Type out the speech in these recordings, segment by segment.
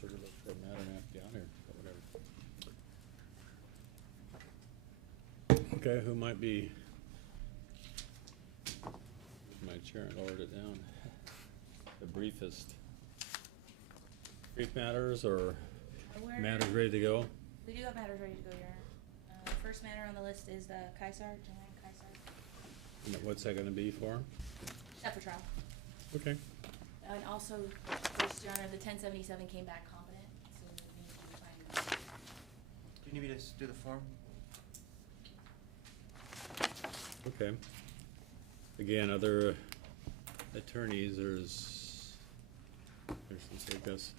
sort of look for a matter and have to be on here, but whatever. Okay, who might be, my chair lowered it down, the briefest. Brief matters or matters ready to go? We do have matters ready to go, Your Honor. The first matter on the list is the Kaisar, Joanne Kaisar. And what's that gonna be for? Set for trial. Okay. And also, first, Your Honor, the 1077 came back competent, so we need to find. Do you need me to do the form? Okay. Again, other attorneys, there's some, I guess,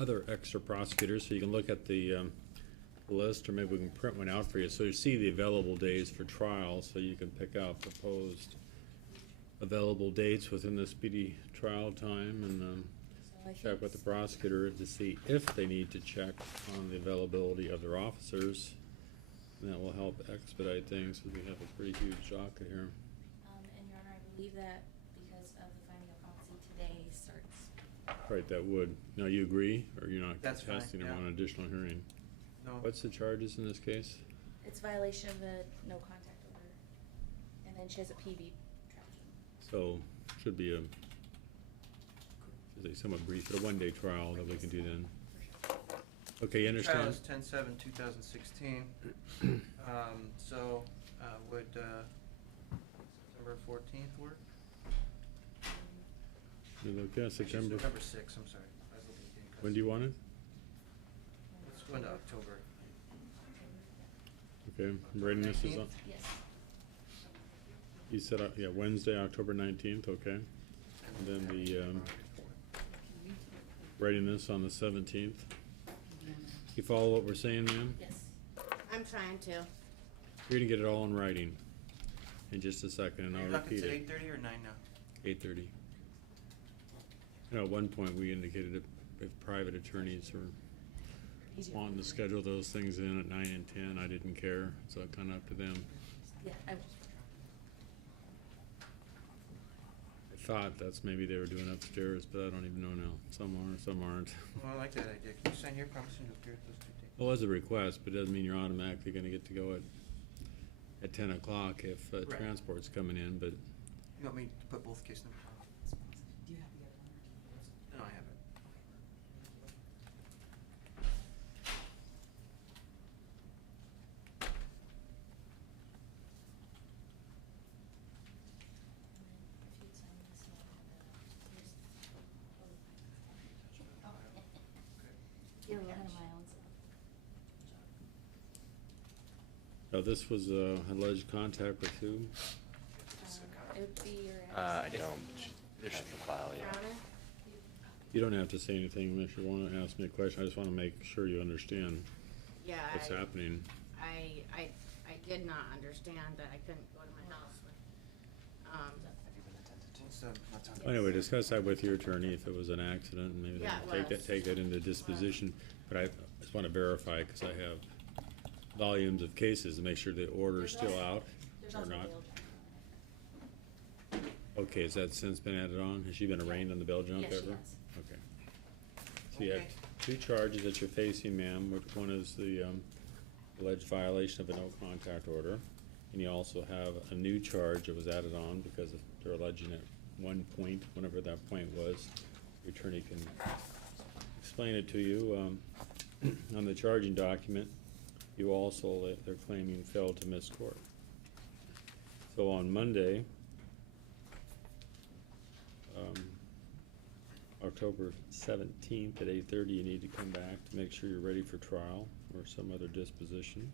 other extra prosecutors, so you can look at the list, or maybe we can print one out for you. So you see the available days for trial, so you can pick out proposed available dates within the speedy trial time, and So I check think with the prosecutor to see if they need to check on the availability of their officers. And that will help expedite things, because we have a pretty huge docket here. And Your Honor, I believe that because of the finding of competency today starts. Right, that would. Now, you agree, or you're not That's fine, contesting them yeah. on additional hearing? No. What's the charges in this case? It's violation of the no contact order. And then she has a PV infraction. So, should be a, should say somewhat brief, but a one-day trial that we can do then. Okay, you Trial understand? is 10/7/2016. So, would September 14th work? You look at Actually, September, September 6th, I'm sorry. I was looking at the when do you want it? Let's go into October. Okay, I'm writing this is on, 19th? Yes. you said, yeah, Wednesday, October 19th, okay. And then the, writing this on the 17th. You follow what we're saying, ma'am? Yes. I'm trying to. You're gonna get it all in writing in just a second, and I'll You're looking repeat at it. 8:30 or 9 now? 8:30. You know, at one point, we indicated if private attorneys are Easier. wanting to schedule those things in at 9 and 10, I didn't care, so it kinda up to them. Yeah, I will. I thought that's maybe they were doing upstairs, but I don't even know now. Some are, some aren't. Well, I like that idea. Can you sign here promising to appear at those 2 dates? Well, as a request, but it doesn't mean you're automatically gonna get to go at 10 o'clock if Right. transport's coming in, but You want me to put both case numbers on? Do you have the other one? No, I have it. If you'd sign this one, here's. You're ahead of my own self. now this was alleged contact with who? It would be your. I don't. There should be a file, yeah. Your Honor? You don't have to say anything unless you wanna ask me a question. I just wanna make sure you understand Yeah, what's happening. I did not understand that I couldn't go to my house with, Have you been attended to? What's on Anyway, discuss that with your attorney if it was an accident, and maybe they Yeah, can it was. take that into disposition. But I just wanna verify, cause I have volumes of cases to make sure the order's still out There's or also not. bail judgment on it. Okay, has that since been added on? Has she been arraigned on the bail jump ever? Yes, she has. Okay. So you have Okay. two charges that you're facing, ma'am, which one is the alleged violation of a no contact order. And you also have a new charge that was added on because they're alleging at one point, whenever that point was, your attorney can explain it to you. On the charging document, you also, they're claiming failed to miss court. So on Monday, October 17th at 8:30, you need to come back to make sure you're ready for trial or some other disposition.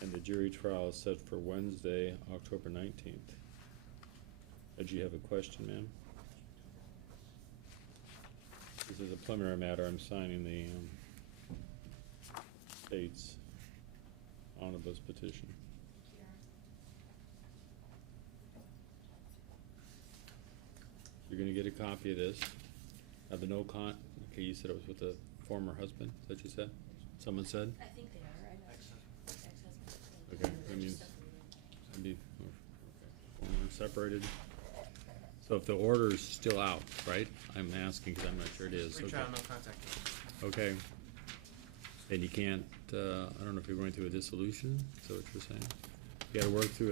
And the jury trial is set for Wednesday, October 19th. Did you have a question, ma'am? This is a preliminary matter. I'm signing the state's omnibus petition. You're gonna get a copy of this. The okay, you said it was with the former husband, is that what you said? Someone said? I think they are, I know. Ex-husband. Okay, They're that means- just separated. That'd be, former separated. So if the order's still out, right? I'm asking because I'm not sure it is. Okay. Pretrial no contact. Okay. And you can't, I don't know if you're going through a dissolution, is that what you're saying? You gotta work through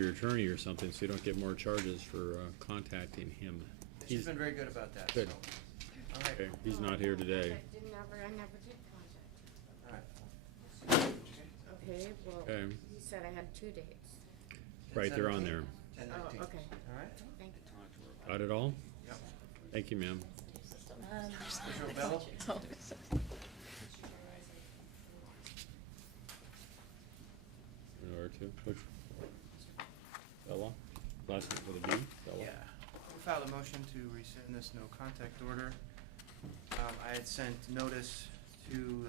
your attorney or something, so you don't get more charges for, contacting him. She's He's, been very good about that, so. Good. All right, okay, he's not here today. I never did contact. all right. Okay, well, Okay. you said I had 2 dates. Right, they're on there. 10/19. Oh, okay, All right? thank you. Got it all? Yep. Thank you, ma'am. Commissioner Bello? Where to? Which? Bella? Last name with a B? Bella? Yeah. We filed a motion to rescind this no contact order. I had sent notice to,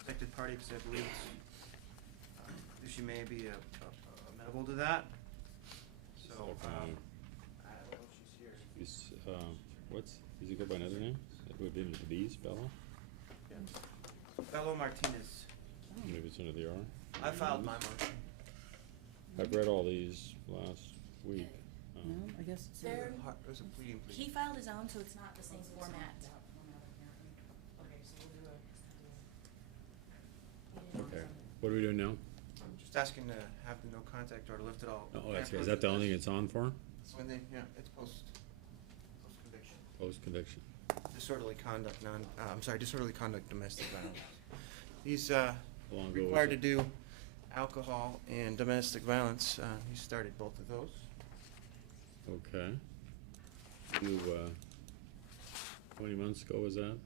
affected party, because I believe it's, she may be amenable to that. So, Okay. I don't know if she's here. He's, does he go by another name? That would be the B's, Bella? Bello Martinez. Maybe it's under the R? I filed my motion. I've read all these last week. No, I guess it's. There- It was a pleading plea. He filed his own, so it's not the same format. Okay, so we'll do Okay, what are we doing now? Just asking to have the no contact order lifted all. Oh, that's, is that the only thing it's on for? When they, yeah, it's post-conviction. Post-conviction. Disorderly conduct, disorderly conduct, domestic violence. He's, How long ago was required to it? do alcohol and domestic violence. He started both of those. Okay. You, how many months ago was that?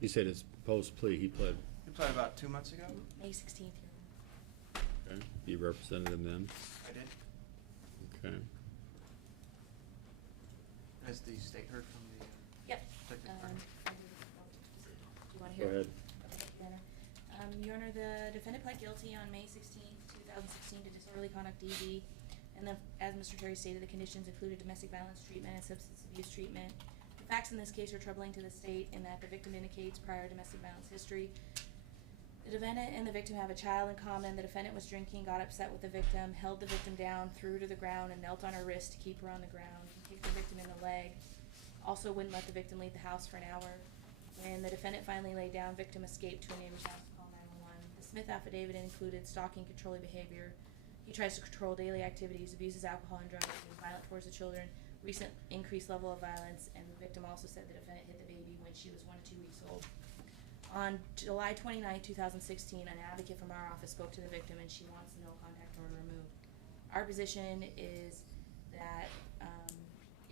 You said it's post-plea, he pled, He played about 2 months ago. May 16th. okay? You represented him then? I did. Okay. Has the state heard from the Yep. protected Do party? you wanna Go hear? ahead. Okay, Your Honor. Your Honor, the defendant pled guilty on May 16th, 2016 to disorderly conduct DV. And then, as Mr. Terry stated, the conditions included domestic violence treatment and substance abuse treatment. The facts in this case are troubling to the state in that the victim indicates prior domestic violence history. The defendant and the victim have a child in common. The defendant was drinking, got upset with the victim, held the victim down, threw her to the ground, and knelt on her wrist to keep her on the ground. He kicked the victim in the leg. Also wouldn't let the victim leave the house for an hour. When the defendant finally laid down, victim escaped to a neighbor's house to call 911. The Smith affidavit included stalking, controlling behavior. He tries to control daily activities, abuses alcohol and drugs, is violent towards the children, recent increased level of violence, and the victim also said the defendant hit the baby when she was 1 to 2 weeks old. On July 29, 2016, an advocate from our office spoke to the victim and she wants the no contact order removed. Our position is that,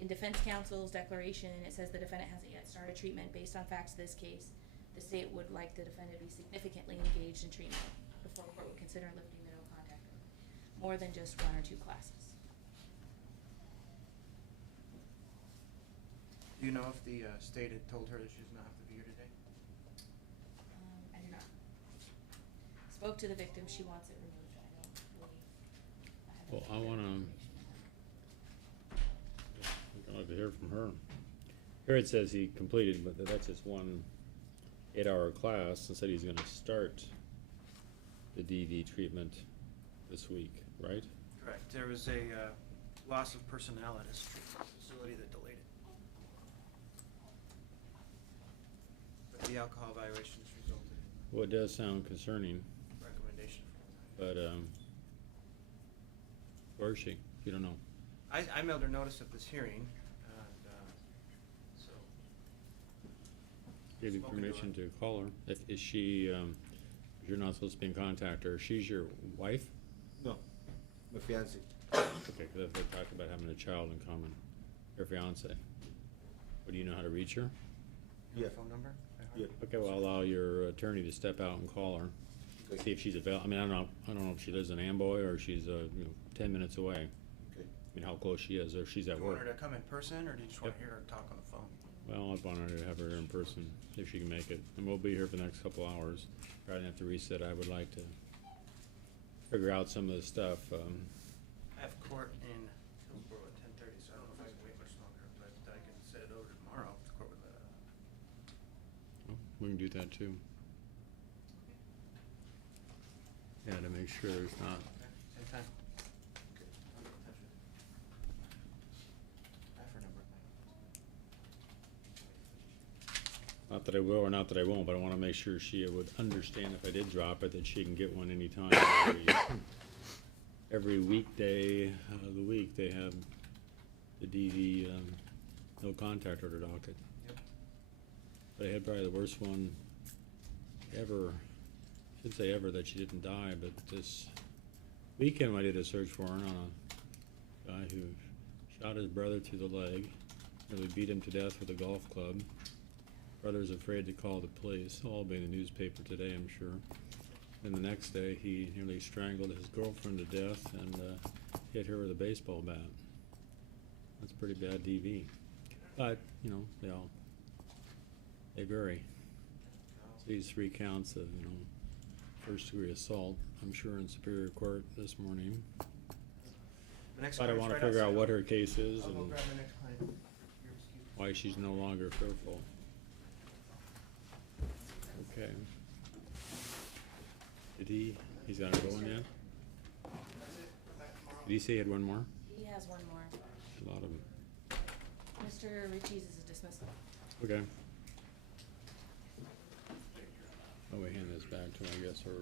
in defense counsel's declaration, it says the defendant hasn't yet started treatment based on facts of this case. The state would like the defendant to be significantly engaged in treatment before the court would consider lifting the no contact order, more than just 1 or 2 classes. Do you know if the state had told her that she does not have to be here today? I do not. Spoke to the victim, she wants it removed, I don't believe. Well, I wanna, I'd like to hear from her. Here it says he completed, but that's just 1 8-hour class, and said he's gonna start the DV treatment this week, right? Correct. There was a loss of personnel at his treatment facility that delayed it. But the alcohol violations resulted in Well, it does sound concerning, recommendation. but, where is she? You don't know. I mailed her notice of this hearing, and so. Give you Spoken to permission her. to call her. Is she, you're not supposed to be in contact with her, she's your wife? No, my fiance. Okay, 'cause they talked about having a child in common, your fiance. But do you know how to reach her? You have Yeah. a phone number? Yeah. Okay, well, allow your attorney to step out and call her, Okay. see if she's available. I mean, I don't know if she lives in Amboy or she's, 10 minutes away. Okay. I mean, how close she is, or if she's Do at you want work. her to come in person, or do you just want Yep. to hear her talk on the phone? Well, I'd want her to have her in person, if she can make it. And we'll be here for the next couple hours. Rather than have to reset, I would like to figure out some of the stuff. I have court in Hillsborough at 10:30, so I don't know if I can wait much longer, but I can set it over tomorrow if the court would let it. We can do that too. Yeah, to make sure there's not, Okay, same time. Okay, I'll get in touch with her. I have her number. Not that I will or not that I won't, but I wanna make sure she would understand if I did drop it, that she can get one anytime. Every weekday of the week, they have the DV, no contact order docket. Yep. They had probably the worst one ever, shouldn't say ever that she didn't die, but this weekend I did a search warrant on a guy who shot his brother through the leg, nearly beat him to death with a golf club. Brother's afraid to call the police. It'll all be in the newspaper today, I'm sure. And the next day, he nearly strangled his girlfriend to death and hit her with a baseball bat. That's pretty bad DV. But, you know, they vary. So these 3 counts of, you know, first-degree assault, I'm sure in Superior Court this morning. The next But I client's wanna right figure out outside. what her case is I'll go and grab the next client. Here, excuse me. why she's no longer fearful. Okay. He's gotta go in yet? Did he say he had one more? He has one more. A lot of them. Mr. Ritchie's is a dismissal. Okay. Oh, we hand this back to him, I guess, or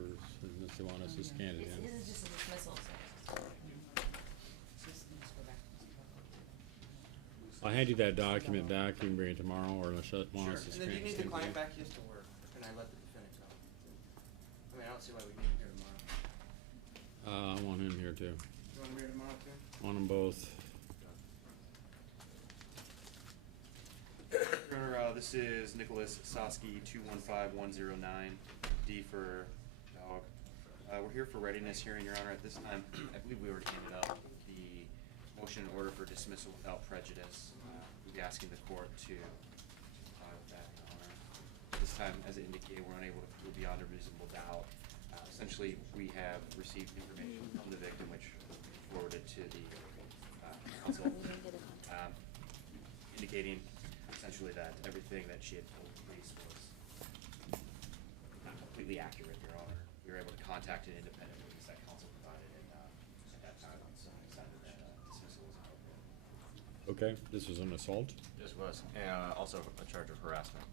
unless they want us to scan it in. His is just a dismissal, so. I'll hand you that document back, you can bring it tomorrow, or unless you want Sure, us to and scan then it. do you need the client back? He has to work, or can I let the defendant go? I mean, I don't see why we need him here tomorrow. I want him here too. You want him here tomorrow too? Want them both. Your Honor, this is Nicholas Sosky, 215109, D for dog. We're here for readiness hearing, Your Honor. At this time, I believe we already handed up the motion in order for dismissal without prejudice. We'll be asking the court to that, Your Honor. This time, as it indicated, we're unable to prove beyond a reasonable doubt. Essentially, we have received information from the victim, which forwarded to the counsel, indicating essentially that everything that she had told the police was not completely accurate, Your Honor. We were able to contact an independent witness that counsel provided, and at that time, decided that dismissal was appropriate. Okay, this was an assault, This was, also a charge of harassment.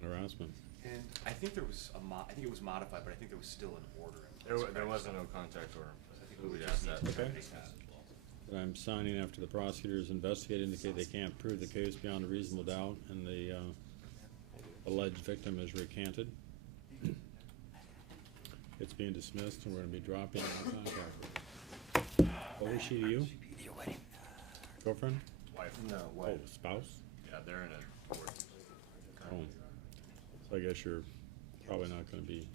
harassment. And I think there was I think it was modified, but I think there was still an order in There place. there was a no contact order. So I think We we would just ask need that. to Okay. terminate that. That I'm signing after the prosecutors investigate indicate they can't prove the case beyond a reasonable doubt, and the alleged victim is recanted. It's being dismissed, and we're gonna be dropping the contact. What was she to you? Girlfriend? Wife. No, Oh, spouse? Yeah, they're in a court. Oh. So I guess you're probably not gonna be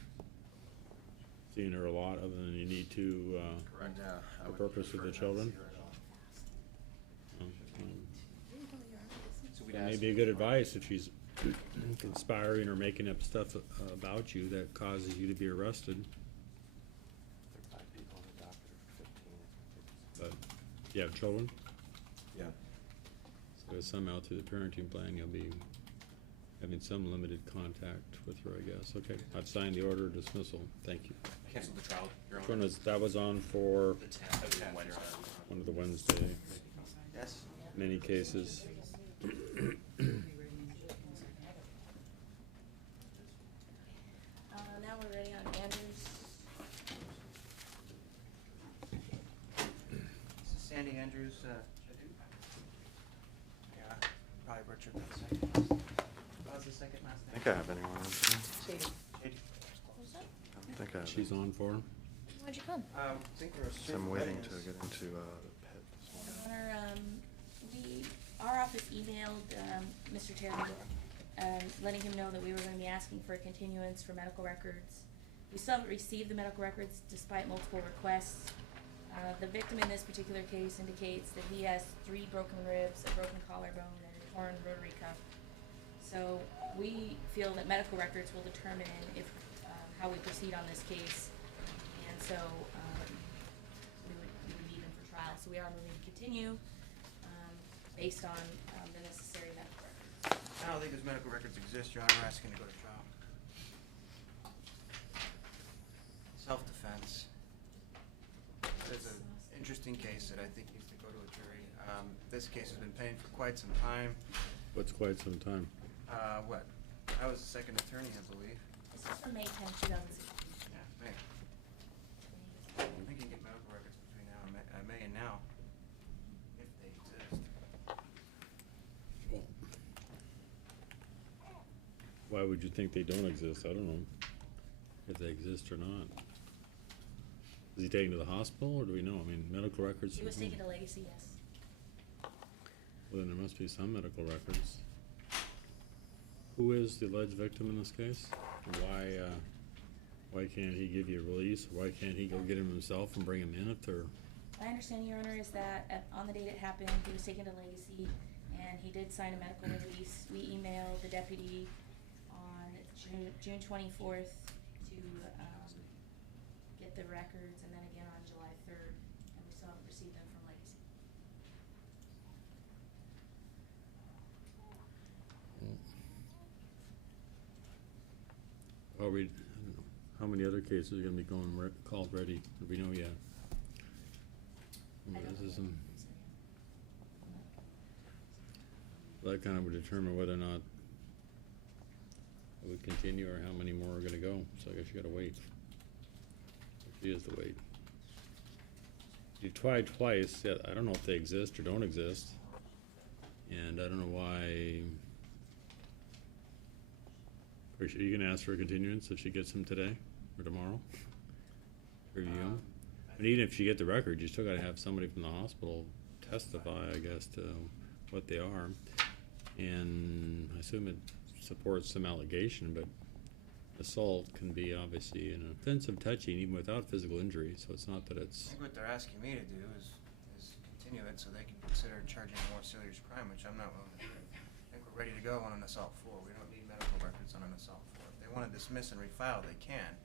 seeing her a lot, other than you need to, Correct. Yeah. the purpose of the children? So we'd That ask. may be good advice if she's conspiring or making up stuff about you that causes you to be arrested. There are 5 people on the docket, or 15. But you have children, Yeah. so somehow through the parenting plan, you'll be having some limited contact with her, I guess. Okay, I've signed the order of dismissal. Thank you. Cancel the trial, Your Which one Honor. was, that was on for The 10th, Your Honor. one of the Wednesday, yes, many cases. Now we're ready on Andrews. this is Sandy Andrews, yeah, probably Richard that second. How's the second last I name? think I have anyone else. Shady. Who's that? I don't think I have. She's on for. Why'd you come? I think there was So I'm waiting to readiness. get into the pit this Your morning. Honor, our office emailed, Mr. Terry, letting him know that we were gonna be asking for a continuance for medical records. We still haven't received the medical records despite multiple requests. The victim in this particular case indicates that he has 3 broken ribs, a broken collarbone, and a torn rotary cuff. So we feel that medical records will determine if, how we proceed on this case. And so, we would need them for trial. So we are moving to continue, based on, the necessary medical records. I don't think his medical records exist, Your Honor, we're asking to go to trial. Self-defense. There's an interesting case that I think needs to go to a jury. This case has been pending for quite some time. What's quite some time? What, I was the second attorney, I believe. This is from May 10th, 2016. Yeah, May. I think you can get medical records between now and May and now, if they exist. Why would you think they don't exist? I don't know if they exist or not. Is he taken to the hospital, or do we know? I mean, medical records. He was taken to Legacy, yes. Well, then there must be some medical records. Who is the alleged victim in this case? Why can't he give you a release? Why can't he go get him himself and bring him in if they're? My understanding, Your Honor, is that on the date it happened, he was taken to Legacy, and he did sign a medical release. We emailed the deputy on June 24th to get the records, and then again on July 3rd, and we still haven't received them from Legacy. I don't know. How many other cases are gonna be called ready? Do we know yet? I don't This know. isn't. That kind of would determine whether or not it would continue or how many more are gonna go, so I guess you gotta wait. She is the wait. You've tried twice, yeah, I don't know if they exist or don't exist, and I don't know why. Are you gonna ask for a continuance if she gets them today or tomorrow? Review them? And even if you get the record, you still gotta have somebody from the hospital testify, I guess, to what they are. And I assume it supports some allegation, but assault can be obviously an offensive touching even without physical injury, so it's not that I it's, think what they're asking me to do is continue it so they can consider charging a more serious crime, which I'm not willing to do. I think we're ready to go on an assault 4. We don't need medical records on an assault 4. If they want to dismiss and refile, they can,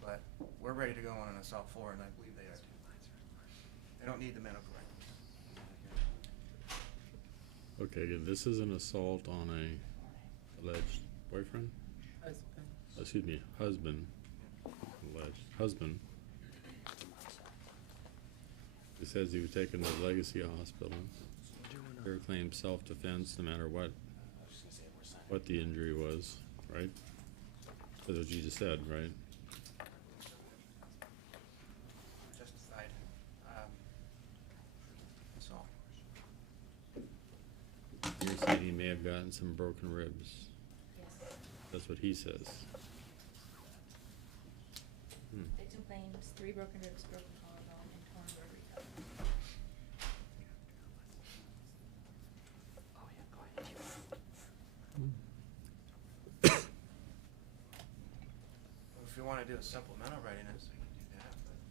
but we're ready to go on an assault 4, and I believe they are too. They don't need the medical records. okay, again, this is an assault on a alleged boyfriend? Husband. Excuse me, husband, alleged husband. He says he was taken to Legacy Hospital. Here claims self-defense no matter what the injury was, right? That's what you just said, right? Justified assault. You're saying he may have gotten some broken ribs. Yes. That's what he says. Victim claims 3 broken ribs, broken collarbone, and torn rotary cuff. If you want to do a supplemental readiness, we can do that, but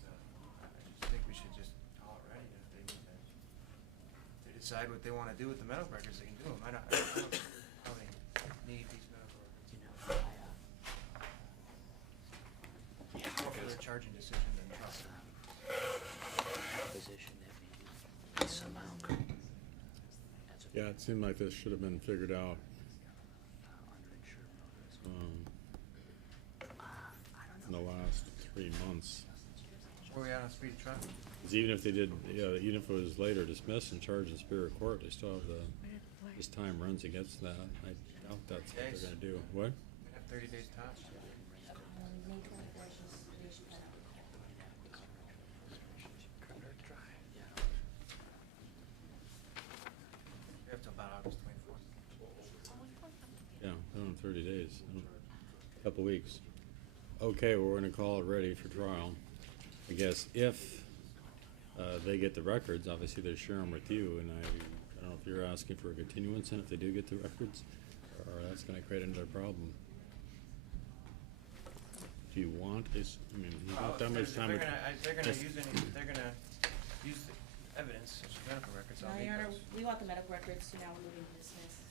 I just think we should just call it ready. If they need that, if they decide what they want to do with the medical records, they can do them. I don't know how they need these medical records. More for their charging decision than trust. Position that maybe somehow could. Yeah, it seemed like this should have been figured out. Underinsured motorists. In the last 3 months. Where we at on speed truck? 'Cause even if they did, yeah, even if it was later dismissed and charged in Superior Court, they still have this time runs against that. I doubt that's what Days. they're gonna do. What? We have 30 days tops. May 24th is the day she got out. We have till about August 24th. Yeah, in 30 days, couple weeks. Okay, well, we're gonna call it ready for trial. I guess if they get the records, obviously they share them with you, and I don't know if you're asking for a continuance, and if they do get the records, or that's gonna create another problem. Do you want this, I mean, you've got that much time. They're gonna Yes. use the evidence, such as medical records. I'll No, need Your Honor, those. we want the medical records, so now we're moving to dismiss.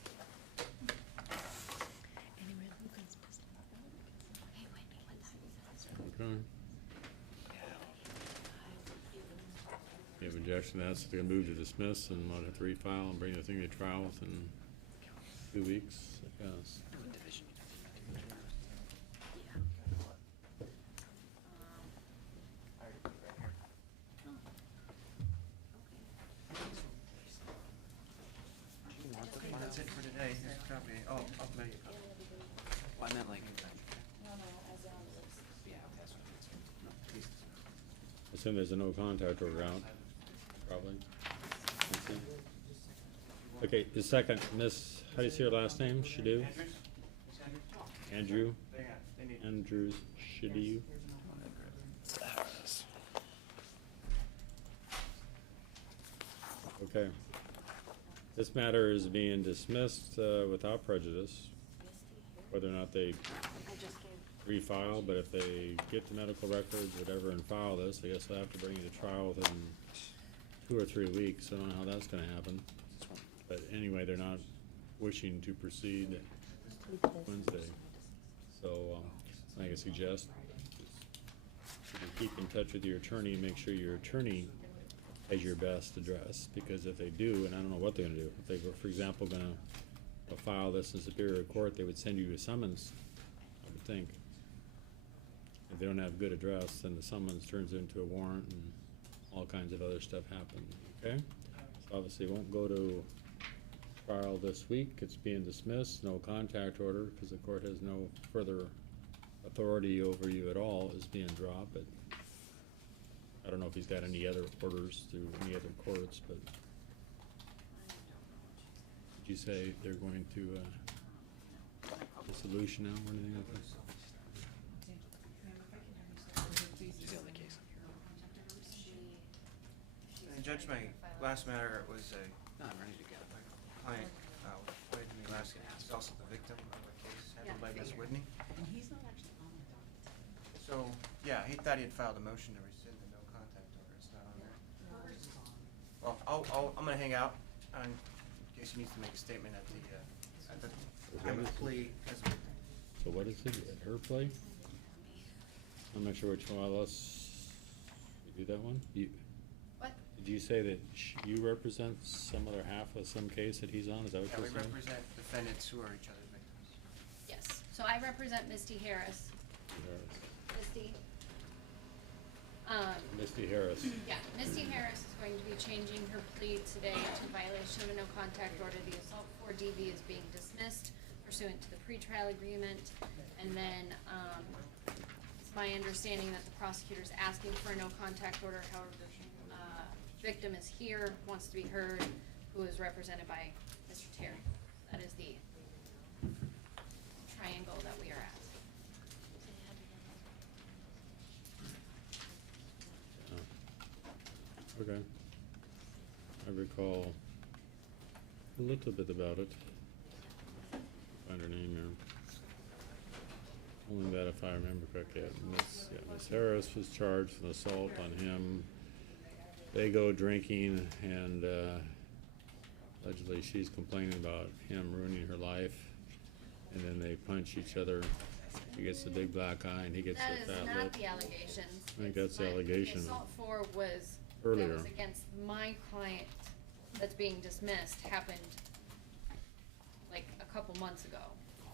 Okay. You have objection, that's gonna move to dismiss, and we'll have to refile and bring the thing to trial within 2 weeks, I guess. All right, right here. That's it for today. Here's a copy. Oh, I'll mail you a copy. Well, I meant like, No, as on the list. yeah, that's what I meant, sorry. No, please. Assume there's a no contact order out, probably. Let's see. Okay, the second, Miss, how do you say her last name? Shadu? Andrews? Miss Andrews? Andrew? They need. Andrews Shadu? Okay. This matter is being dismissed without prejudice, whether or not they refile, but if they get the medical records, whatever, and file this, I guess they'll have to bring you to trial within 2 or 3 weeks. I don't know how that's gonna happen. But anyway, they're not wishing to proceed Wednesday. So, I can suggest, you keep in touch with your attorney and make sure your attorney has your best address, because if they do, and I don't know what they're gonna do, if they were, for example, gonna file this in Superior Court, they would send you a summons, I would think. If they don't have good address, then the summons turns into a warrant and all kinds of other stuff happens, okay? So obviously it won't go to trial this week, it's being dismissed, no contact order, because the court has no further authority over you at all, is being dropped, but I don't know if he's got any other orders through any other courts, but did you say they're going to, dissolution now or anything like that? She's the only case I'm here. And Judge, my last matter was a No, I'm ready to go. client, appointed to me last, he's also the victim of a case handled by Ms. Whitney. And he's not actually on the docket. So, yeah, he thought he had filed a motion to rescind the no contact order, it's not on there. Well, I'm gonna hang out, in case he needs to make a statement at the time of plea, as a So what is it, at her play? I'm not sure which one, let's, you do that one? You, What? did you say that you represent some other half of some case that he's on, is that what Yeah, you're we saying? represent defendants who are each other's victims. Yes, so I represent Misty Harris. Misty? Misty Harris. Yeah, Misty Harris is going to be changing her plea today to violation of a no contact order. The assault 4DV is being dismissed pursuant to the pretrial agreement. And then, it's my understanding that the prosecutor's asking for a no contact order, however, victim is here, wants to be heard, who is represented by Mr. Terry. That is the triangle that we are at. Okay. I recall a little bit about it. Find her name here. Only that if I remember correctly. Miss Harris was charged with assault on him. They go drinking and allegedly she's complaining about him ruining her life. And then they punch each other. She gets a big black eye and he gets a That fat is lip. not the allegations. I think that's the It's my- allegation. The assault 4 was, Earlier. that was against my client that's being dismissed, happened like a couple months ago.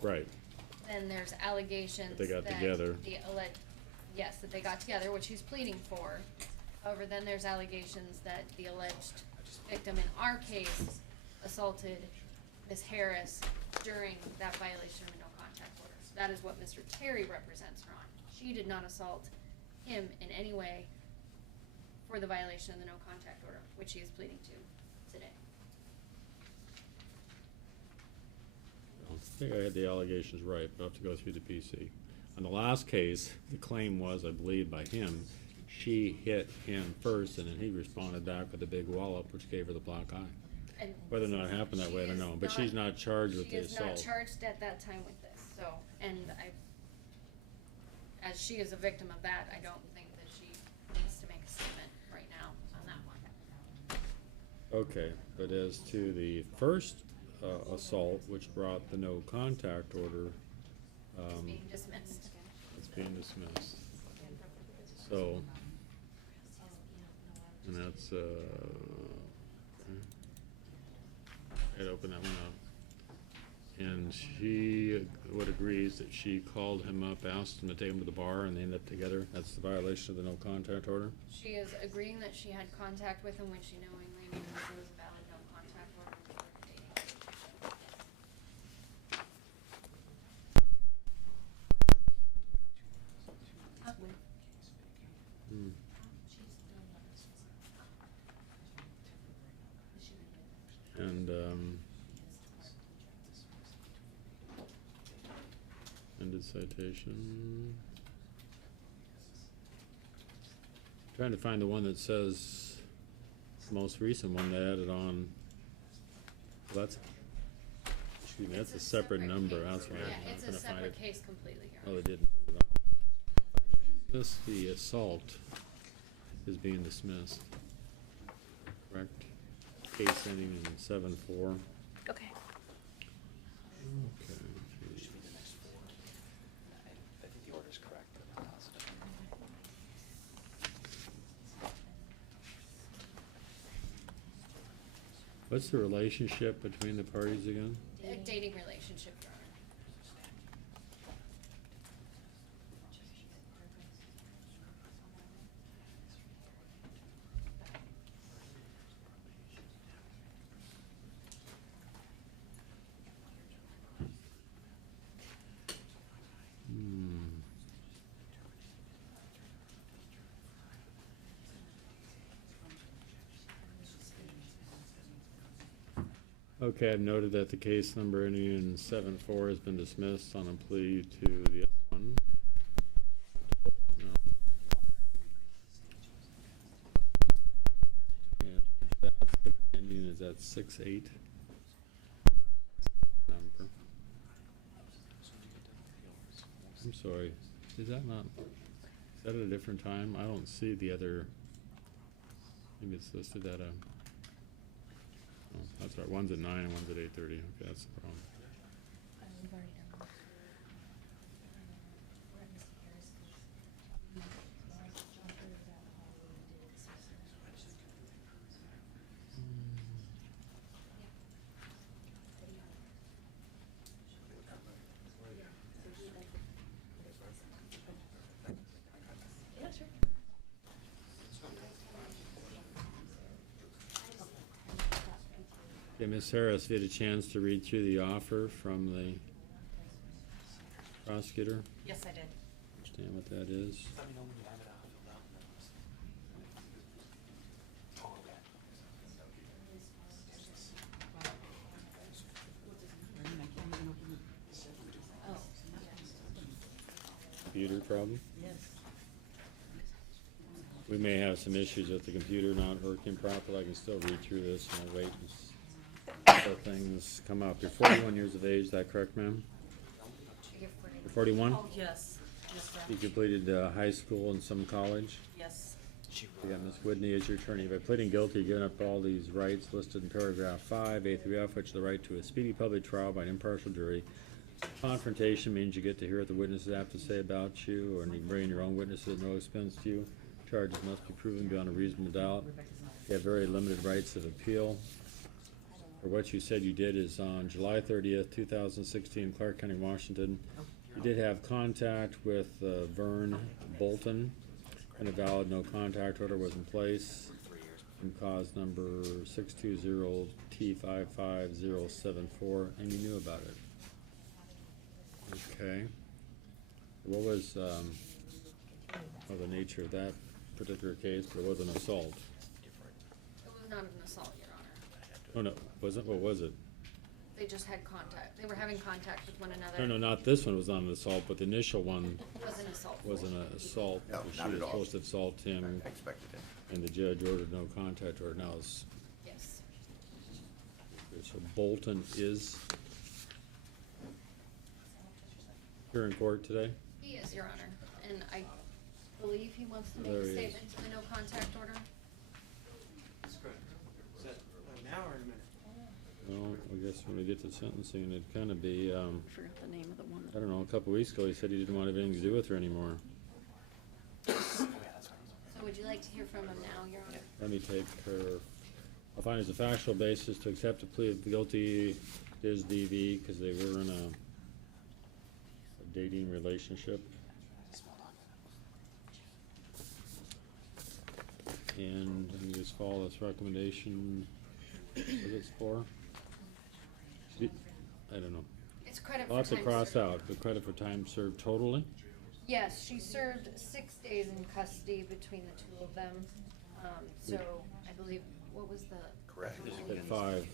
Right. Then there's allegations That they got that together. the yes, that they got together, which he's pleading for. However, then there's allegations that the alleged victim in our case assaulted Ms. Harris during that violation of a no contact order. So that is what Mr. Terry represents her on. She did not assault him in any way for the violation of the no contact order, which he is pleading to today. I think I had the allegations right, but I'll have to go through the PC. On the last case, the claim was, I believe, by him, she hit him first and then he responded back with a big wallop, which gave her the black eye. And Whether or not it happened that way, I don't she know, is but she's not charged with the She is not assault. charged at that time with this, so, and as she is a victim of that, I don't think that she needs to make a statement right now on that one. Okay, but as to the first assault, which brought the no contact order, It's being dismissed. it's being dismissed. So, and that's, I'd open that one up. And she would agrees that she called him up, asked him to take him to the bar, and they ended up together. That's the violation of the no contact order. She is agreeing that she had contact with him when she knowingly knew that there was a valid no contact order when they were dating. And, ended citation. Trying to find the one that says, the most recent one they added on. Well, that's, excuse me, that's a separate number, case. that's why Yeah, I'm it's a gonna find separate it. case completely here. Oh, they did. This, the assault is being dismissed, correct? Case ending in 7-4. Okay. Okay. I think the order's correct, but I'm positive. What's the relationship between the parties again? A dating relationship, Your Honor. Hmm. Okay, I've noted that the case number ending in 7-4 has been dismissed on a plea to the other one. No. And that ending is at 6-8. Number. I'm sorry, is that not, is that at a different time? I don't see the other, maybe it's listed at a, oh, that's right, one's at 9 and one's at 8:30, okay, that's the problem. We've already done that. We're at Mr. Harris. Yeah, sure. Okay, Ms. Harris, you had a chance to read through the offer from the prosecutor? Yes, I did. Understand what that is? Let me know when you have it out filled out. Oh, okay. Computer problem? Yes. We may have some issues with the computer not working properly. I can still read through this and I'll wait until things come up. You're 41 years of age, is that correct, ma'am? You're You're 41? Oh, yes. Yes, You ma'am. completed high school and some college? Yes. You got Ms. Whitney as your attorney. By pleading guilty, you've given up all these rights listed in paragraph 5, A through F, which are the right to a speedy public trial by an impartial jury. Confrontation means you get to hear what the witnesses have to say about you, or you can bring in your own witnesses at no expense to you. Charges must be proven beyond a reasonable doubt. You have very limited rights of appeal. For what you said you did is on July 30th, 2016, Clark County, Washington. You did have contact with Vern Bolton, and a valid no contact order was in place. And cause number 620T55074, and you knew about it. Okay. What was the nature of that particular case? But it was an assault. It was not an assault, Your Honor. Oh no, wasn't. What was it? They just had contact. They were having contact with one another. No, not this one was not an assault, but the initial one It was an assault. was an assault. No, She not was at all. supposed to assault him, I expected it. and the judge ordered no contact order. Now, Yes. so Bolton is here in court today? He is, Your Honor. And I believe he wants to make There a he is. statement to the no contact order. Is that now or in a minute? Well, I guess when we get to sentencing, it'd kind of be, I forgot the name of the one. I don't know, a couple weeks ago, he said he didn't want to have anything to do with her anymore. So would you like to hear from him now, Your Honor? Let me take her, I'll find as a factual basis to accept a plea of guilty is DV, because they were in a dating relationship. And let me just follow this recommendation, what it's for? I don't know. It's credit for I'll have to time cross served. out the credit for time served totally. Yes, she served 6 days in custody between the two of them. So I believe, what was the? Correct. At 5.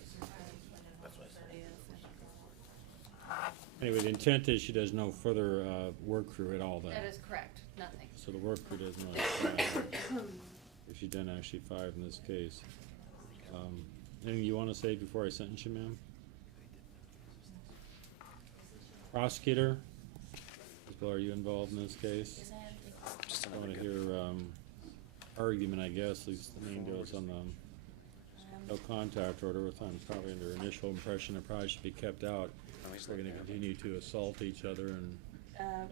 Anyway, the intent is she does no further, work crew at all then. That is correct, nothing. So the work crew doesn't really matter if she's done actually 5 in this case. Anything you wanna say before I sentence you, ma'am? Prosecutor, Isabel, are you involved in this case? Yes, I am. Just I another wanna good- hear, argument, I guess, at least the main deal is on the no contact order, with I'm probably under initial impression it probably should be kept out. Oh, he's We're not gonna there. continue to assault each other and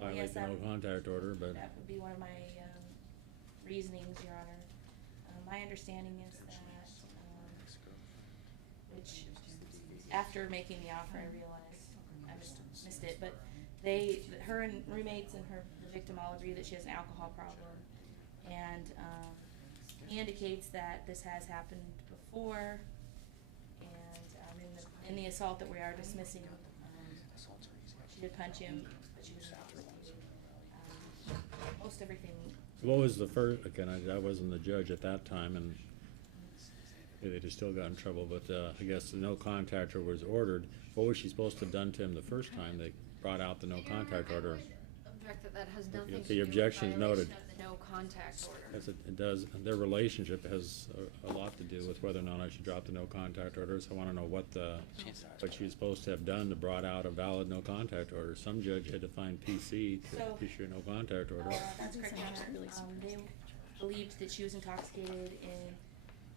violate Yes, the no contact order, but that would be one of my reasonings, Your Honor. My understanding is that, which, after making the offer, I realized I missed it, but her and roommates and the victim all agree that she has an alcohol problem. And he indicates that this has happened before, and in the assault that we are dismissing, she did punch him, but she was not repeated. Most everything. what was the first, again, I wasn't the judge at that time, and maybe they just still got in trouble, but I guess the no contact order was ordered. What was she supposed to have done to him the first time they brought out the no contact order? I would object that has nothing Okay, to do your with objection is violation noted. of the no contact order. Yes, it does, their relationship has a lot to do with whether or not I should drop the no contact order, so I wanna know what she was supposed to have done to brought out a valid no contact order. Some judge had to find PC to So- issue a no contact order. That's correct, Your Honor. They believed that she was intoxicated in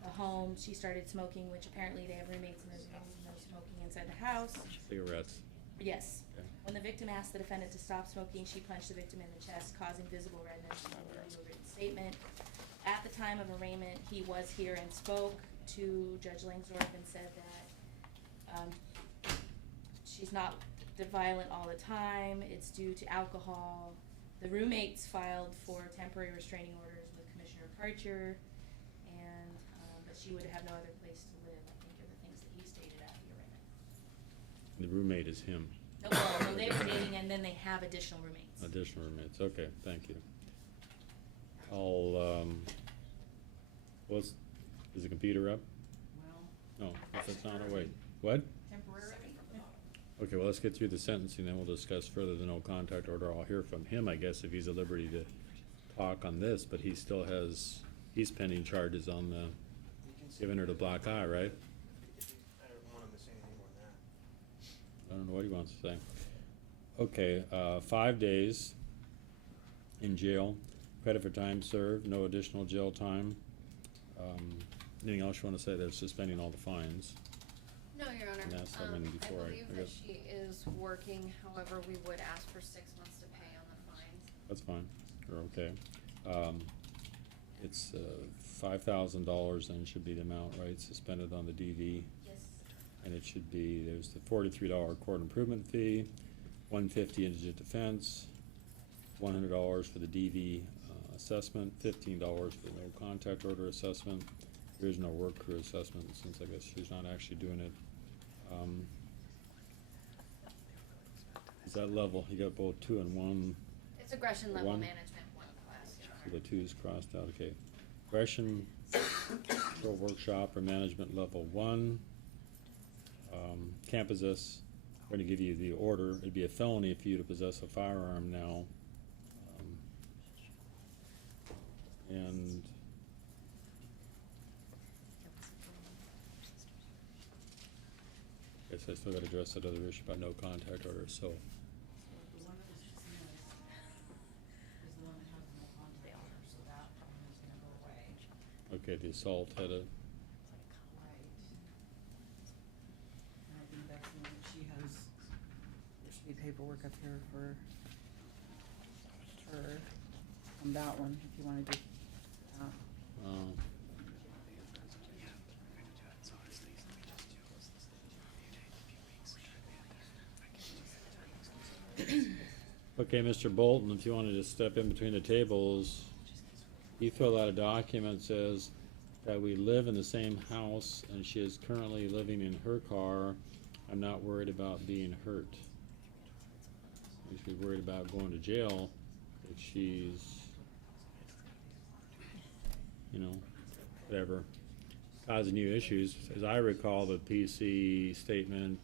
the home. She started smoking, which apparently they have roommates in those rooms, and no smoking inside the house. Cigarettes. Yes. Okay. When the victim asked the defendant to stop smoking, she punched the victim in the chest, causing visible redness in the legal written statement. At the time of arraignment, he was here and spoke to Judge Langsdorff and said that she's not violent all the time, it's due to alcohol. The roommates filed for temporary restraining orders with Commissioner Karcher, and, but she would have no other place to live, I think are the things that he stated at the arraignment. The roommate is him. No, they were dating and then they have additional roommates. Additional roommates, okay, thank you. I'll, is the computer up? No, if it's not, oh wait, what? Okay, well, let's get through the sentencing, then we'll discuss further the no contact order. I'll hear from him, I guess, if he's at liberty to talk on this, but he still has, he's pending charges on the, giving her the black eye, right? I don't want him to say anything more than that. I don't know what he wants to say. Okay, 5 days in jail, credit for time served, no additional jail time. Anything else you wanna say? They're suspending all the fines. No, Your Honor. And that's, I mean, before I believe I that guess- she is working, however, we would ask for 6 months to pay on the fines. That's fine, or okay. It's $5,000 then should be the amount, right, suspended on the DV, Yes. and it should be, there's the $43 court improvement fee, $150 indigent defense, $100 for the DV assessment, $15 for the no contact order assessment. There is no work crew assessment, since I guess she's not actually doing it. Is that level, you got both 2 and 1? It's aggression level One. management 1 class, Your So Honor. the 2's crossed out, okay. Aggression control workshop or management level 1. Can't possess, we're gonna give you the order, it'd be a felony for you to possess a firearm now. And guess I still gotta address that other issue about no contact order, so. The one that was just missed is the one that has no contact order, so that one is gonna go away. Okay, the assault had a, Right. And I think that's the one that she has, there should be paperwork up here for her on that one, if you wanna do that. Okay, Mr. Bolton, if you wanted to step in between the tables, you filled out a document that says that we live in the same house and she is currently living in her car. I'm not worried about being hurt. You should be worried about going to jail if she's, you know, whatever, causing you issues. As I recall, the PC statement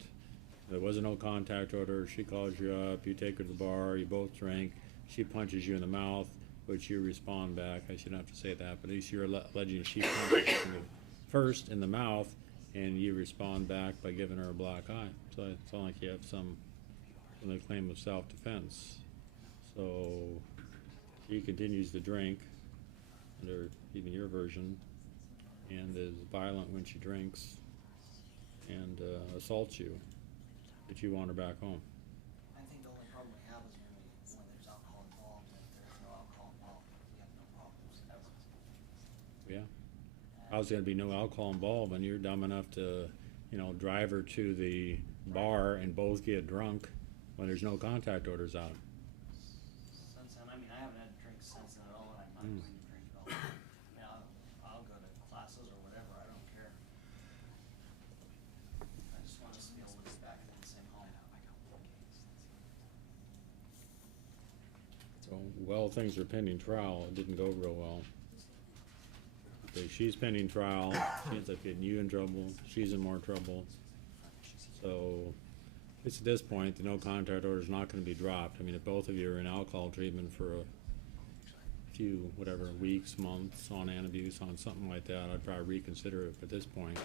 There was a no contact order, she calls you up, you take her to the bar, you both drink, she punches you in the mouth, which you respond back, I shouldn't have to say that, but at least you're alleging she punches you first in the mouth, and you respond back by giving her a black eye. So it's not like you have some claim of self-defense. So she continues to drink, under even your version, and is violent when she drinks, and assaults you, but you want her back home. I think the only problem we have is when there's alcohol involved, and if there's no alcohol involved, we have no problems. Yeah. How's there gonna be no alcohol involved when you're dumb enough to, drive her to the bar and both get drunk when there's no contact orders out? Since then, I mean, I haven't had a drink since then at all, and I'm not going to drink at all. I mean, I'll go to classes or whatever, I don't care. I just want us to be able to get back into the same home. So, well, things are pending trial, it didn't go real well. Okay, she's pending trial, she ends up getting you in trouble, she's in more trouble. So, it's at this point, the no contact order is not gonna be dropped. I mean, if both of you are in alcohol treatment for a few, whatever, weeks, months, on abuse, on something like that, I'd probably reconsider it, but at this point,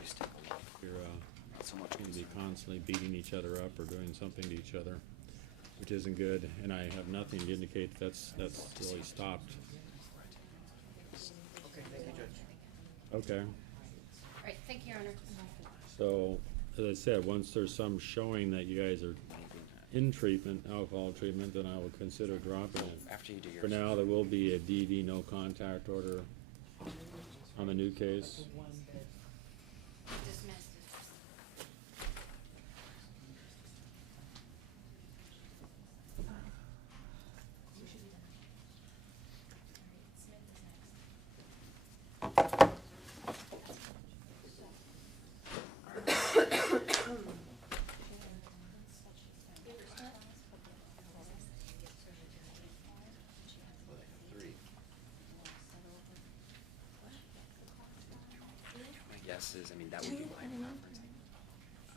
you're, gonna be constantly beating each other up or doing something to each other, which isn't good, and I have nothing to indicate that's really stopped. Okay, thank you, Judge. Okay, All right, thank you, Your Honor. so, as I said, once there's some showing that you guys are in treatment, alcohol treatment, then I will consider dropping it. After you do yours. For now, there will be a DV no contact order on the new case. The one that Dismissed. Three. My guess is, I mean, that would be my preference.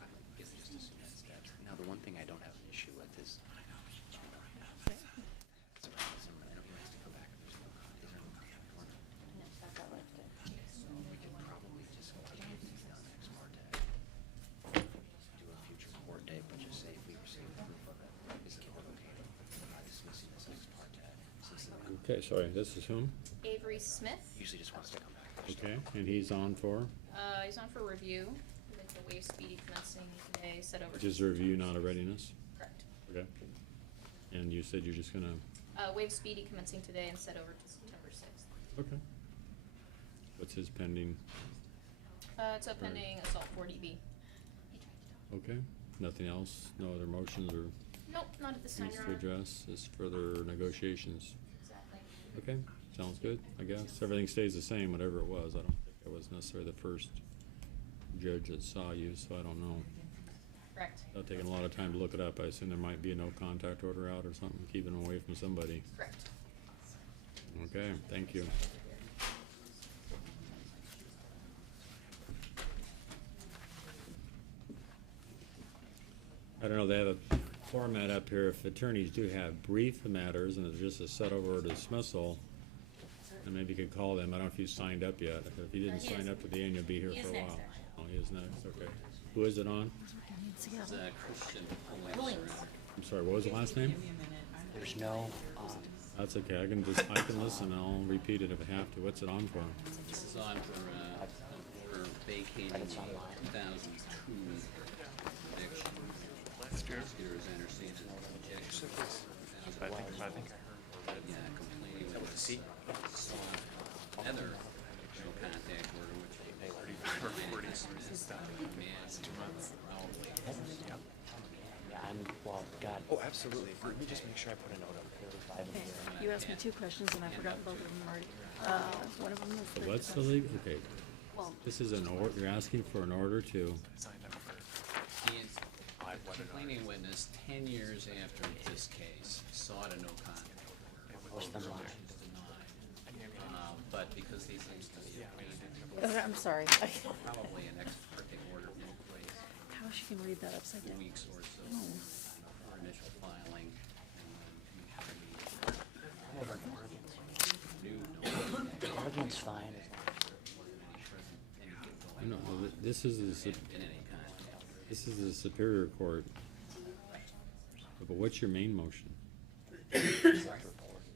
I guess just as soon as steps. Now, the one thing I don't have an issue with is. That's what I was wondering. I know he has to go back if there's no contact order. So we could probably just go ahead and do that next part day. Do a future court date, but just say if we receive proof of it, is the court okay with dismissing this next part day? Since the Okay, sorry, this is whom? Avery Smith. usually just wants to come back. Okay, and he's on for, He's on for review with the waive speedy commencing today, set over. which is a review, not a readiness? Correct. Okay. And you said you're just gonna, Waive speedy commencing today and set over to September 6th. okay. What's his pending? It's a pending assault 40B. Okay, nothing else, no other motions or Nope, not at this time, needs Your to Honor. address, just further negotiations? Exactly. Okay, sounds good, I guess. Everything stays the same, whatever it was. I don't think I was necessarily the first judge that saw you, so I don't know. Correct. Without taking a lot of time to look it up, I assume there might be a no contact order out or something, keeping them away from somebody. Correct. Okay, thank you. I don't know, they have a format up here, if attorneys do have brief matters and it's just a set over or dismissal, and maybe you could call them, I don't know if you signed up yet, if you didn't He sign is. up at the end, you'll be here He for is a next, while. actually. Oh, he is next, okay. Who is it on? Christian Williams. I'm sorry, what was the last name? give me a minute, I'm. There's no, That's okay, I can listen, I'll repeat it if I have to. What's it on for? This is on for vacating the 2002 conviction. Prosecutors Anderson and objection. I think I heard. Yeah, complaining with the seat. Another no contact order, which they already oh, absolutely. Let me just make sure I put a note up. You asked me two questions and I forgot both of them already. One of them was So the. what's the legal, okay, Well, this is an order, you're asking for an order to, He is complaining witness 10 years after this case sought a no contact order. It was denied. But because these things can be obtained, I'm sorry. probably an ex parte order in place. How she can read that upside 2 down. weeks or so Oh. for initial filing, and then make sure the Argument's fine. No, this is the, in any kind. this is the Superior Court. But what's your main motion?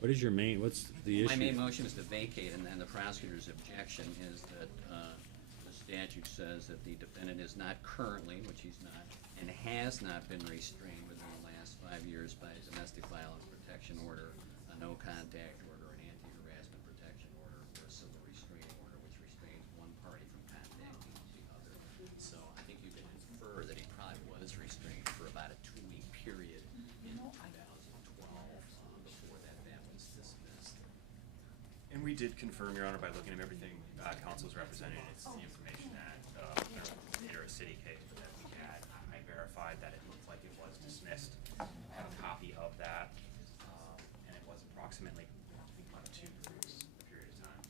What is your main, what's the issue? My main motion is to vacate, and then the prosecutor's objection is that the statute says that the defendant is not currently, which he's not, and has not been restrained within the last 5 years by a domestic violence protection order, a no contact order, an anti-harassment protection order, or a civil restraining order, which restrains one party from contacting the other. So I think you can infer that he probably was restrained for about a 2-week period in 2012, before that was dismissed. And we did confirm, Your Honor, by looking at everything counsel's represented, it's the information that, Peter City case that we had. I verified that it looked like it was dismissed. I have a copy of that, and it was approximately about 2 weeks period of time.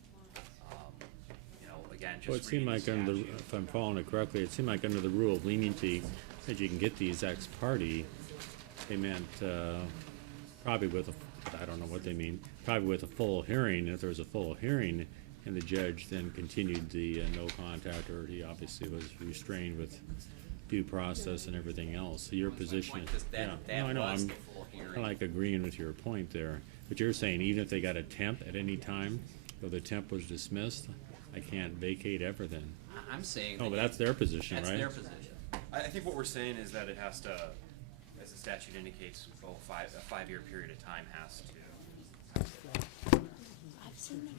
Again, just Well, it seemed reading the like under, statute. if I'm following it correctly, it seemed like under the rule of leniency, that you can get these ex parte, they meant, probably with a, I don't know what they mean, probably with a full hearing. If there was a full hearing, and the judge then continued the no contact, or he obviously was restrained with due process and everything else. So your That was my position, point, 'cause yeah, that no, I know, was I'm the full hearing. kinda like agreeing with your point there. But you're saying even if they got a temp at any time, though the temp was dismissed, I can't vacate ever then? I'm saying. No, that but that's their position, right? That's their position. I think what we're saying is that it has to, as the statute indicates, a 5-year period of time has to.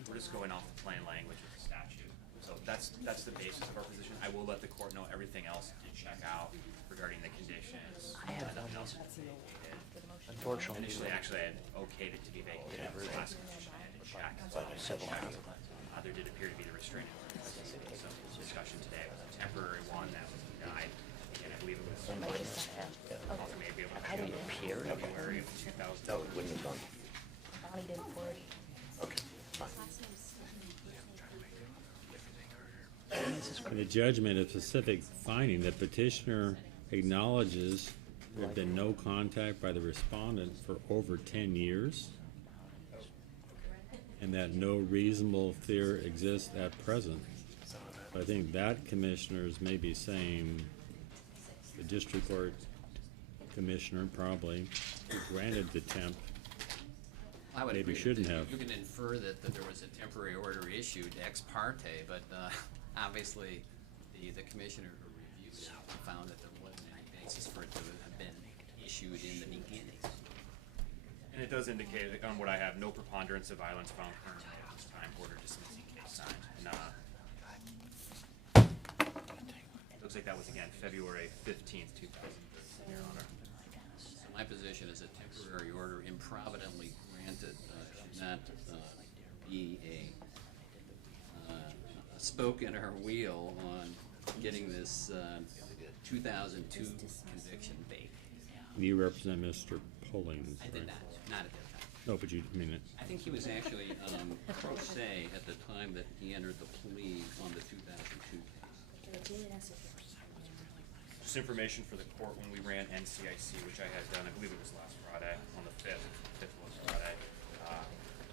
We're just going off the plain language of the statute. So that's the basis of our position. I will let the court know everything else did check out regarding the conditions. Nothing else was vacated. Unfortunately. Initially, actually, I had okayed it to be vacated. It was the last condition I had to check. There did appear to be the restraining order. Some discussion today was a temporary one that was denied, and I believe it was maybe able to be February of 2000. No, it wouldn't have gone. Bonnie did it for it. Okay, fine. In the judgment, a specific finding that petitioner acknowledges there had been no contact by the respondent for over 10 years, and that no reasonable fear exists at present. I think that commissioners may be saying the district court commissioner probably who granted the temp I would maybe agree that shouldn't you- have. You can infer that there was a temporary order issued ex parte, but obviously the commissioner who reviewed it found that there wasn't any basis for it to have been issued in the beginning. And it does indicate, on what I have, no preponderance of violence found currently at this time, order dismissing case signed. And, looks like that was again February 15th, 2013, Your Honor. So my position is a temporary order improvidently granted should not be a spoke in our wheel on getting this 2002 conviction vacated. And you represent Mr. Pullings, I did right? not at that time. No, but you, I mean, I think he was actually pro se at the time that he entered the plea on the 2002 case. Just information for the court, when we ran NCIC, which I had done, I believe it was last Friday, on the 5th was Friday.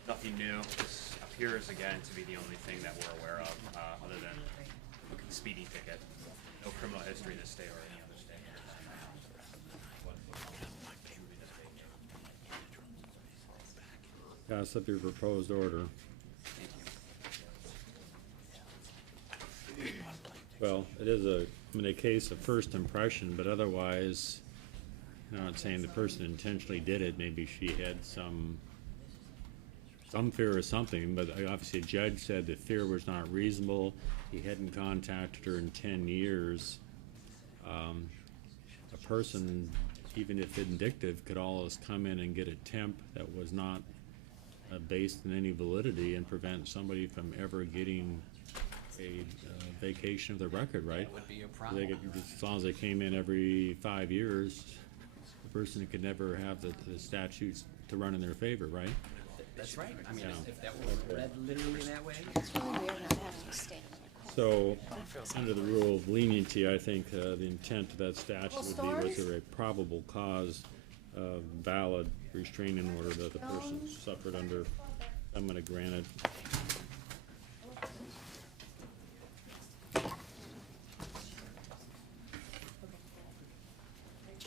Nothing new. This appears again to be the only thing that we're aware of, other than a speeding ticket. No criminal history in this state or any other state. pass up your proposed order. Thank you. Well, it is a case of first impression, but otherwise, I'm not saying the person intentionally did it. Maybe she had some fear or something, but obviously the judge said the fear was not reasonable. He hadn't contacted her in 10 years. A person, even if vindictive, could always come in and get a temp that was not based in any validity and prevent somebody from ever getting a vacation of the record, right? That would be a They problem. could, as long as they came in every 5 years, the person could never have the statutes to run in their favor, right? That's right. I mean, Yeah. if that were read literally that way, It's really weird not having to stand. So, under the rule of leniency, I think the intent of that statute would be, was there a probable cause of valid restraining order that the person suffered under, I'm gonna grant it.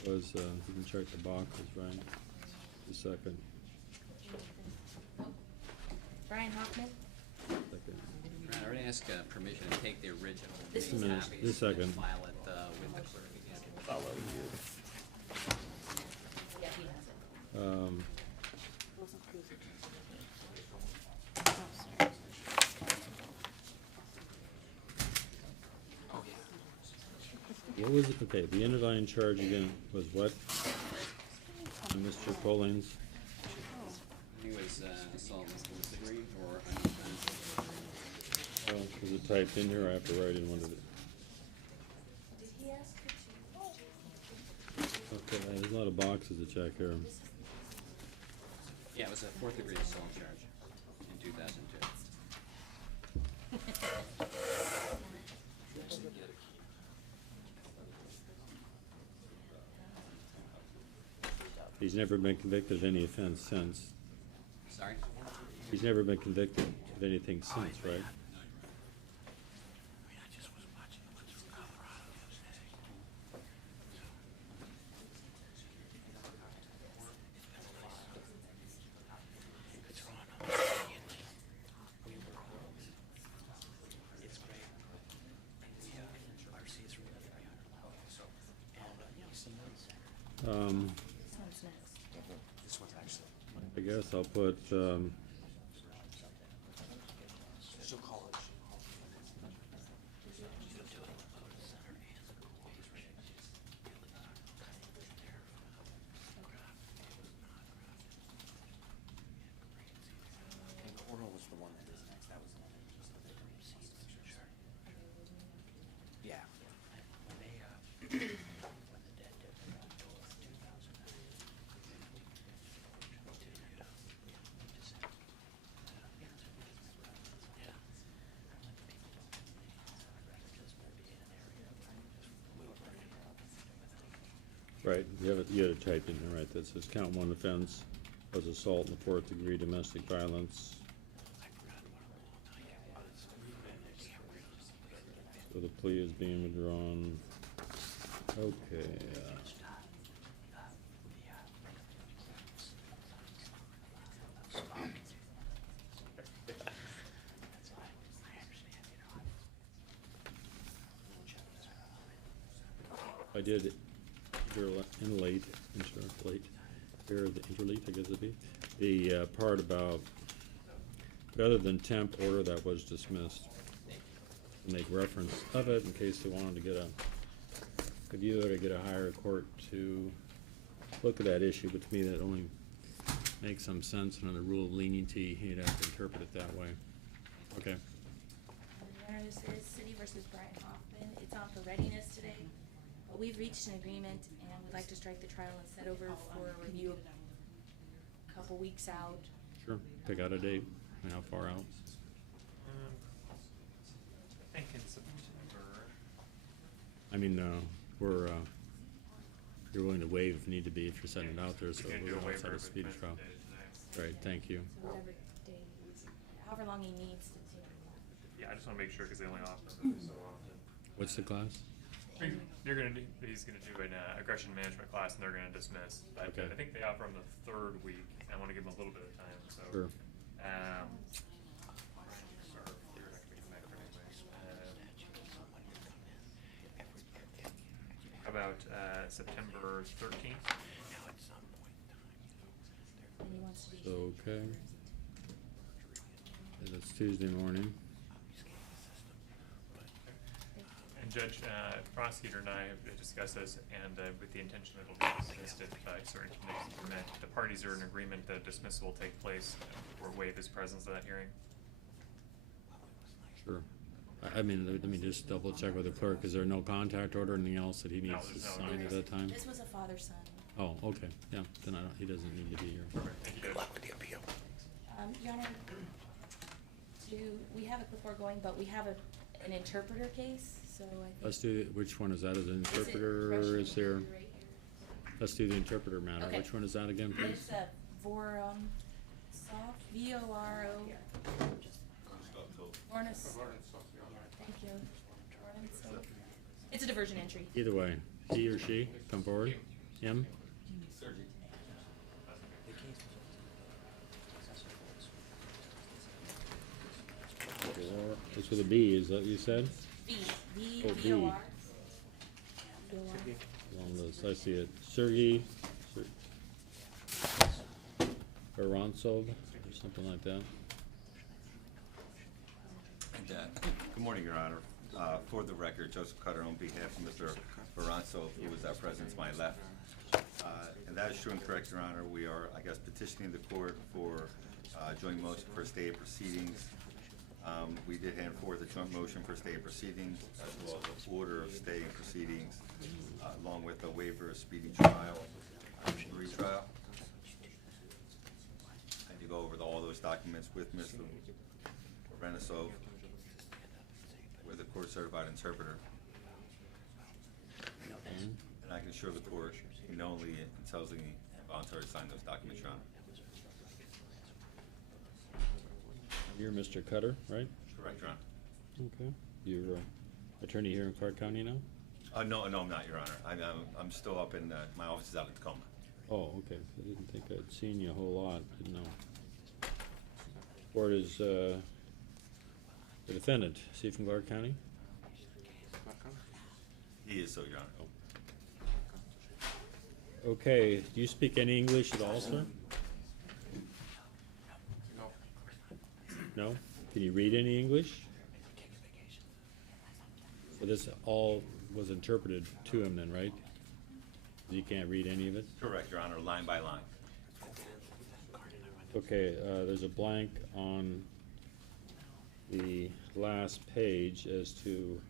Was, you can check the boxes, right? The second. Brian Hoffman? Second. Right, I already asked permission to take the original. This Just a minute, copies just a and second. File it with the clerk again. Yeah, he has it. What was it, okay, the underlying charge again was what? Mr. Collins? He was assault with degree or unoffensive. Well, was it typed in here, I have to write in one of it. Did he ask for two? Okay, there's a lot of boxes to check here. Yeah, it was a fourth degree assault charge in 2002. He's never been convicted of any offense since. Sorry? He's never been convicted of anything since, right? This one's next. I guess I'll put, Coral was the one that is next, that was the one that just the victim received. Yeah. When they, when the dead did the 2002. right, you have it typed in there, right, that says count one offense was assault in the fourth degree domestic violence. So the plea is being withdrawn. Okay, I did interlate, here, the interlate, I guess it'd be, the part about, rather than temp order that was dismissed, make reference of it in case they wanted to get a viewer to get a higher court to look at that issue, but to me that only makes some sense, and under the rule of leniency, you'd have to interpret it that way. Okay. Your Honor, this is City versus Brian Hoffman. It's on for readiness today. But we've reached an agreement and we'd like to strike the trial and set over for review a couple weeks out. Sure, pick out a date, and how far out? I think in September. I mean, you're willing to waive if need to be, if you're setting it out there, so You can we're do a gonna set waiver a of speedy trial. admission today. Right, thank you. So whatever day, however long he needs to take. Yeah, I just wanna make sure, cause they only offer them so often. What's the class? He's gonna do an aggression management class and they're gonna dismiss, but Okay. I think they offer him the third week, I wanna give him a little bit of time, so. Sure. Or they're not gonna be back for anyways. How about, September 13th? And he wants to be. So, okay. And it's Tuesday morning. And Judge, prosecutor and I have discussed this, and with the intention that it'll be dismissed if certain conditions are met. The parties are in agreement that dismissal will take place or waive his presence at that hearing. Sure. I mean, let me just double check with the clerk. Is there no contact order, anything else that he No, needs to there's no- sign at that time? This was a father-son. Oh, okay, yeah, then he doesn't need to be here. Perfect, thank you, Judge. Your Honor, we have a clipboard going, but we have an interpreter case, so I think. Let's do, which one is that? Is it Is it interpreter or Russian is there? right here? Let's do the interpreter matter. Okay. Which one is that again, please? It's a Vorontsov, V-O-R-O. Vornos. Thank you. Vorontsov. It's a diversion entry. Either way, he or she, come forward. Him? It's with a B, is that what you said? V, Oh, B. V-O-R. On this, I see it. Sergey Vorontsov, or something like that. Good morning, Your Honor. For the record, Joseph Cutter on behalf of Mr. Vorontsov, who is present to my left. And that is true and correct, Your Honor. We are, I guess, petitioning the court for joint motion for stay of proceedings. We did hand forward the joint motion for stay of proceedings, as well as the order of stay of proceedings, along with a waiver of speedy trial, retrial. And to go over all those documents with Mr. Vorontsov, with a court-certified interpreter. And I can assure the court, he knowingly and intelligently and voluntarily signed those documents, Your Honor. You're Mr. Cutter, right? Correct, Your Honor. Okay. You're attorney here in Clark County now? No, I'm not, Your Honor. I'm still up in, my office is out in Tacoma. Oh, okay. I didn't think I'd seen you a whole lot, didn't know. Court is, the defendant, is he from Clark County? He is so, Your Honor. Okay, do you speak any English at all, sir? No? Can you read any English? So this all was interpreted to him then, right? You can't read any of it? Correct, Your Honor, line by line. Okay, there's a blank on the last page as to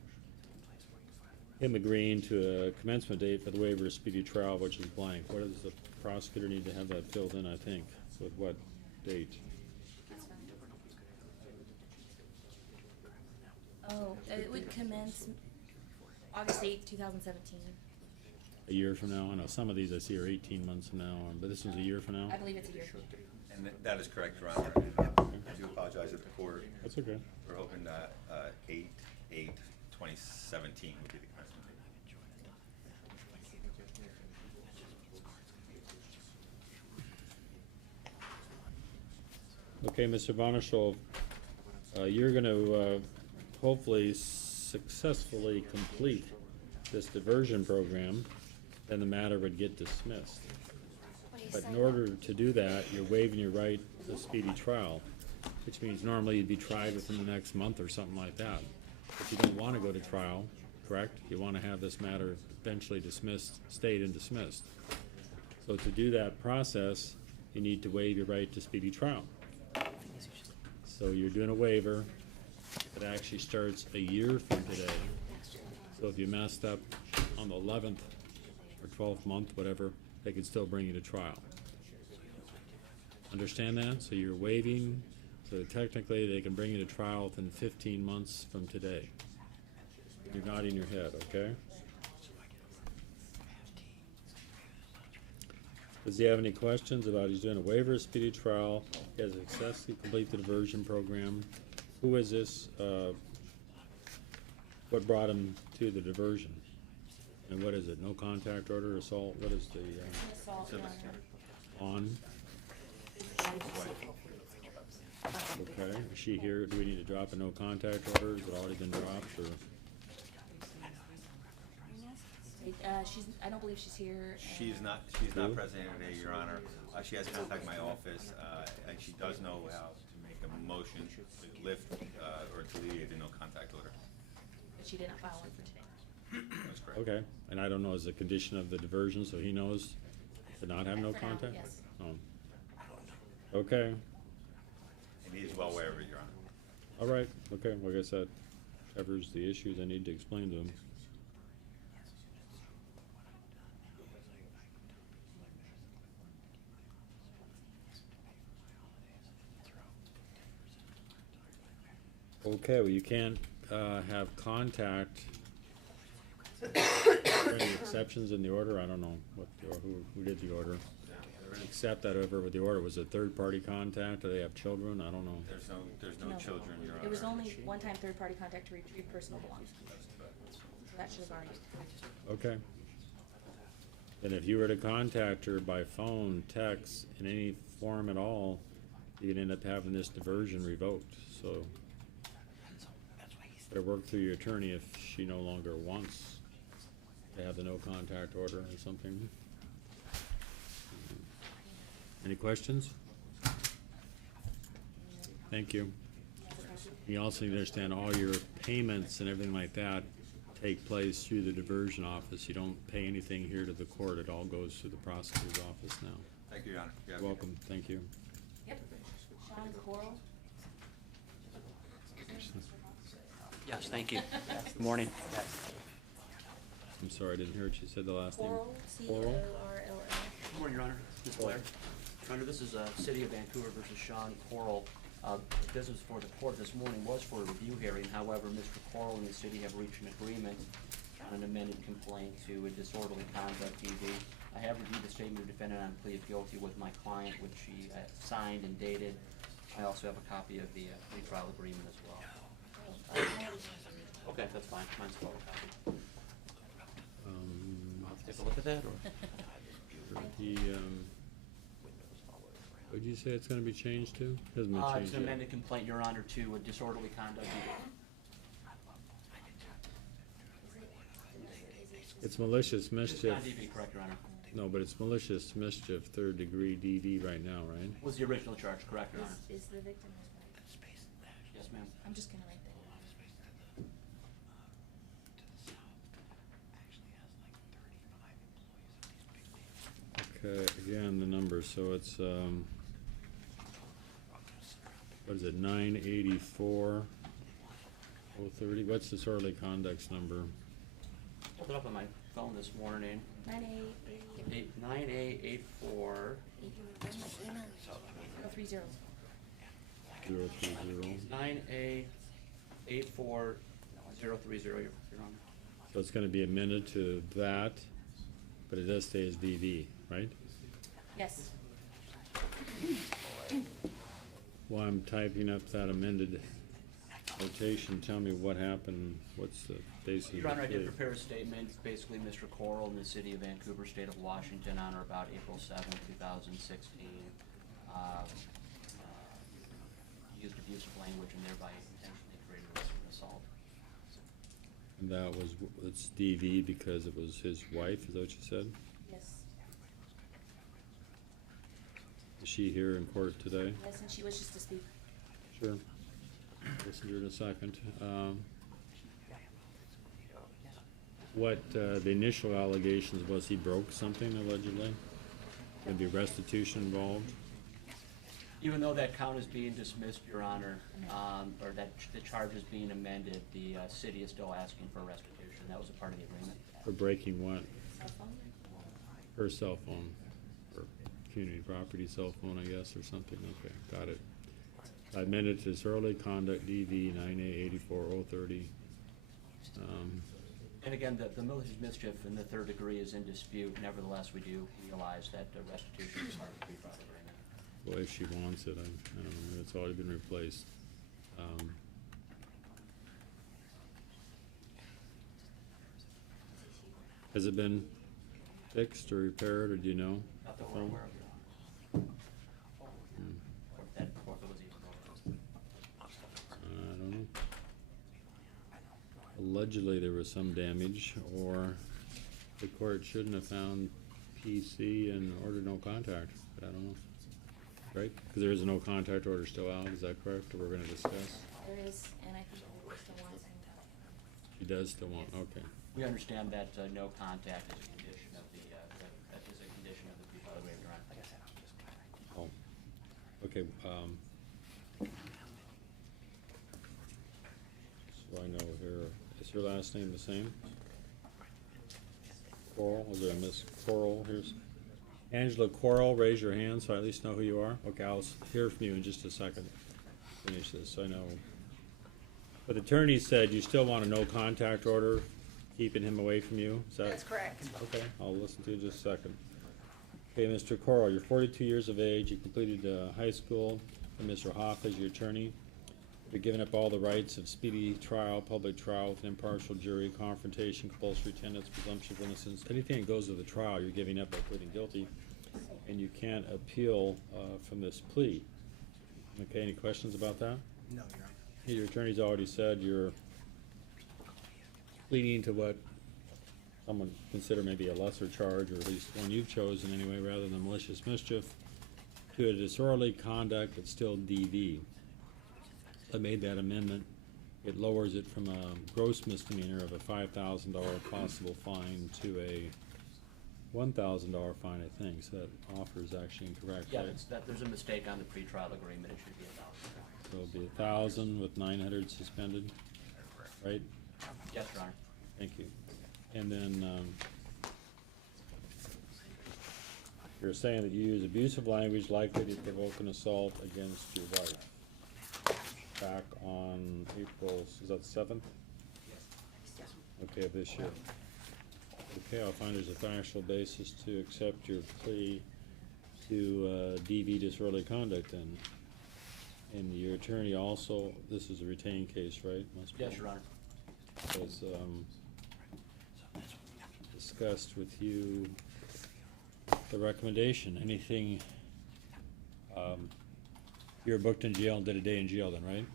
him agreeing to a commencement date for the waiver of speedy trial, which is blank. What does the prosecutor need to have that filled in, I think? With what date? Oh, it would commence August 8th, 2017. A year from now? I know some of these I see are 18 months from now, but this one's a year from now? I believe it's a year. And that is correct, Your Honor. I do apologize to the court. That's okay. We're hoping that 8/8/2017 would be the commencement date. Okay, Mr. Bonashov, you're going to hopefully successfully complete this diversion program, then the matter would get dismissed. But in order to do that, you're waiving your right to speedy trial, which means normally you'd be tried within the next month or something like that. But you don't want to go to trial, correct? You want to have this matter eventually dismissed, stayed and dismissed. So to do that process, you need to waive your right to speedy trial. So you're doing a waiver that actually starts a year from today. So if you messed up on the 11th or 12th month, whatever, they could still bring you to trial. Understand that? So you're waiving, so technically they can bring you to trial within 15 months from today. You're nodding your head, okay? Does he have any questions about he's doing a waiver of speedy trial? He has successfully completed the diversion program. Who is this? What brought him to the diversion? And what is it? No contact order, assault? What is the Assault, Your Honor. on? Okay. Is she here? Do we need to drop a no contact order? Has it already been dropped or? I don't believe she's here. She's not Who? present here today, Your Honor. She has contacted my office, and she does know how to make a motion to lift or to alleviate the no contact order. But she did not file one for today. That's correct. Okay. And I don't know, is the condition of the diversion, so he knows to not have no For now, contact? yes. Oh. Okay. And he is well aware of it, Your Honor. All right. Okay. Like I said, covers the issues I need to explain to him. Okay, well, you can't have contact. Are there any exceptions in the order? I don't know what, or who did the order. Except that whoever with the order was a third-party contact, or they have children, I don't know. There's no No. children, Your Honor. It was only one-time third-party contact to retrieve personal belongings. So that should have already. Okay. And if you were to contact her by phone, text, in any form at all, you could end up having this diversion revoked, so. Better work through your attorney if she no longer wants to have the no contact order or something. Any questions? Thank you. You also need to understand all your payments and everything like that take place through the diversion office. You don't pay anything here to the court. It all goes to the prosecutor's office now. Thank you, Your Honor. You're welcome. Thank you. Yep. Sean Coral. Yes, thank you. Good morning. I'm sorry, I didn't hear what you said the last name. Coral, Coral? C-O-R-L-L. Good morning, Your Honor. Ms. Blair. Your Honor, this is City of Vancouver versus Sean Coral. This was for the court this morning, was for a review hearing. However, Mr. Coral and the city have reached an agreement on an amended complaint to a disorderly conduct DV. I have reviewed the statement of defendant on plea of guilty with my client, which she signed and dated. I also have a copy of the pre-trial agreement as well. Okay, that's fine. Mine's a photocopy. Take a look at that, or? What'd you say it's gonna be changed to? Hasn't been It's changed an yet. amended complaint, Your Honor, to a disorderly conduct. It's malicious It's mischief. not DV, correct, Your Honor? No, but it's malicious mischief, third degree DV right now, right? Was the original charge, correct, Your Honor? Is the victim his wife? Yes, ma'am. I'm just gonna write that down. Okay, again, the numbers, so it's, what is it, 984-030, what's disorderly conduct's number? Pulled it up on my phone this morning. 9884. 030. 030. 9884-030, Your Honor. So it's gonna be amended to that, but it does stay as DV, right? Yes. While I'm typing up that amended notation, tell me what happened, what's the basis of the Your Honor, I did plea? prepare a statement, basically Mr. Coral in the city of Vancouver, state of Washington, on or about April 7, 2016. Used abusive language and thereby intentionally created risk of assault. And that was, it's DV because it was his wife, is that what you said? Yes. Is she here in court today? Yes, and she wishes to speak. Sure. Listen to her in a second. What, the initial allegations was he broke something allegedly? Gonna be restitution involved? Even though that count is being dismissed, Your Honor, or that the charge is being amended, the city is still asking for restitution. That was a part of the agreement. For breaking what? Cell phone? Her cell phone, or community property cell phone, I guess, or something, okay, got it. I amended to disorderly conduct DV 9884-030. And again, the malicious mischief in the third degree is in dispute. Nevertheless, we do realize that the restitution is part of the pre-trial agreement. Well, if she wants it, I don't know, maybe it's already been replaced. Has it been fixed or repaired, or do you know? Not the that we're phone? aware of, Your Honor. Or that, or if it was even over. I don't know. Allegedly, there was some damage, or the court shouldn't have found PC and ordered no contact, but I don't know. Right? Because there is a no contact order still out, is that correct, or we're gonna discuss? There is, and I think the still wants him. He does still want, okay. We understand that no contact is a condition of the, that is a condition of the pre-trial agreement, Your Honor. Oh, okay, so I know here, is your last name the same? Coral, is there a Miss Coral? Here's Angela Coral, raise your hand so I at least know who you are. Okay, I'll hear from you in just a second. Finish this, I know But the attorney said you still want a no contact order, keeping him away from you, is that? That's correct. Okay, I'll listen to you in just a second. Okay, Mr. Coral, you're 42 years of age, you completed high school, and Mr. Hoff is your attorney. You're giving up all the rights of speedy trial, public trial with an impartial jury, confrontation, compulsory attendance, presumption of innocence. Anything that goes to the trial, you're giving up by pleading guilty, and you can't appeal from this plea. Okay, any questions about that? No, Your Honor. Your attorney's already said you're pleading to what some would consider maybe a lesser charge, or at least one you've chosen anyway, rather than malicious mischief, to a disorderly conduct but still DV. I made that amendment. It lowers it from a gross misdemeanor of a $5,000 possible fine to a $1,000 fine, I think. So that offer is actually incorrect, Yeah, right? it's that, there's a mistake on the pretrial agreement, it should be 1,000. So it'll be 1,000 with 900 suspended, right? Yes, Your Honor. Thank you. And then, you're saying that you use abusive language likely to provoke an assault against your wife. Back on April, is that 7th? Okay, of this year. Okay, I'll find there's a factual basis to accept your plea to DV disorderly conduct then. And your attorney also, this is a retained case, right? Must be. Yes, Your Honor. Was discussed with you the recommendation. Anything, you were booked in jail and did a day in jail then, right?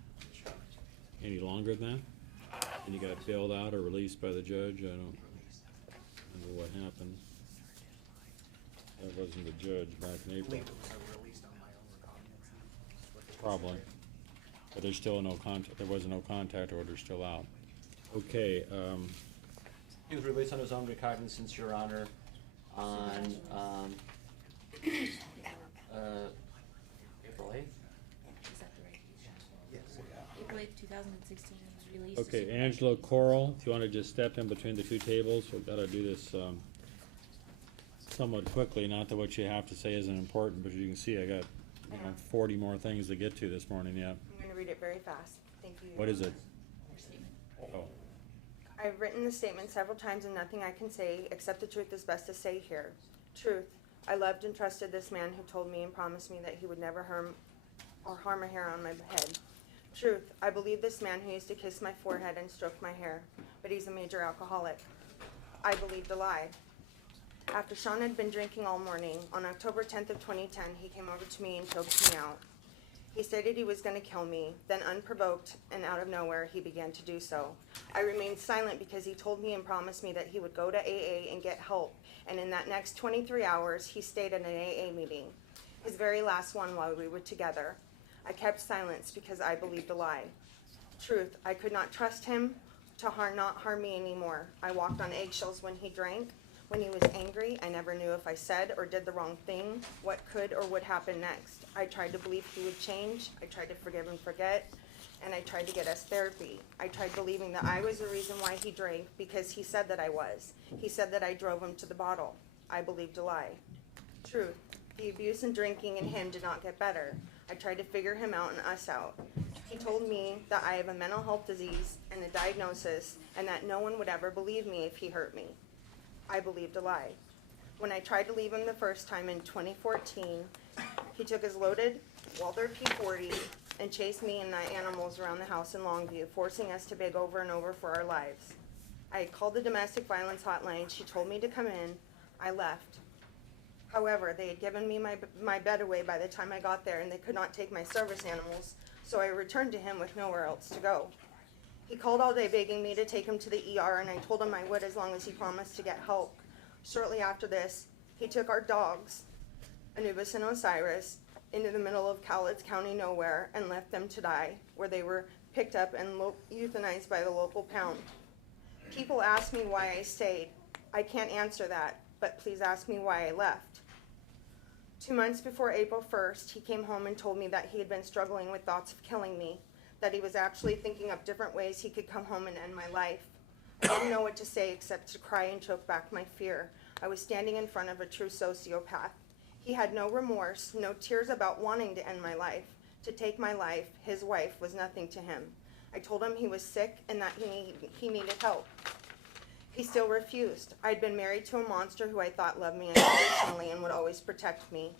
Any longer than that? And you got bailed out or released by the judge? I don't remember what happened. That wasn't the judge back in April. Probably. But there's still no contact, there was no contact order still out. Okay, He was released on his own recognizance, Your Honor, on, April 8th? Is that the right? Yes. April 8th, 2016 was released. okay, Angela Coral, if you wanna just step in between the two tables, we've gotta do this, somewhat quickly, not that what you have to say isn't important, but as you can see, I got, 40 more things to get to this morning yet. I'm going to read it very fast. Thank you. What is it? Your statement. Oh, I've written the statement several times and nothing I can say except the truth is best to say here. Truth. I loved and trusted this man who told me and promised me that he would never harm a hair on my head. Truth. I believe this man who used to kiss my forehead and stroke my hair, but he's a major alcoholic. I believed a lie. After Sean had been drinking all morning, on October 10th of 2010, he came over to me and choked me out. He stated he was going to kill me, then unprovoked and out of nowhere, he began to do so. I remained silent because he told me and promised me that he would go to AA and get help, and in that next 23 hours, he stayed at an AA meeting, his very last one while we were together. I kept silence because I believed a lie. Truth, I could not trust him to not harm me anymore. I walked on eggshells when he drank. When he was angry, I never knew if I said or did the wrong thing, what could or would happen next. I tried to believe he would change. I tried to forgive and forget, and I tried to get us therapy. I tried believing that I was the reason why he drank because he said that I was. He said that I drove him to the bottle. I believed a lie. Truth, the abuse and drinking in him did not get better. I tried to figure him out and us out. He told me that I have a mental health disease and a diagnosis, and that no one would ever believe me if he hurt me. I believed a lie. When I tried to leave him the first time in 2014, he took his loaded Walther P40 and chased me and my animals around the house in Longview, forcing us to beg over and over for our lives. I had called the domestic violence hotline. She told me to come in. I left. However, they had given me my bed away by the time I got there, and they could not take my service animals, so I returned to him with nowhere else to go. He called all day begging me to take him to the ER, and I told him I would as long as he promised to get help. Shortly after this, he took our dogs, Anubis and Osiris, into the middle of Cowlitz County nowhere and left them to die, where they were picked up and euthanized by the local pound. People ask me why I stayed. I can't answer that, but please ask me why I left. 2 months before April 1st, he came home and told me that he had been struggling with thoughts of killing me, that he was actually thinking up different ways he could come home and end my life. I didn't know what to say except to cry and choke back my fear. I was standing in front of a true sociopath. He had no remorse, no tears about wanting to end my life. To take my life, his wife, was nothing to him. I told him he was sick and that he needed help. He still refused. I'd been married to a monster who I thought loved me unconditionally and would always protect me.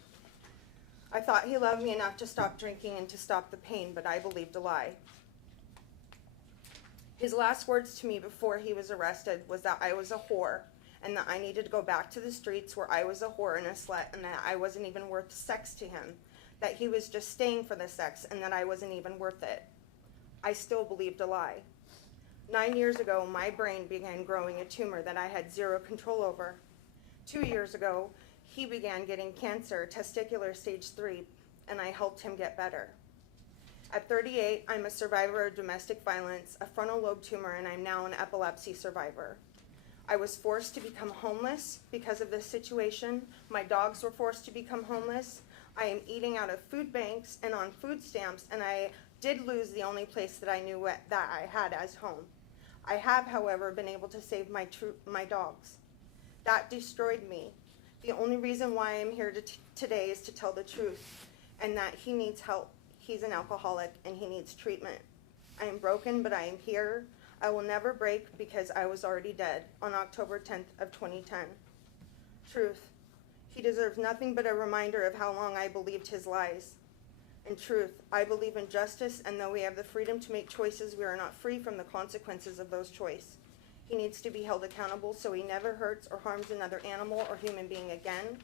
I thought he loved me enough to stop drinking and to stop the pain, but I believed a lie. His last words to me before he was arrested was that I was a whore and that I needed to go back to the streets where I was a whore and a slut and that I wasn't even worth sex to him, that he was just staying for the sex and that I wasn't even worth it. I still believed a lie. 9 years ago, my brain began growing a tumor that I had zero control over. 2 years ago, he began getting cancer, testicular stage 3, and I helped him get better. At 38, I'm a survivor of domestic violence, a frontal lobe tumor, and I'm now an epilepsy survivor. I was forced to become homeless because of this situation. My dogs were forced to become homeless. I am eating out of food banks and on food stamps, and I did lose the only place that I knew that I had as home. I have, however, been able to save my dogs. That destroyed me. The only reason why I'm here today is to tell the truth and that he needs help. He's an alcoholic and he needs treatment. I am broken, but I am here. I will never break because I was already dead on October 10th of 2010. Truth. He deserves nothing but a reminder of how long I believed his lies. In truth, I believe in justice, and though we have the freedom to make choices, we are not free from the consequences of those choices. He needs to be held accountable so he never hurts or harms another animal or human being again.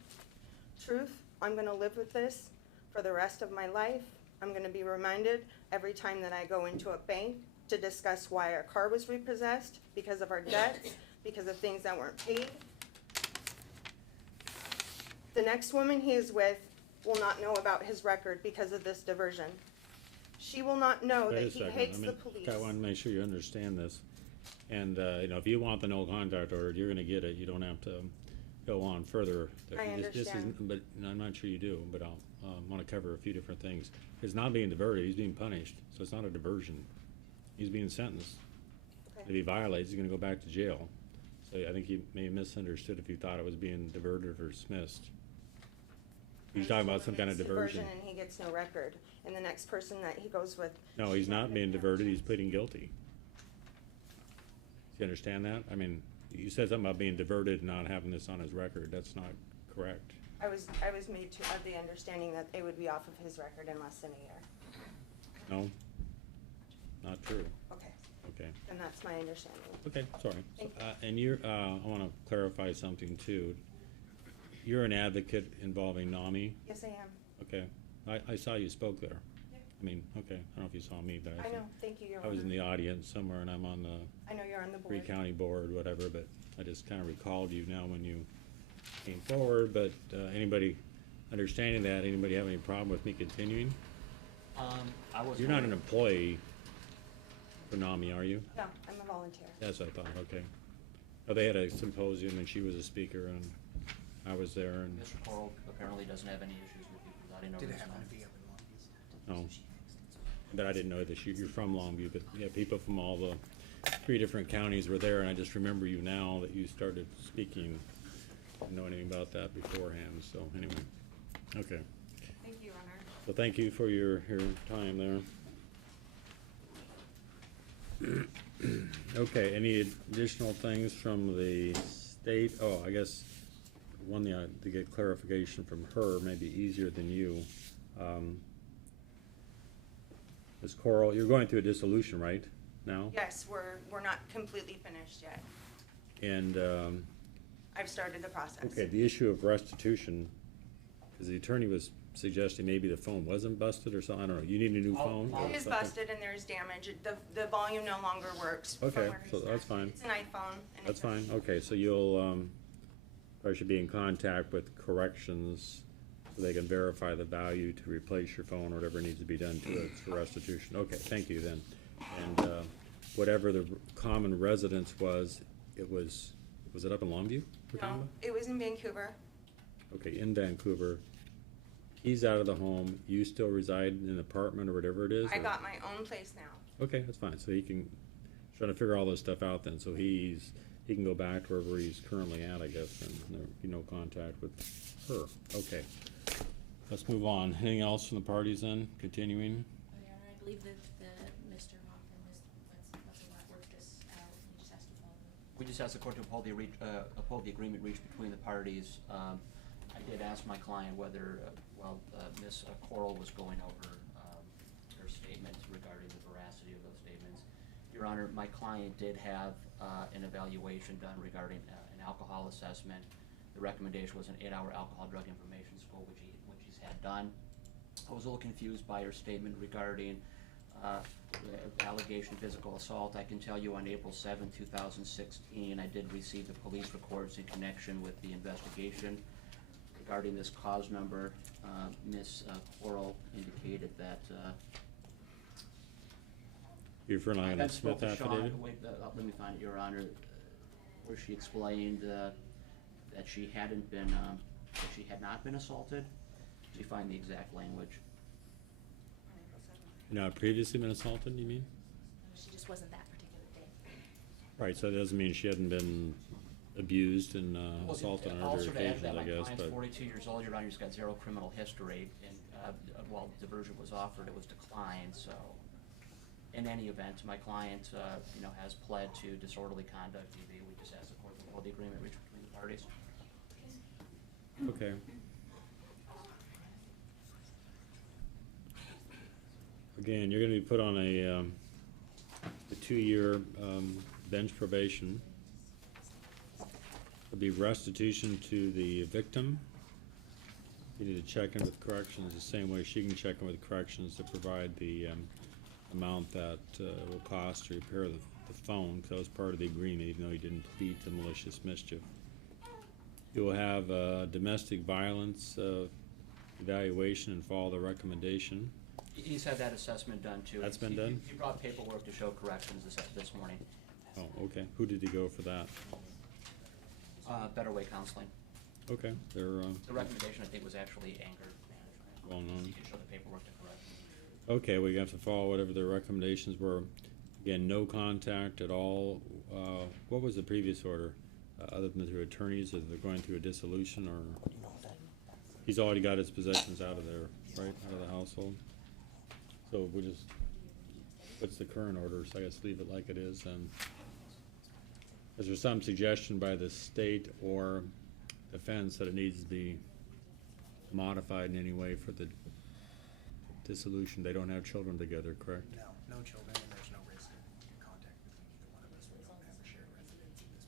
Truth, I'm going to live with this for the rest of my life. I'm going to be reminded every time that I go into a bank to discuss why our car was repossessed, because of our debts, because of things that weren't paid. The next woman he is with will not know about his record because of this diversion. She will not know Wait that a he second. hates I mean, the police. I want to make sure you understand this. And, if you want the no contact order, you're gonna get it. You don't have to go on further. I This isn't- understand. But I'm not sure you do, but I'll, wanna cover a few different things. He's not being diverted, he's being punished, so it's not a diversion. He's being sentenced. Okay. If he violates, he's gonna go back to jail. So I think you may have misunderstood if you thought it was being diverted or dismissed. He's talking about some kind of It's diversion. And he gets no record. And the next person that he goes with. No, he's not being diverted, he's pleading guilty. Do you understand that? I mean, you said something about being diverted and not having this on his record, that's not correct. I was made to have the understanding that it would be off of his record in less than a year. No? Not true. Okay, Okay. and that's my understanding. Okay, sorry. Thank you. And you're, I wanna clarify something too. You're an advocate involving NAMI? Yes, I am. Okay. I saw you spoke there. Yeah. I mean, okay, I don't know if you saw me, but I know, thank you, Your I was in Honor. the audience somewhere and I'm on the I know you're on the board. three-county board, whatever, but I just kinda recalled you now when you came forward, but, anybody understanding that, anybody have any problem with me continuing? I was. You're not an employee for NAMI, are you? No, I'm a volunteer. That's what I thought, okay. Oh, they had a symposium and she was a speaker and I was there and, Mr. Coral apparently doesn't have any issues with you presiding over Did it this happen matter. to be up in Longview? no. But I didn't know that you're from Longview, but yeah, people from all the 3 different counties were there and I just remember you now that you started speaking. Didn't know anything about that beforehand, so anyway, okay. Thank you, Your Honor. Well, thank you for your time there. Okay, any additional things from the state? Oh, I guess one thing to get clarification from her may be easier than you. Ms. Coral, you're going through a dissolution, right, now? Yes, we're not completely finished yet. And, I've started the process. okay, the issue of restitution, because the attorney was suggesting maybe the phone wasn't busted or something, I don't know, you need a new phone? or It is something? busted and there's damage. The volume no longer works. from Okay, where he so that's started. fine. It's an iPhone. And That's it's a- fine, okay, so you'll, probably should be in contact with corrections so they can verify the value to replace your phone or whatever needs to be done to it for restitution. Okay, thank you then. And, whatever the common residence was it up in Longview? we're talking No, about? it was in Vancouver. Okay, in Vancouver. He's out of the home, you still reside in an apartment or whatever it is? I or- got my own place now. Okay, that's fine, so he can, trying to figure all this stuff out then, so he can go back to wherever he's currently at, I guess, and there be no contact with her, okay. Let's move on, anything else from the parties then, continuing? Your Honor, I believe that Mr. Hoffman was We just asked the court to uphold the agreement reached between the parties. I did ask my client whether, Ms. Coral was going over her statements regarding the veracity of those statements. Your Honor, my client did have an evaluation done regarding an alcohol assessment. The recommendation was an 8-hour alcohol drug information school, which he's had done. I was a little confused by her statement regarding allegation of physical assault. I can tell you on April 7, 2016, I did receive the police reports in connection with the investigation regarding this cause number. Ms. Coral indicated that You're referring to I the then Smith spoke to Sean, affidavit? wait, let me find it, Your Honor, where she explained that she hadn't been, that she had not been assaulted. Let me find the exact language. Not previously been assaulted, you mean? She just wasn't that particular day. Right, so that doesn't mean she hadn't been abused and Well, assaulted on also other to add to occasions, that, I my guess, client's but. 42 years old, Your Honor, he's got 0 criminal history, and while diversion was offered, it was declined, so. In any event, my client, has pled to disorderly conduct, DV. We just asked the court to uphold the agreement reached between the parties. Okay. Again, you're gonna be put on a 2-year, bench probation. There'll be restitution to the victim. You need to check in with corrections the same way she can check in with corrections to provide the, amount that, will cost to repair the phone, 'cause that was part of the agreement, even though you didn't plead to malicious mischief. You'll have, domestic violence, evaluation and follow the recommendation. He's had that assessment done too. That's been He- done? He brought paperwork to show corrections this morning. Oh, okay. Who did he go for that? Better Way Counseling. Okay, they're, The recommendation, I think, was actually anger management. well known. You can show the paperwork to correct. Okay, we have to follow whatever their recommendations were. Again, no contact at all. What was the previous order? Other than through attorneys, if they're going through a dissolution, or? He's already got his possessions out of there, right, out of the household? So we'll just, what's the current order? So I guess leave it like it is, and is there some suggestion by the state or defense that it needs to be modified in any way for the dissolution? They don't have children together, correct? No, no children, and there's no risk of contact between either one of us. We don't have a shared residence in this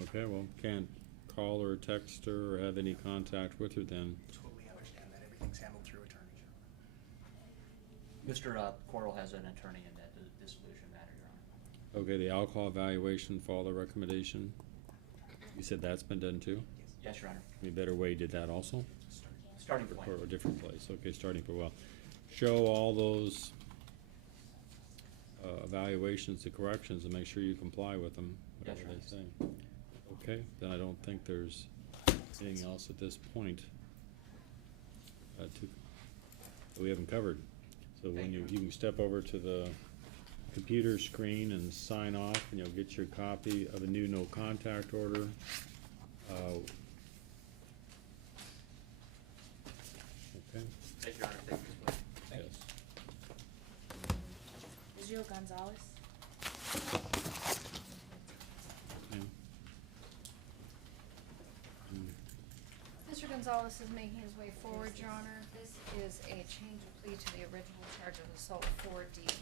matter. Okay, well, can't call or text her or have any contact with her then. Totally understand that. Everything's handled through attorneys. Mr. Coral has an attorney in that dissolution matter, Your Honor. Okay, the alcohol evaluation, follow the recommendation. You said that's been done too? Yes, Your Honor. Any better way did that also? Starting point. Or a different place, okay, starting for, well, show all those evaluations to corrections and make sure you comply with them, Yes, whatever Your they say. Okay, then I don't think there's anything else at this point that we haven't covered. So when Thank you you. can step over to the computer screen and sign off, and you'll get your copy of a new no contact order. Okay, Thank you, Your Honor. Thank you. Thank you. yes. Israel Gonzalez. Yeah. Mr. Gonzalez is making his way forward, Your Honor. This is a change of plea to the original charge of assault 4D.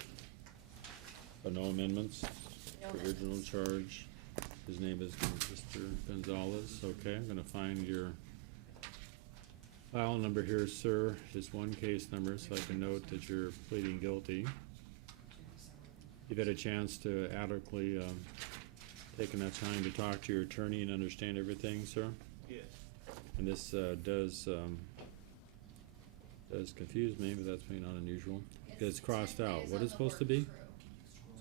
So no amendments? No Original amendments. charge, his name is Mr. Gonzalez, okay, I'm gonna find your file number here, sir, just one case number, so I can note that you're pleading guilty. You've had a chance to adequately, taken that time to talk to your attorney and understand everything, sir? Yes. And this, does confuse me, but that's maybe not unusual. It's crossed out, what is it supposed to be?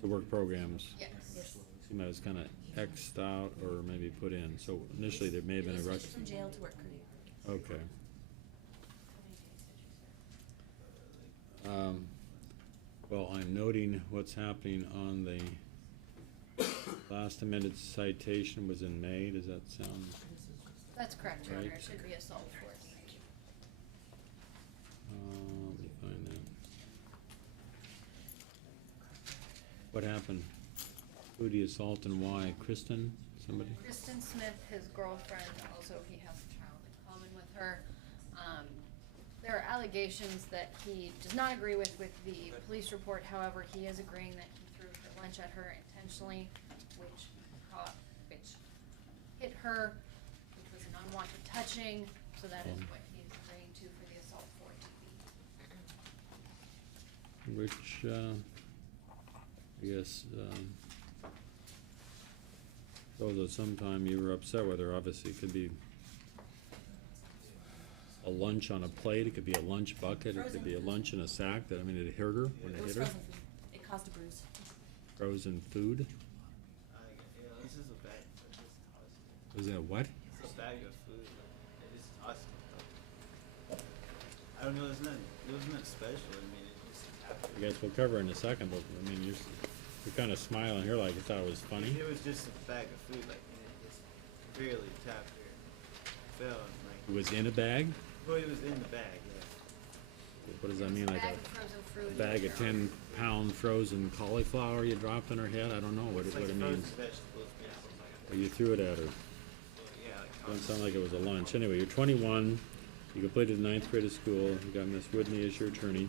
The work programs. Yes. See, it was kinda X'd out or maybe put in, so initially there may have been a rec- From jail to work career. Okay. Well, I'm noting what's happening on the last amended citation was in May, does that sound? That's correct, Your Honor. Right. It should be assault 4D. Let me find that. What happened? Who assault and why? Kristen, somebody? Kristen Smith, his girlfriend, also he has a child in common with her. There are allegations that he does not agree with the police report, however, he is agreeing that he threw her lunch at her intentionally, which hit her, which was an unwanted touching, so that is what he is agreeing to for the assault for TV. Which, I guess, shows that sometime you were upset with her. Obviously, it could be a lunch on a plate, it could be a lunch bucket, it could be a lunch in a sack that, I mean, it hurt her when it It was hit her. frozen food. It caused a bruise. Frozen food? This is a bag. Was that what? It's a bag of food. It just tossed it. I don't know. It was not special. I mean, it just happened. I guess we'll cover it in a second, but, I mean, you're kind of smiling here like you thought it was funny. It was just a bag of food, like, and it just barely tapped her. Fell and like. It was in a bag? Well, it was in the bag. Yeah. What does that mean, like Bag of frozen fruit. a bag of 10-pound frozen cauliflower you dropped on her head? I don't know what It's it like means. frozen vegetables, basically. Well, you threw it at her. Yeah. Doesn't sound like it was a lunch. Anyway, you're 21, you completed the 9th grade of school, you got Miss Whitney as your attorney,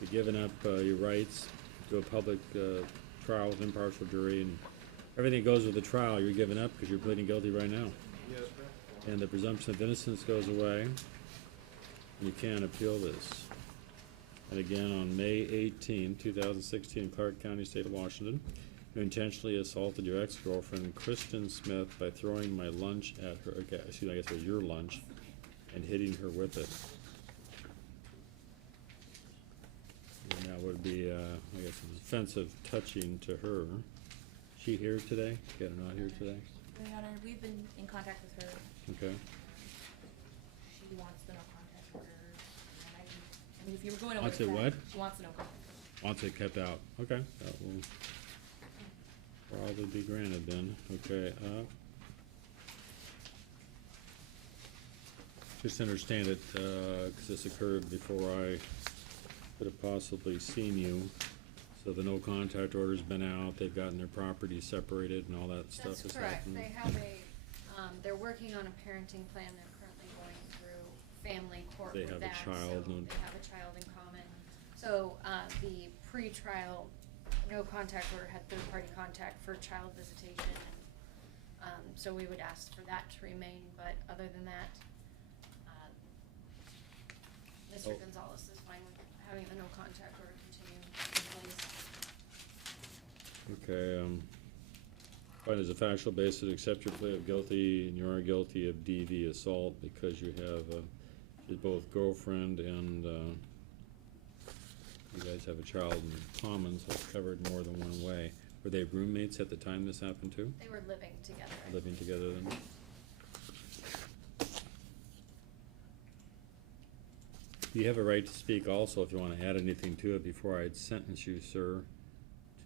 you're giving up your rights to a public trial with impartial jury, and everything goes with the trial you're giving up because you're pleading guilty right now. Yeah. And the presumption of innocence goes away, and you can't appeal this. And again, on May 18, 2016, in Clark County, State of Washington, you intentionally assaulted your ex-girlfriend, Kristen Smith, by throwing my lunch at her, okay, excuse me, I guess it was your lunch, and hitting her with it. And that would be, I guess, an offensive touching to her. She here today? Get her not here today? Your Honor, we've been in contact with her. Okay. She wants the no contact order. And I mean, if you were going over Wants that, it what? she wants the no contact order. Wants it kept out. Okay, that will probably be granted then. Okay, just understand it, 'cause this occurred before I could have possibly seen you. So the no contact order's been out, they've gotten their property separated and all that stuff That's has correct. happened. They have they're working on a parenting plan. They're currently going through family court They with have a that. child So and- they have a child in common. So, the pre-trial no contact order had third-party contact for child visitation. And, so we would ask for that to remain, but other than that, Mr. Oh. Gonzalez is fine with having the no contact order continue in place. Okay, fine, as a factual basis, accept your plea of guilty, and you are guilty of DV assault because you have, she's both girlfriend and, you guys have a child in common, so it's covered more than one way. Were they roommates at the time this happened too? They were living together. Living together then? You have a right to speak also if you wanna add anything to it before I'd sentence you, sir,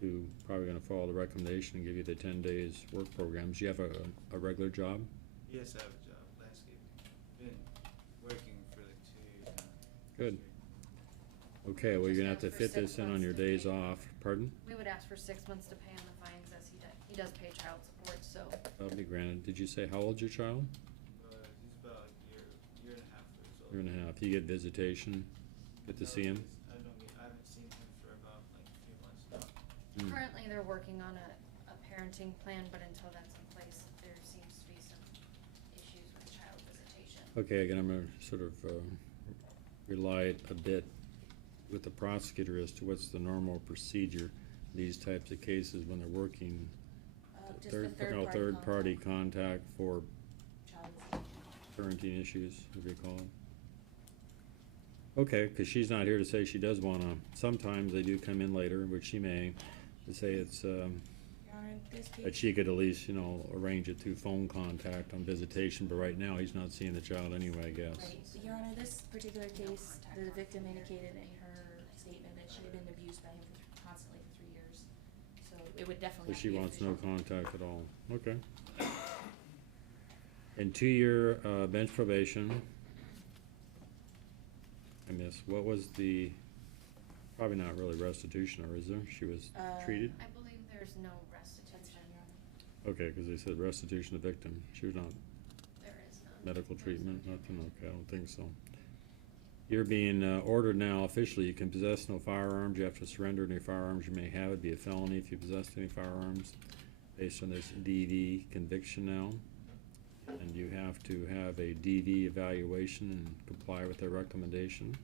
to, probably gonna follow the recommendation and give you the 10 days work programs. You have a regular job? Yes, I have a job, landscaping. Been working for like 2 years now. Good. Okay, well, you're gonna have to Just ask fit for this in 6 on your months to days pay. off. Pardon? We would ask for 6 months to pay on the fines as he does pay child support, so. That'll be granted. Did you say how old's your child? He's about a year and a half years old. Year and a half. You get visitation? Get to see him? I haven't seen him for about like a few months now. Hmm. Currently, they're working on a parenting plan, but until that's in place, there seems to be some issues with child visitation. Okay, again, I'm gonna sort of rely a bit with the prosecutor as to what's the normal procedure in these types of cases when they're working. Just the Third-party contact for Child visitation. parenting issues, if you call it. Okay, cause she's not here to say she does wanna, sometimes they do come in later, which she may, to say it's, Your Honor, in this that case, she could at least, you know, arrange it through phone contact on visitation, but right now, he's not seeing the child anyway, I guess. right, Your Honor, this particular case, the victim indicated in her statement that she had been abused by him constantly for 3 years. So it would So definitely have to she be wants no official. contact at all, okay. And 2-year bench probation. I miss, what was the, probably not really restitution, or is there? She was treated? I believe there's no restitution. Okay, cause they said restitution to victim, she was not There is none. medical treatment, nothing, okay, I don't think so. You're being ordered now officially, you can possess no firearms, you have to surrender any firearms you may have, it'd be a felony if you possessed any firearms based on this DV conviction now. And you have to have a DV evaluation and comply with their recommendation.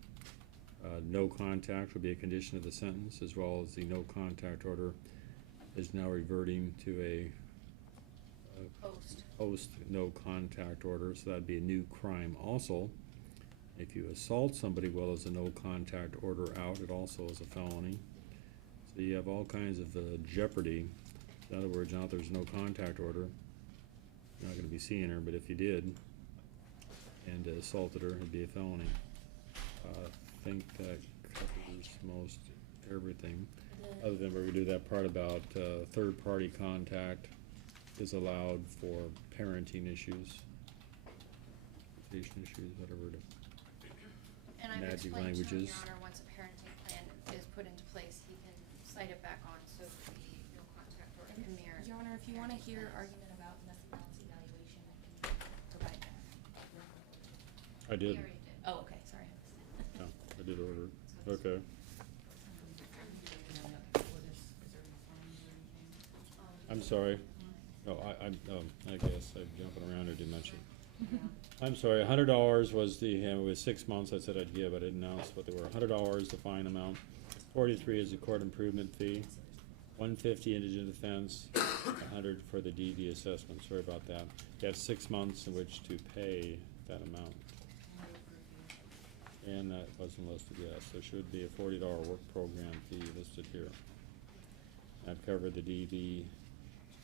No contact will be a condition of the sentence, as well as the no contact order is now reverting to a post no contact order, so that'd be a new crime also. If you assault somebody while there's a no contact order out, it also is a felony. So you have all kinds of jeopardy. In other words, now there's no contact order, you're not gonna be seeing her, but if you did and assaulted her, it'd be a felony. I think that covers most everything, other than we're gonna do that part about third-party contact is allowed for parenting issues, patient issues, whatever the And I've magic explained to him, languages. Your Honor, once a parenting plan is put into place, he can cite it back on, so that the no contact order can mirror. Your Honor, if you wanna hear argument about domestic violence evaluation, I can provide that. I did. He already did. Oh, okay, sorry. Yeah, I did order, okay. I'm sorry. Oh, I guess I'm jumping around here, didn't mention. I'm sorry, $100 was the, it was 6 months I said I'd give, I didn't announce what they were. $100 the fine amount, 43 is the court improvement fee, 150 indigent offense, 100 for the DV assessment, sorry about that. You have 6 months in which to pay that amount. And that wasn't listed, yes, there should be a $40 work program fee listed here. That covered the DV,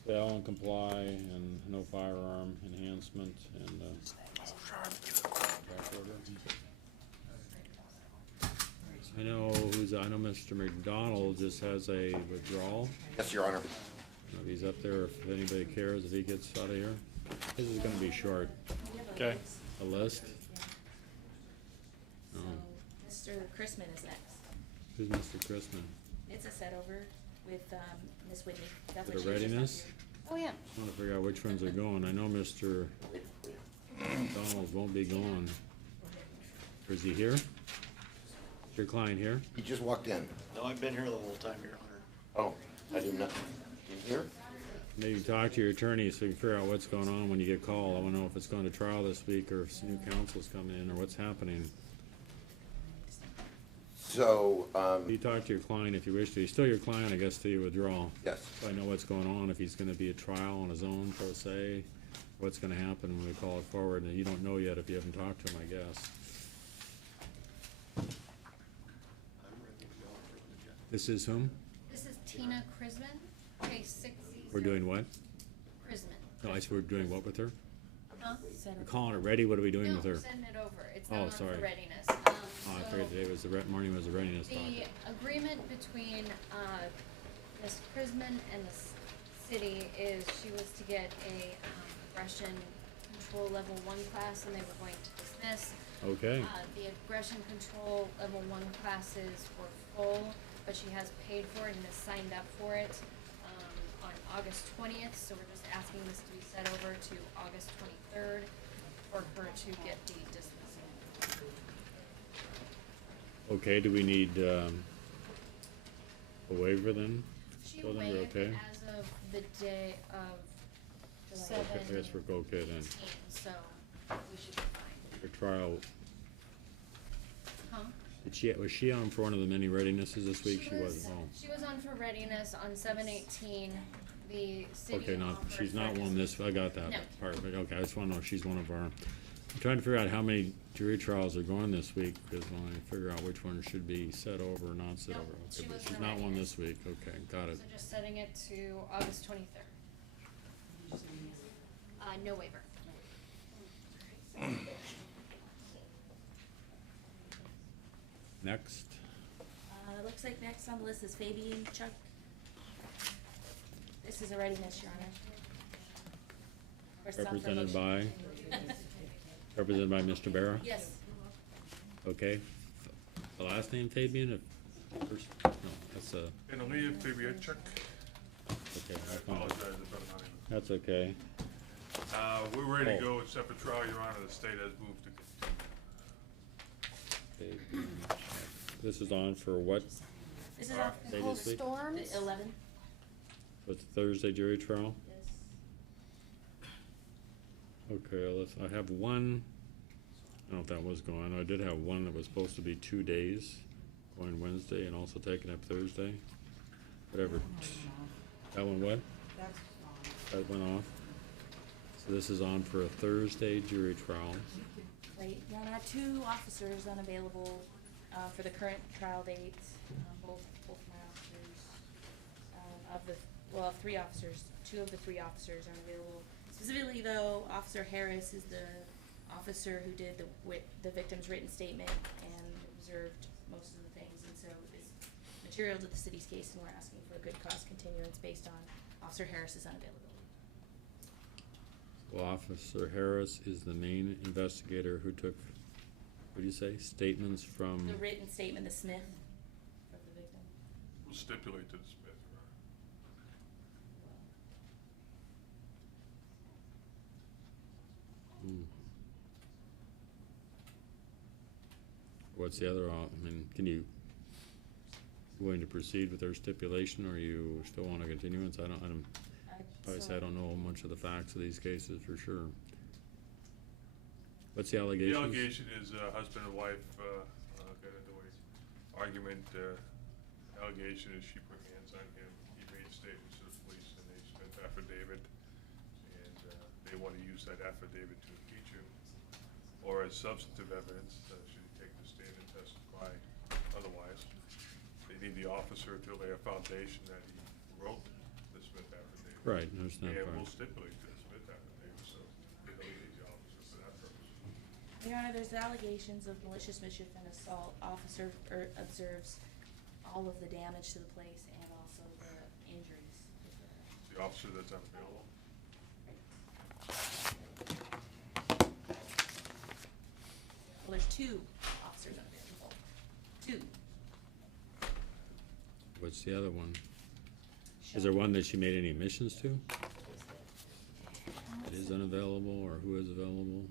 fail and comply, and no firearm enhancement, and, back order. I know Mr. McDonald just has a withdrawal. Yes, Your Honor. If he's up there, if anybody cares, if he gets out of here. This is gonna be short. Okay. A list? Oh, Mr. Chrisman is next. who's Mr. Chrisman? It's a set over with, Ms. Whitney. That's Is what it a she was just readiness? up here. Oh, yeah. I wanna figure out which ones are going. I know Mr. McDonald won't be going. Or is he here? Is your client here? He just walked in. No, I've been here the whole time, Your Honor. Oh, I did not. You here? Maybe talk to your attorney so you can figure out what's going on when you get called. I wanna know if it's going to trial this week or if new counsel's coming in or what's happening. So, You talk to your client if you wish to. He's still your client, I guess, till you withdraw. yes. So I know what's going on, if he's gonna be a trial on his own, per se, what's gonna happen when we call it forward, and you don't know yet if you haven't talked to him, I guess. This is whom? This is Tina Chrisman, case 6. We're doing what? Chrisman. No, I said we're doing what with her? Huh? We're calling it ready, what are we doing with No, her? send it over. It's Oh, not on sorry. for readiness. Oh, I figured today was the morning was the readiness talk. The agreement between, Ms. Chrisman and the city is she was to get a, aggression control level 1 class, and they were going to dismiss. Okay, The aggression control level 1 classes were full, but she has paid for it and has signed up for it, on August 20th, so we're just asking this to be set over to August 23rd for her to get the dismissal. okay, do we need, a waiver then? She Well, then we're waived okay. as of the day of Okay, I guess we're okay then. 7/18, so we should be fine. For trial, Huh? was she on for one of the many readinesses this week? She wasn't, oh. She was on for readiness on 7/18, the city Okay, no, offered she's not her one this, I got that No. part, but okay, I just wanna know if she's one of our, I'm trying to figure out how many jury trials are going this week, because when I figure out which one should be set over or not set Nope, over. she Okay, but was she's the not one readiness. this week, okay, got it. So just setting it to August 23rd. No waiver. Next, Looks like next on the list is Fabian Chuck. This is a readiness, Your Honor. Or some represented promotion. represented by Mr. Barra? Yes. Okay, the last name Fabian, first, no, that's Benalia Fabianchuk. okay, I found it. Apologize if I'm not able That's okay. We're ready to Oh. go except for trial, Your Honor. The state has moved to continue. Okay. This is on for what? This is on Say Cold this week? storms? the 11th. What's Thursday jury trial? Yes. Okay, I have one, I don't know if that was going on. I did have one that was supposed to be 2 days, going Wednesday and also taking up Thursday. Whatever. That one what? That's That went off. So this is on for a Thursday jury trial. Right, Your Honor, 2 officers unavailable for the current trial dates, both my officers. Of the, well, 3 officers, 2 of the 3 officers are unavailable. Specifically though, Officer Harris is the officer who did the victim's written statement and observed most of the things, and so is material to the city's case, and we're asking for a good cause continuance based on Officer Harris's unavailability. Well, Officer Harris is the main investigator who took, what do you say, statements from? The written statement, the Smith of the victim. We'll stipulate to the Smith, Your Honor. What's the other, I mean, can you, going to proceed with their stipulation, or you still want a continuance? Obviously, I don't know much of the facts of these cases for sure. What's the allegations? The allegation is husband and wife got into an argument. Allegation is she put hands on him. He made statements to the police, and they spent affidavit, and they want to use that affidavit to impeach him, or as substantive evidence. Should he take the stand and testify otherwise? They need the officer to lay a foundation that he wrote the Smith affidavit. Right, I understand And part. we'll stipulate to the Smith affidavit, so they don't need the officer for that purpose. Your Honor, there's allegations of malicious mischief and assault. Officer observes all of the damage to the place and also the injuries. The officer that's unavailable. Well, there's 2 officers unavailable. 2. What's the other one? Is there one that she made any admissions to? That is unavailable, or who is available?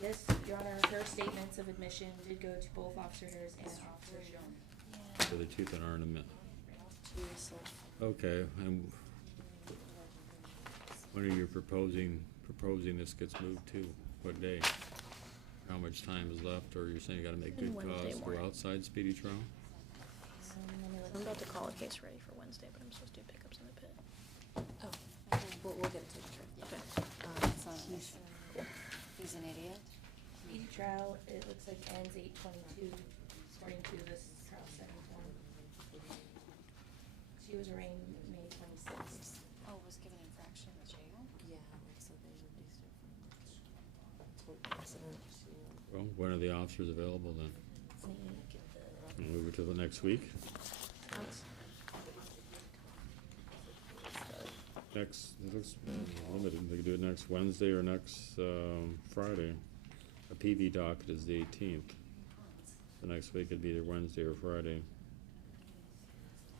Yes, Your Honor, her statements of admission did go to both Officer Harris and Officer Schoen. So the 2 that aren't admit. Okay, and when are you proposing this gets moved to? What day? How much time is left, or you're saying you gotta make good Wednesday cause, go morning. outside speedy trial? I'm about to call a case ready for Wednesday, but I'm supposed to do pickups in the pit. Oh, we'll get it taken care of. Okay. It's not an issue. He's an idiot. Speedy trial, it looks like ends 8/22, according to this trial setting form. She was arraigned May 26th. Oh, was given infraction in jail? Yeah, like, so they released her from the accident. Well, when are the officers available then? We'll move it to the next week? Next, it looks limited, they could do it next Wednesday or next, Friday. A PV docket is the 18th. The next week it'd be either Wednesday or Friday.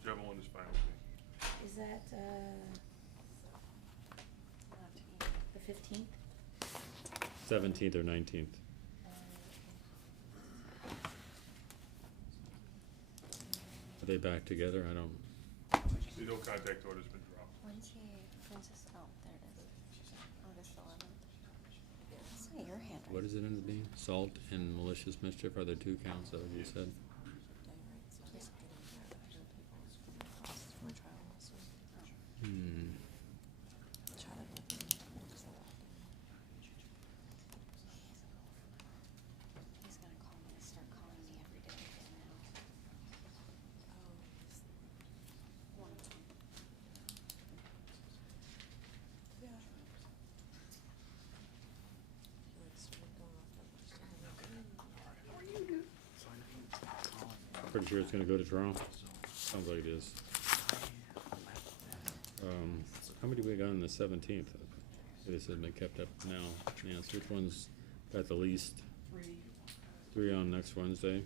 Whichever one is fine with me. Is that, the 15th? 17th or 19th. Are they back together? I don't, The no contact order's been dropped. When's he, when's this, oh, there it is. August 11th. That's not your handwriting. what is it end up being? Assault and malicious mischief are the 2 counts that you said? Hmm. He's gonna call me, start calling me every day again now. One of them. Pretty sure it's gonna go to trial? Sounds like it is. How many we got on the 17th? They said they kept up now. Yes, which one's got the least? 3 on next Wednesday.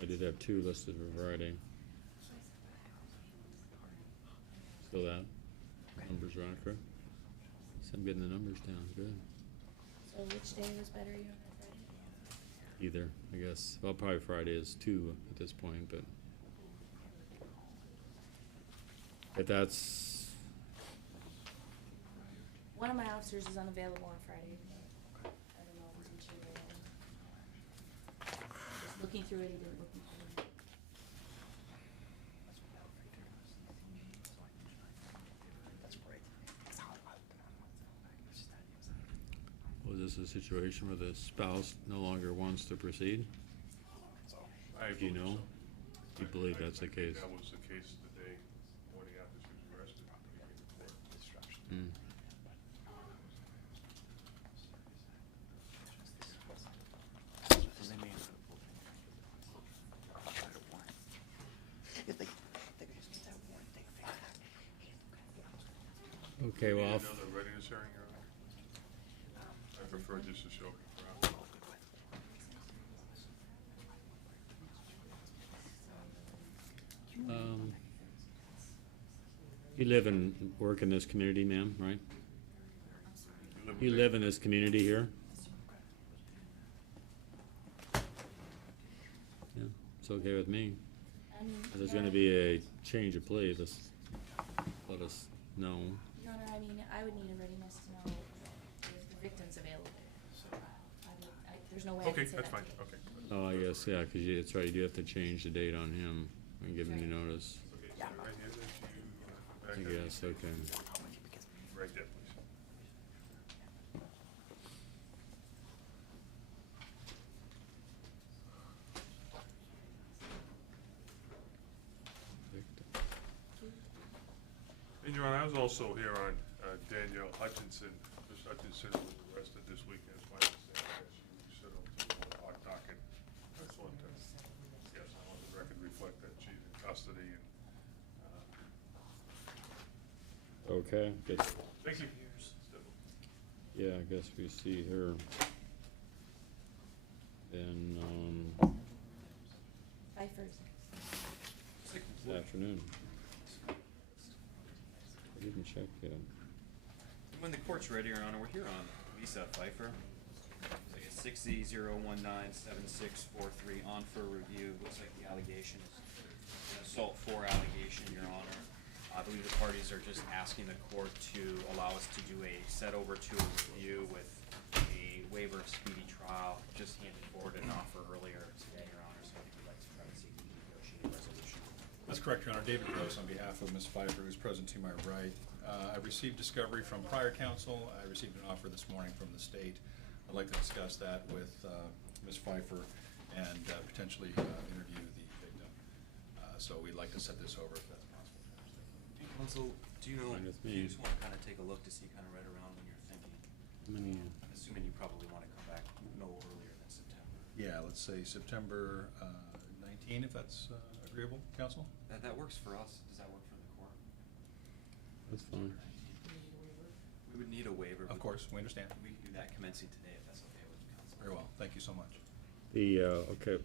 I did have 2 listed for Friday. Still that? Numbers are accurate? So I'm getting the numbers down, good. So which day was better, you on Friday? Either, I guess. Well, probably Friday is 2 at this point, but. If that's, One of my officers is unavailable on Friday. I don't know if it's just looking through it, he didn't look through it. was this a situation where the spouse no longer wants to proceed? I Do you believe know? so. You believe that's the case? That was the case the day, morning after she was arrested, when he came to court. Hmm. Okay, well, Need I'll another readiness hearing, Your Honor? I prefer just to show him around. You live and work in this community, ma'am, right? You live in this community here? Yeah, it's okay with me. If there's gonna be a change of plea, just let us know. Your Honor, I mean, I would need a readiness to know if the victim's available. There's no way I Okay, can say that's that fine, today. okay. Oh, I guess, yeah, 'cause it's right, you do have to change the date on him and give him the notice. Okay, so right here, that you, I back up. guess, okay. Right there, please. And Your Honor, I was also here on Danielle Hutchinson. Ms. Hutchinson was arrested this weekend, as my understanding, as she set up to a hot docket. I just wanted to, yes, I want the record reflect that she's in custody and, Okay, guess, thank you. yeah, I guess we see her. Then, Pfeiffer's. this afternoon. I didn't check yet. When the court's ready, Your Honor, we're here on Lisa Pfeiffer. It's 6Z0197643 on for review. Looks like the allegation is an assault 4 allegation, Your Honor. I believe the parties are just asking the court to allow us to do a set over to a review with a waiver of speedy trial. Just handed forward an offer earlier today, Your Honor, so I think we'd like to try to see if we can negotiate a resolution. That's correct, Your Honor. David Gross on behalf of Ms. Pfeiffer, who's present to my right. I received discovery from prior counsel. I received an offer this morning from the state. I'd like to discuss that with Ms. Pfeiffer and potentially interview the victim. So we'd like to set this over if that's possible. Counsel, do you know, Fine with do you me. just wanna kinda take a look to see kinda right around when you're thinking? How many, I'm assuming you probably wanna come back no earlier than September. Yeah, let's say September 19, if that's agreeable, counsel? That works for us. Does that work for the court? that's fine. We would need a waiver. Of course, we understand. We can do that commencing today if that's okay with the council. Very well, thank you so much. The, okay,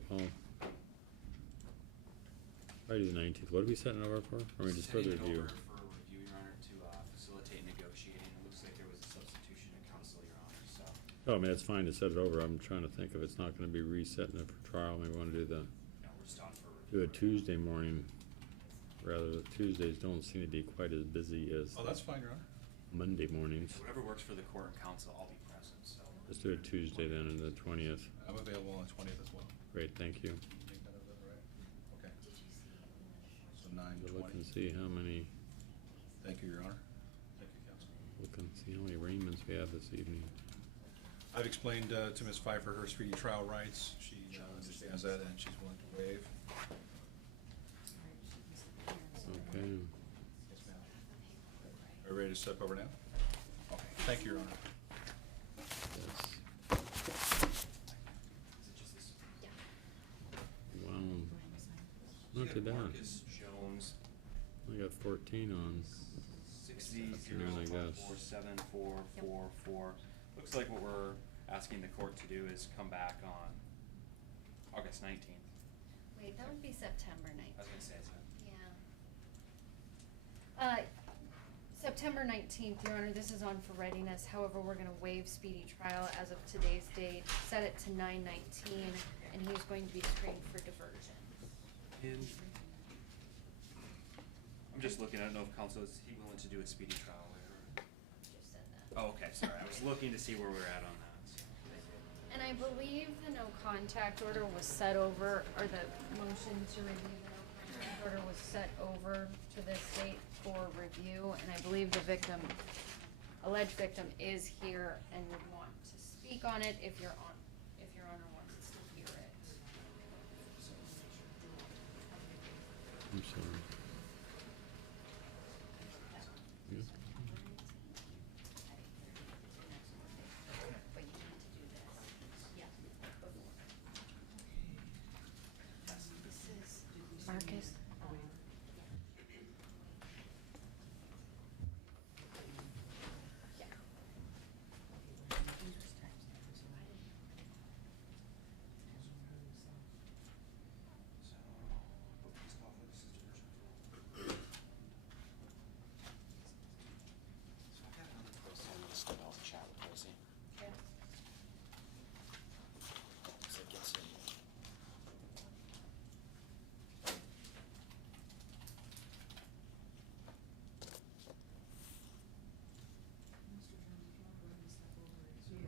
Friday the 19th, what are we setting over for? Or we just further Setting it review? over for review, Your Honor, to facilitate negotiating. It looks like there was a substitution in council, Your Honor, so. Oh, I mean, it's fine to set it over. I'm trying to think if it's not gonna be resetting it for trial. Maybe we wanna do No, we're just on for do review. a Tuesday morning. Rather, Tuesdays don't seem to be quite as busy as Oh, that's fine, Your Honor. Monday mornings. Whatever works for the court and council, I'll be present, so. Let's do it Tuesday then, and the 20th. I'm available on the 20th as well. Great, thank you. Make that of that, right? Okay. So We'll look 9:20. and see how many, Thank you, Your Honor. Thank you, counsel. look and see how many arraignments we have this evening. I've explained to Ms. Pfeiffer her speedy trial rights. She understands that and she's willing to waive. Okay. Yes, ma'am. Are we ready to step over now? Okay, thank you, Your Honor. Yes. Wow. Not too bad. Marcus Jones, I got 14 on. 6Z0147444. Looks like what we're asking the court to do is come back on August 19th. Wait, that would be September 19th. I was gonna say it's Yeah. September 19th, Your Honor, this is on for readiness, however, we're gonna waive speedy trial as of today's date, set it to 9/19, and he's going to be screened for diversion. And I'm just looking, I don't know if counsel, is he willing to do a speedy trial later? Just said that. Oh, okay, sorry, I was looking to see where we're at on that, so. And I believe the no contact order was set over, or the motion to review the no contact order was set over to this date for review, and I believe the victim, alleged victim is here and would want to speak on it if Your Honor wants to hear it. I'm sorry. Yeah. But you need to do this. Yeah. This is Marcus.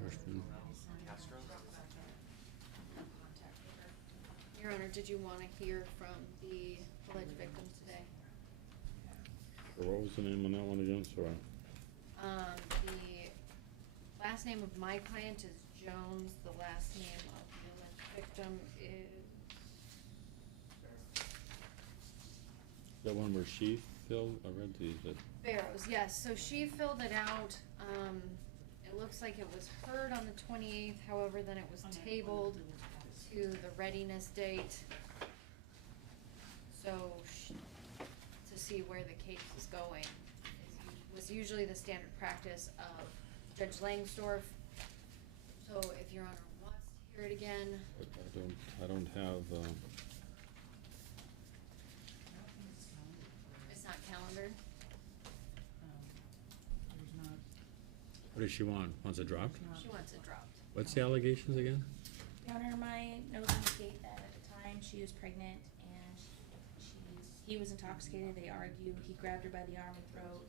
Question. Your Honor, did you wanna hear from the alleged victim today? What was the name on that one again? Sorry. The last name of my client is Jones, the last name of the alleged victim is, That one where she filled, I read these, but Barrows, yes, so she filled it out, it looks like it was heard on the 28th, however, then it was tabled to the readiness date. So, to see where the case is going, was usually the standard practice of Judge Langsdorff. So if Your Honor wants to hear it again, I don't have, it's not calendared. what does she want? Wants it dropped? She wants it dropped. What's the allegations again? Your Honor, my notes indicate that at the time she was pregnant and he was intoxicated, they argue, he grabbed her by the arm and throat,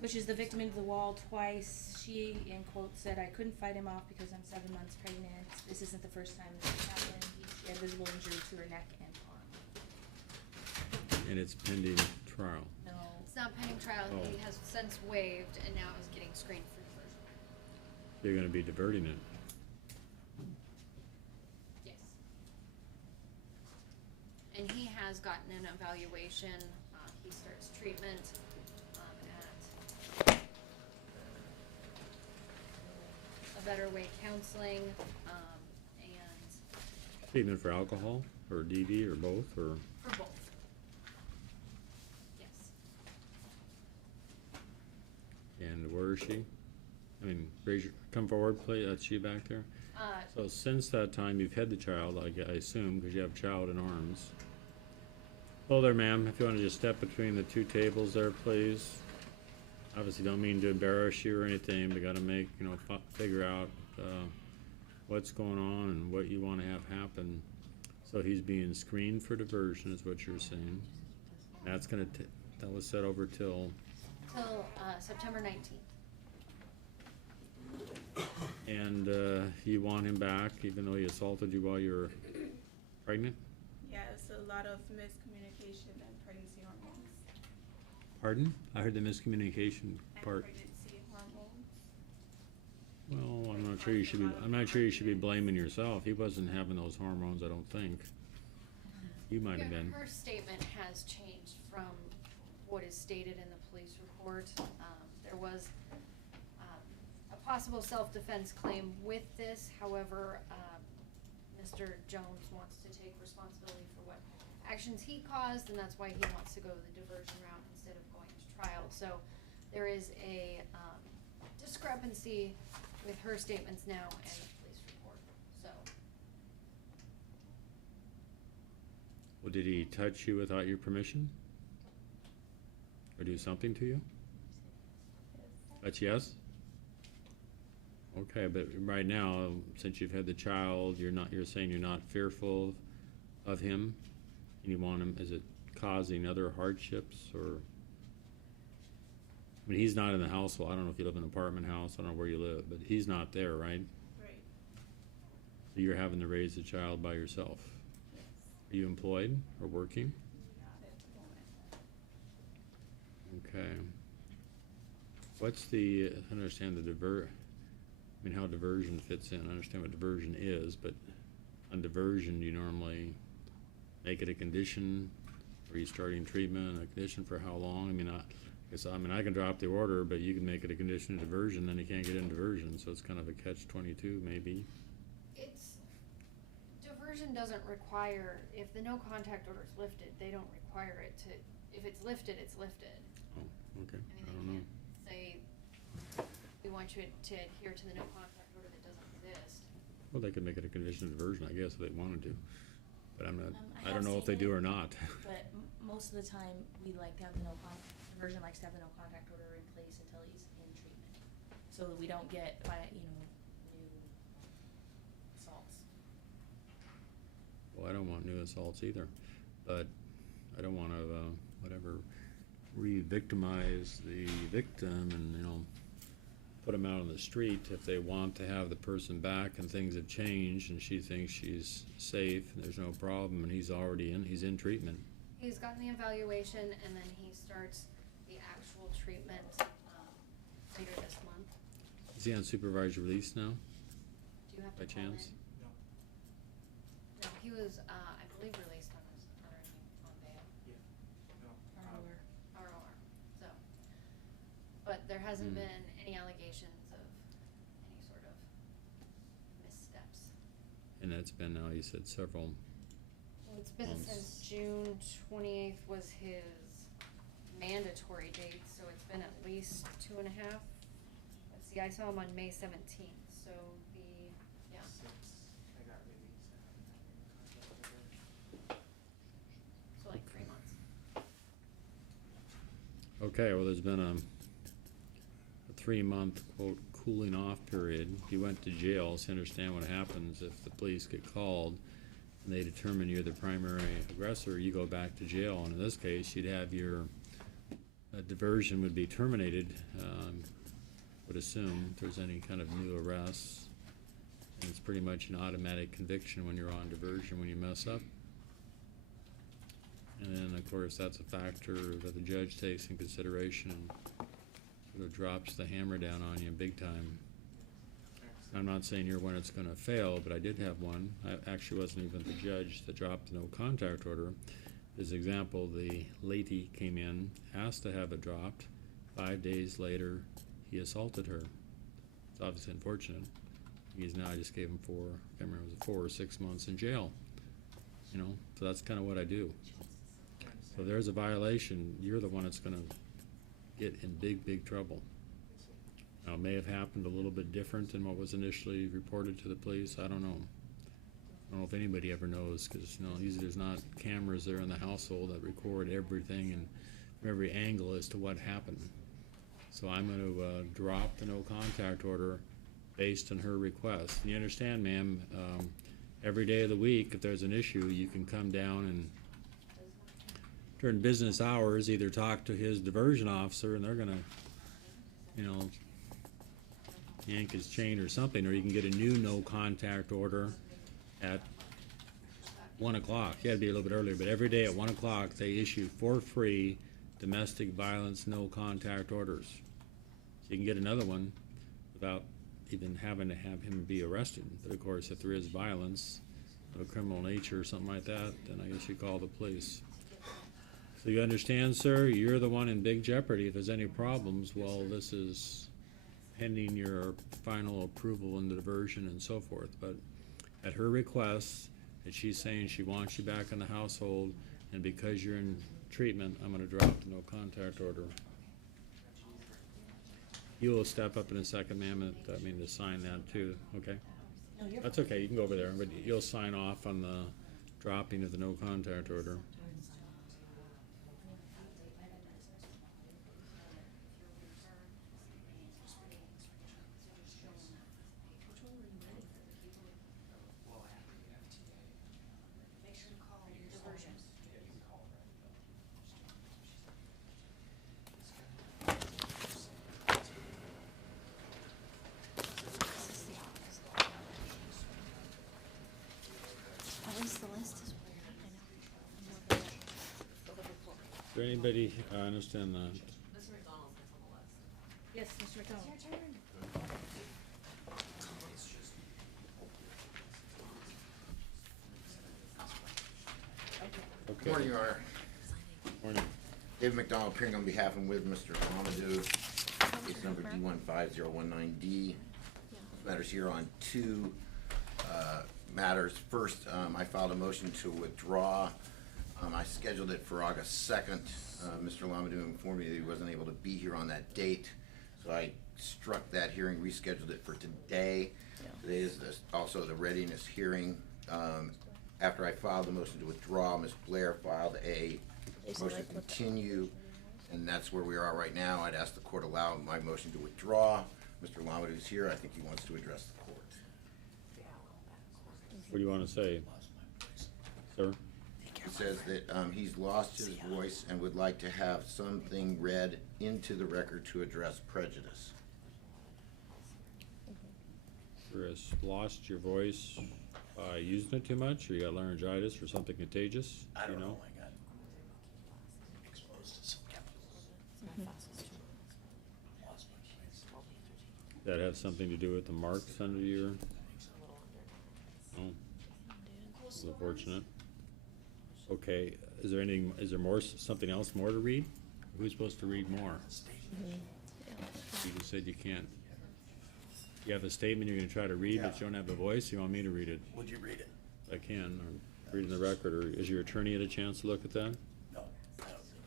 pushes the victim into the wall twice. She, in quotes, said, "I couldn't fight him off because I'm 7 months pregnant. This isn't the first time this has happened." She had visible injury to her neck and arm. And it's pending trial. No. It's not pending trial, he Oh. has since waived and now is getting screened for diversion. You're gonna be diverting it. Yes. And he has gotten an evaluation, he starts treatment, at A Better Way Counseling, and Treatment for alcohol, or DD, or both, or? for both. Yes. And where is she? I mean, come forward, please, that's she back there? So since that time, you've had the child, I assume, because you have child in arms. Hello there, ma'am, if you wanna just step between the two tables there, please. Obviously, don't mean to embarrass you or anything, but gotta make, figure out, what's going on and what you wanna have happen. So he's being screened for diversion, is what you're saying. That's gonna, that was set over till? Till, September 19th. And you want him back, even though he assaulted you while you were pregnant? Yes, a lot of miscommunication and pregnancy hormones. Pardon? I heard the miscommunication And part. pregnancy hormones. Well, I'm not sure you should be blaming yourself. He wasn't having those hormones, I don't think. You might have been. Her statement has changed from what is stated in the police report. There was a possible self-defense claim with this, however, Mr. Jones wants to take responsibility for what actions he caused, and that's why he wants to go the diversion route instead of going to trial. So there is a discrepancy with her statements now and the police report, so. Well, did he touch you without your permission? Or do something to you? That's yes? Okay, but right now, since you've had the child, you're saying you're not fearful of him? And you want him, is it causing other hardships, or? I mean, he's not in the household. I don't know if you live in an apartment house, I don't know where you live, but he's not there, right? Right. So you're having to raise the child by yourself? Yes. Are you employed or working? Not at the moment. Okay. What's the, I understand I mean, how diversion fits in. I understand what diversion is, but on diversion, you normally make it a condition? Are you starting treatment, a condition for how long? I mean, I can drop the order, but you can make it a condition of diversion, then you can't get in diversion, so it's kind of a catch-22 maybe. Diversion doesn't require, if the no contact order is lifted, they don't require it to, if it's lifted, it's lifted. Oh, okay, I mean, I don't know. Say, we want you to adhere to the no contact order that doesn't exist. Well, they could make it a condition of diversion, I guess, if they wanted to, but I'm not, I have don't know if seen they do it, or not. But most of the time, we like to have the diversion likes to have the no contact order in place until he's in treatment. So that we don't get, new assaults. Well, I don't want new assaults either, but I don't want to, re-victimize the victim and, put them out on the street if they want to have the person back and things have changed and she thinks she's safe and there's no problem and he's in treatment. He's gotten the evaluation and then he starts the actual treatment, later this month. Is he on supervised release now, Do you have to by call in? chance? No, he was, I believe released on bail. ROR, so. But there hasn't Hmm. been any allegations of any sort of missteps. And that's been now, you said, several. Well, it's been months. since June 28th was his mandatory date, so it's been at least 2.5. Let's see, I saw him on May 17th, so yeah. I got released. So like 3 months. Okay, well, there's been a 3-month, quote, cooling off period. You went to jail, so you understand what happens if the police get called and they determine you're the primary aggressor, you go back to jail. And in this case, you'd have your diversion would be terminated, would assume, if there's any kind of new arrests. And it's pretty much an automatic conviction when you're on diversion when you mess up. And then, of course, that's a factor that the judge takes in consideration and sort of drops the hammer down on you big time. I'm not saying you're one that's gonna fail, but I did have one. I actually wasn't even the judge that dropped the no contact order. As an example, the lady came in, asked to have it dropped. 5 days later, he assaulted her. It's obviously unfortunate. I just gave him I can't remember, it was 4 or 6 months in jail. So that's kind of what I do. So there's a violation, you're the one that's gonna get in big trouble. Now, it may have happened a little bit different than what was initially reported to the police, I don't know. I don't know if anybody ever knows, because, there's not cameras there in the household that record everything and from every angle as to what happened. So I'm gonna drop the no contact order based on her request. And you understand, ma'am, every day of the week, if there's an issue, you can come down and during business hours, either talk to his diversion officer and they're gonna, yank his chain or something, or you can get a new no contact order at 1 o'clock. You had to be a little bit earlier, but every day at 1 o'clock, they issue for free domestic violence no contact orders. So you can get another one without even having to have him be arrested. But of course, if there is violence of a criminal nature or something like that, then I guess you call the police. So you understand, sir, you're the one in big jeopardy if there's any problems while this is pending your final approval and the diversion and so forth. But at her request, that she's saying she wants you back in the household, and because you're in treatment, I'm gonna drop the no contact order. You will step up in a second, ma'am, to sign that too, okay? No, you're That's okay, you can go over there, but you'll sign off on the dropping of the no contact order. Make sure to call diversion. At least the list is weird, I know. Is there anybody, I understand that. Yes, Mr. McDonald. It's your turn. Okay. Morning, Your Honor. Morning. David McDonald appearing on behalf and with Mr. Amadou, case number D15019D. Matters here on two matters. First, I filed a motion to withdraw. I scheduled it for August 2nd. Mr. Lamadou informed me that he wasn't able to be here on that date, so I struck that hearing, rescheduled it for today. Today is also the readiness hearing. After I filed the motion to withdraw, Ms. Blair filed a motion to continue, and that's where we are right now. I'd ask the court allow my motion to withdraw. Mr. Lamadou's here. I think he wants to address the court. What do you want to say, sir? He says that he's lost his voice and would like to have something read into the record to address prejudice. You has lost your voice by using it too much, or you got laryngitis or something contagious? I don't You know, I got exposed to some chemicals. Lost my voice. That have something to do with the marks under your? Oh, that's unfortunate. Okay, is there anything, is there more, something else more to read? Who's supposed to read more? You just said you can't. You have a statement you're gonna try to read, but you don't have a voice, you want me to read it? Would you read it? I can, or read in the record, or is your attorney had a chance to look at that? No, I don't think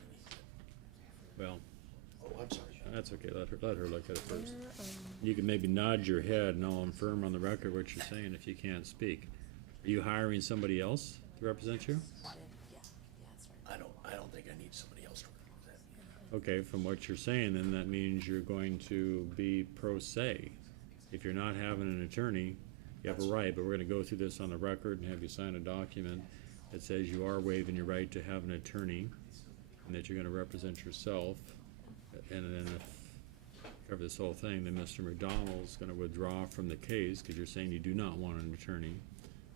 we need Well, to. Oh, I'm sorry. that's okay, let her look at it first. You can maybe nod your head, no, I'm firm on the record what you're saying if you can't speak. Are you hiring somebody else to represent you? I don't think I need somebody else to represent me. Okay, from what you're saying, then that means you're going to be pro se. If you're not having an attorney, you have a right, but we're gonna go through this on the record and have you sign a document that says you are waiving your right to have an attorney and that you're gonna represent yourself. And then if, cover this whole thing, then Mr. McDonald's gonna withdraw from the case, cause you're saying you do not want an attorney.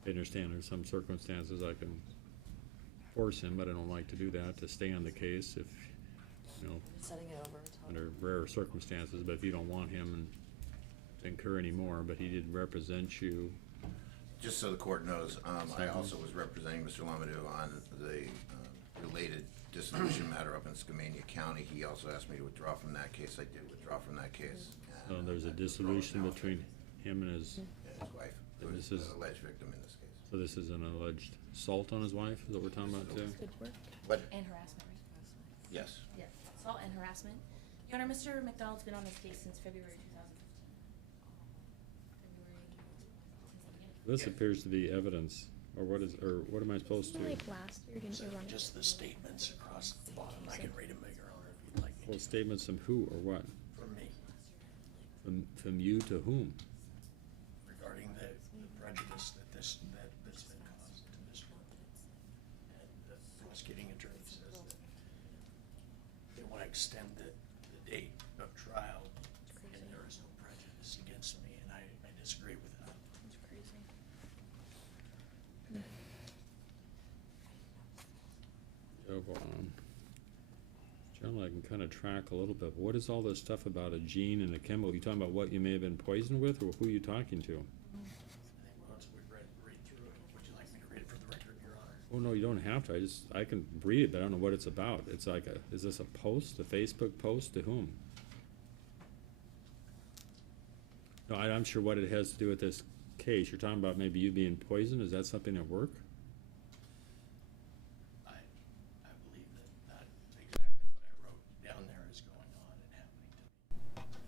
I understand there's some circumstances I can force him, but I don't like to do that, to stay on the case if, you know, Setting it over. under rare circumstances, but if you don't want him and to incur any more, but he did represent you. Just so the court knows, I also was representing Mr. Lamadou on the related dissolution matter up in Skamania County. He also asked me to withdraw from that case. I did withdraw from that case. So there's a dissolution between him and his, His wife, who and is this is, the alleged victim in this case. so this is an alleged assault on his wife, is what we're talking about too? Good work. But, And harassment, right? yes, Yes, assault and harassment. Your Honor, Mr. McDonald's been on this case since February 2015. This appears to be evidence, or what is, or what am I supposed to? Like last year, didn't you run it? Just the statements across the bottom. I can read them, Your Honor, if you'd like me Well, statements from who or what? from me From you to whom? regarding the prejudice that's been caused to this one. And the prosecuting attorney says that they want to extend the date of trial, and there is no prejudice against me, and I disagree with that. It's crazy. Oh, go on. Generally, I can kind of track a little bit. What is all this stuff about a gene and a chemical? You talking about what you may have been poisoned with, or who are you talking to? I think once we read through it, would you like me to read it for the record, Your Honor? Oh, no, you don't have to. I can read it, but I don't know what it's about. It's like is this a post, a Facebook post, to whom? No, I'm sure what it has to do with this case. You're talking about maybe you being poisoned. Is that something at work? I believe that that's exactly what I wrote down there is going on and happening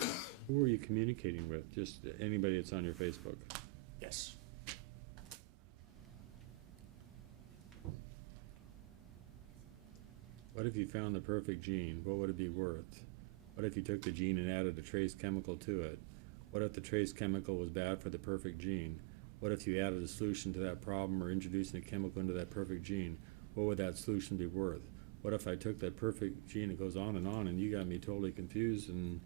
to me. Who are you communicating with? Just anybody that's on your Facebook? Yes. What if you found the perfect gene? What would it be worth? What if you took the gene and added a trace chemical to it? What if the trace chemical was bad for the perfect gene? What if you added a solution to that problem or introducing a chemical into that perfect gene? What would that solution be worth? What if I took that perfect gene, it goes on, and you got me totally confused and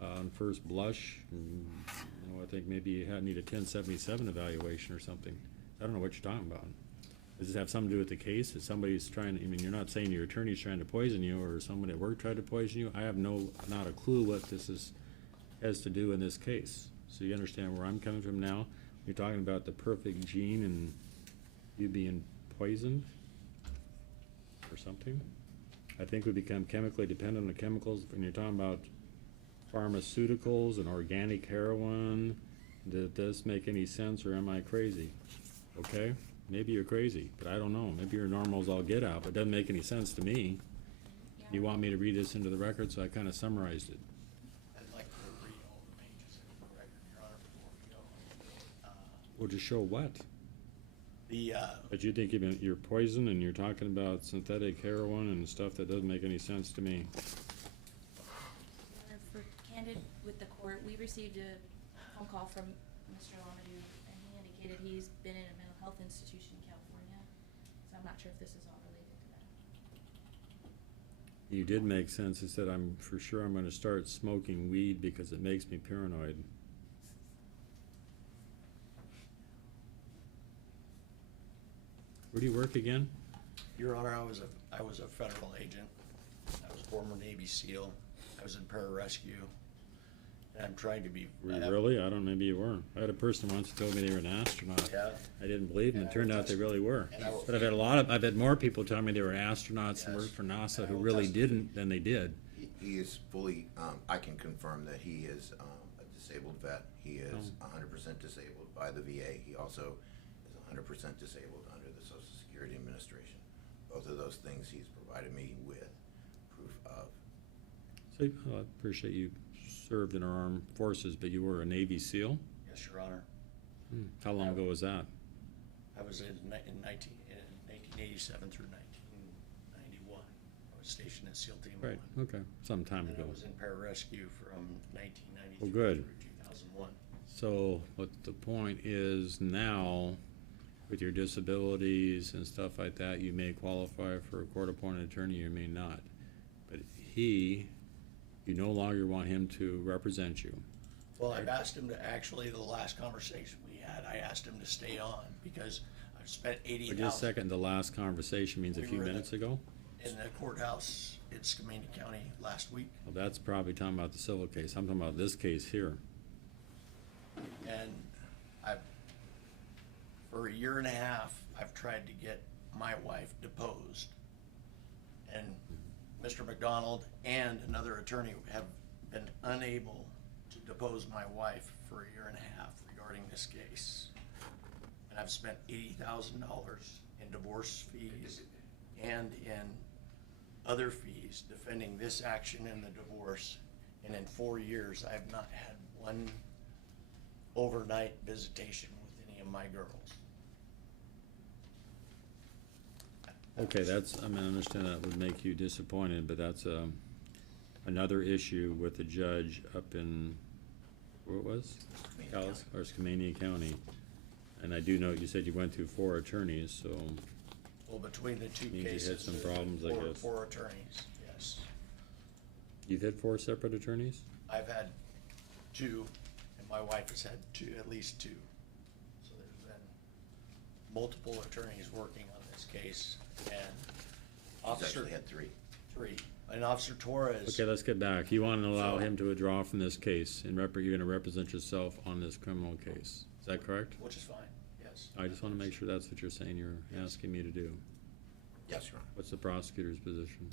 on first blush, I think maybe you need a 1077 evaluation or something. I don't know what you're talking about. Does this have something to do with the case? Is somebody's trying to, you're not saying your attorney's trying to poison you or someone at work tried to poison you? I have not a clue what this has to do in this case. So you understand where I'm coming from now? You're talking about the perfect gene and you being poisoned or something? I think we become chemically dependent on chemicals when you're talking about pharmaceuticals and organic heroin. Does this make any sense, or am I crazy? Okay, maybe you're crazy, but I don't know. Maybe you're normal as all get out, but it doesn't make any sense to me. You want me to read this into the record, so I kind of summarized it. I'd like to read all the pages into the record, Your Honor, before we go. Well, to show what? But you think you're poison and you're talking about synthetic heroin and stuff that doesn't make any sense to me. For candid with the court, we received a phone call from Mr. Lamadou, and he indicated he's been in a mental health institution in California, so I'm not sure if this is all related to that. You did make sense. He said, I'm going to start smoking weed because it makes me paranoid. Where do you work again? Your Honor, I was a federal agent. I was a former Navy SEAL. I was in pararescue. And I'm trying to be. Were you really? Maybe you were. I had a person once who told me they were an astronaut. Yeah. I didn't believe them. It turned out they really were. But I've had more people tell me they were astronauts and worked for NASA who really didn't than they did. He is fully, I can confirm that he is a disabled vet. He is 100% disabled by the VA. He also is 100% disabled under the Social Security Administration. Both of those things he's provided me with proof of. So I appreciate you served in our armed forces, but you were a Navy SEAL? Yes, Your Honor. How long ago was that? I was in 1987 through 1991. I was stationed at SEAL Team 1. Right, okay, some time And ago. I was in pararescue from 1993 Well, good. through 2001. So what the point is now, with your disabilities and stuff like that, you may qualify for a court-appointed attorney, you may not. But you no longer want him to represent you. Well, I've asked him to, actually, the last conversation we had, I asked him to stay on because I've spent $80,000. But just a second, the last conversation means a We few were in minutes the- ago? In the courthouse in Skamania County last week. Well, that's probably talking about the civil case. I'm talking about this case here. And for a year and a half, I've tried to get my wife deposed. And Mr. McDonald and another attorney have been unable to depose my wife for a year and a half regarding this case. And I've spent $80,000 in divorce fees and in other fees defending this action and the divorce. And in 4 years, I have not had one overnight visitation with any of my girls. Okay, I understand that would make you disappointed, but that's another issue with the judge up in, where it was? Or Skamania County. And I do know you said you went through 4 attorneys, so. Well, between the two means you cases, had some there's problems, I guess. four attorneys, yes. You've had 4 separate attorneys? I've had 2, and my wife has had at least 2. So there's been multiple attorneys working on this case, and Officer. actually had 3. 3. And Officer Torres. Okay, let's get back. You want to allow him to withdraw from this case, and you're going to represent yourself on this criminal case. Is that correct? Which is fine, yes. I just want to make sure that's what you're saying you're asking me to do. Yes, Your Honor. What's the prosecutor's position?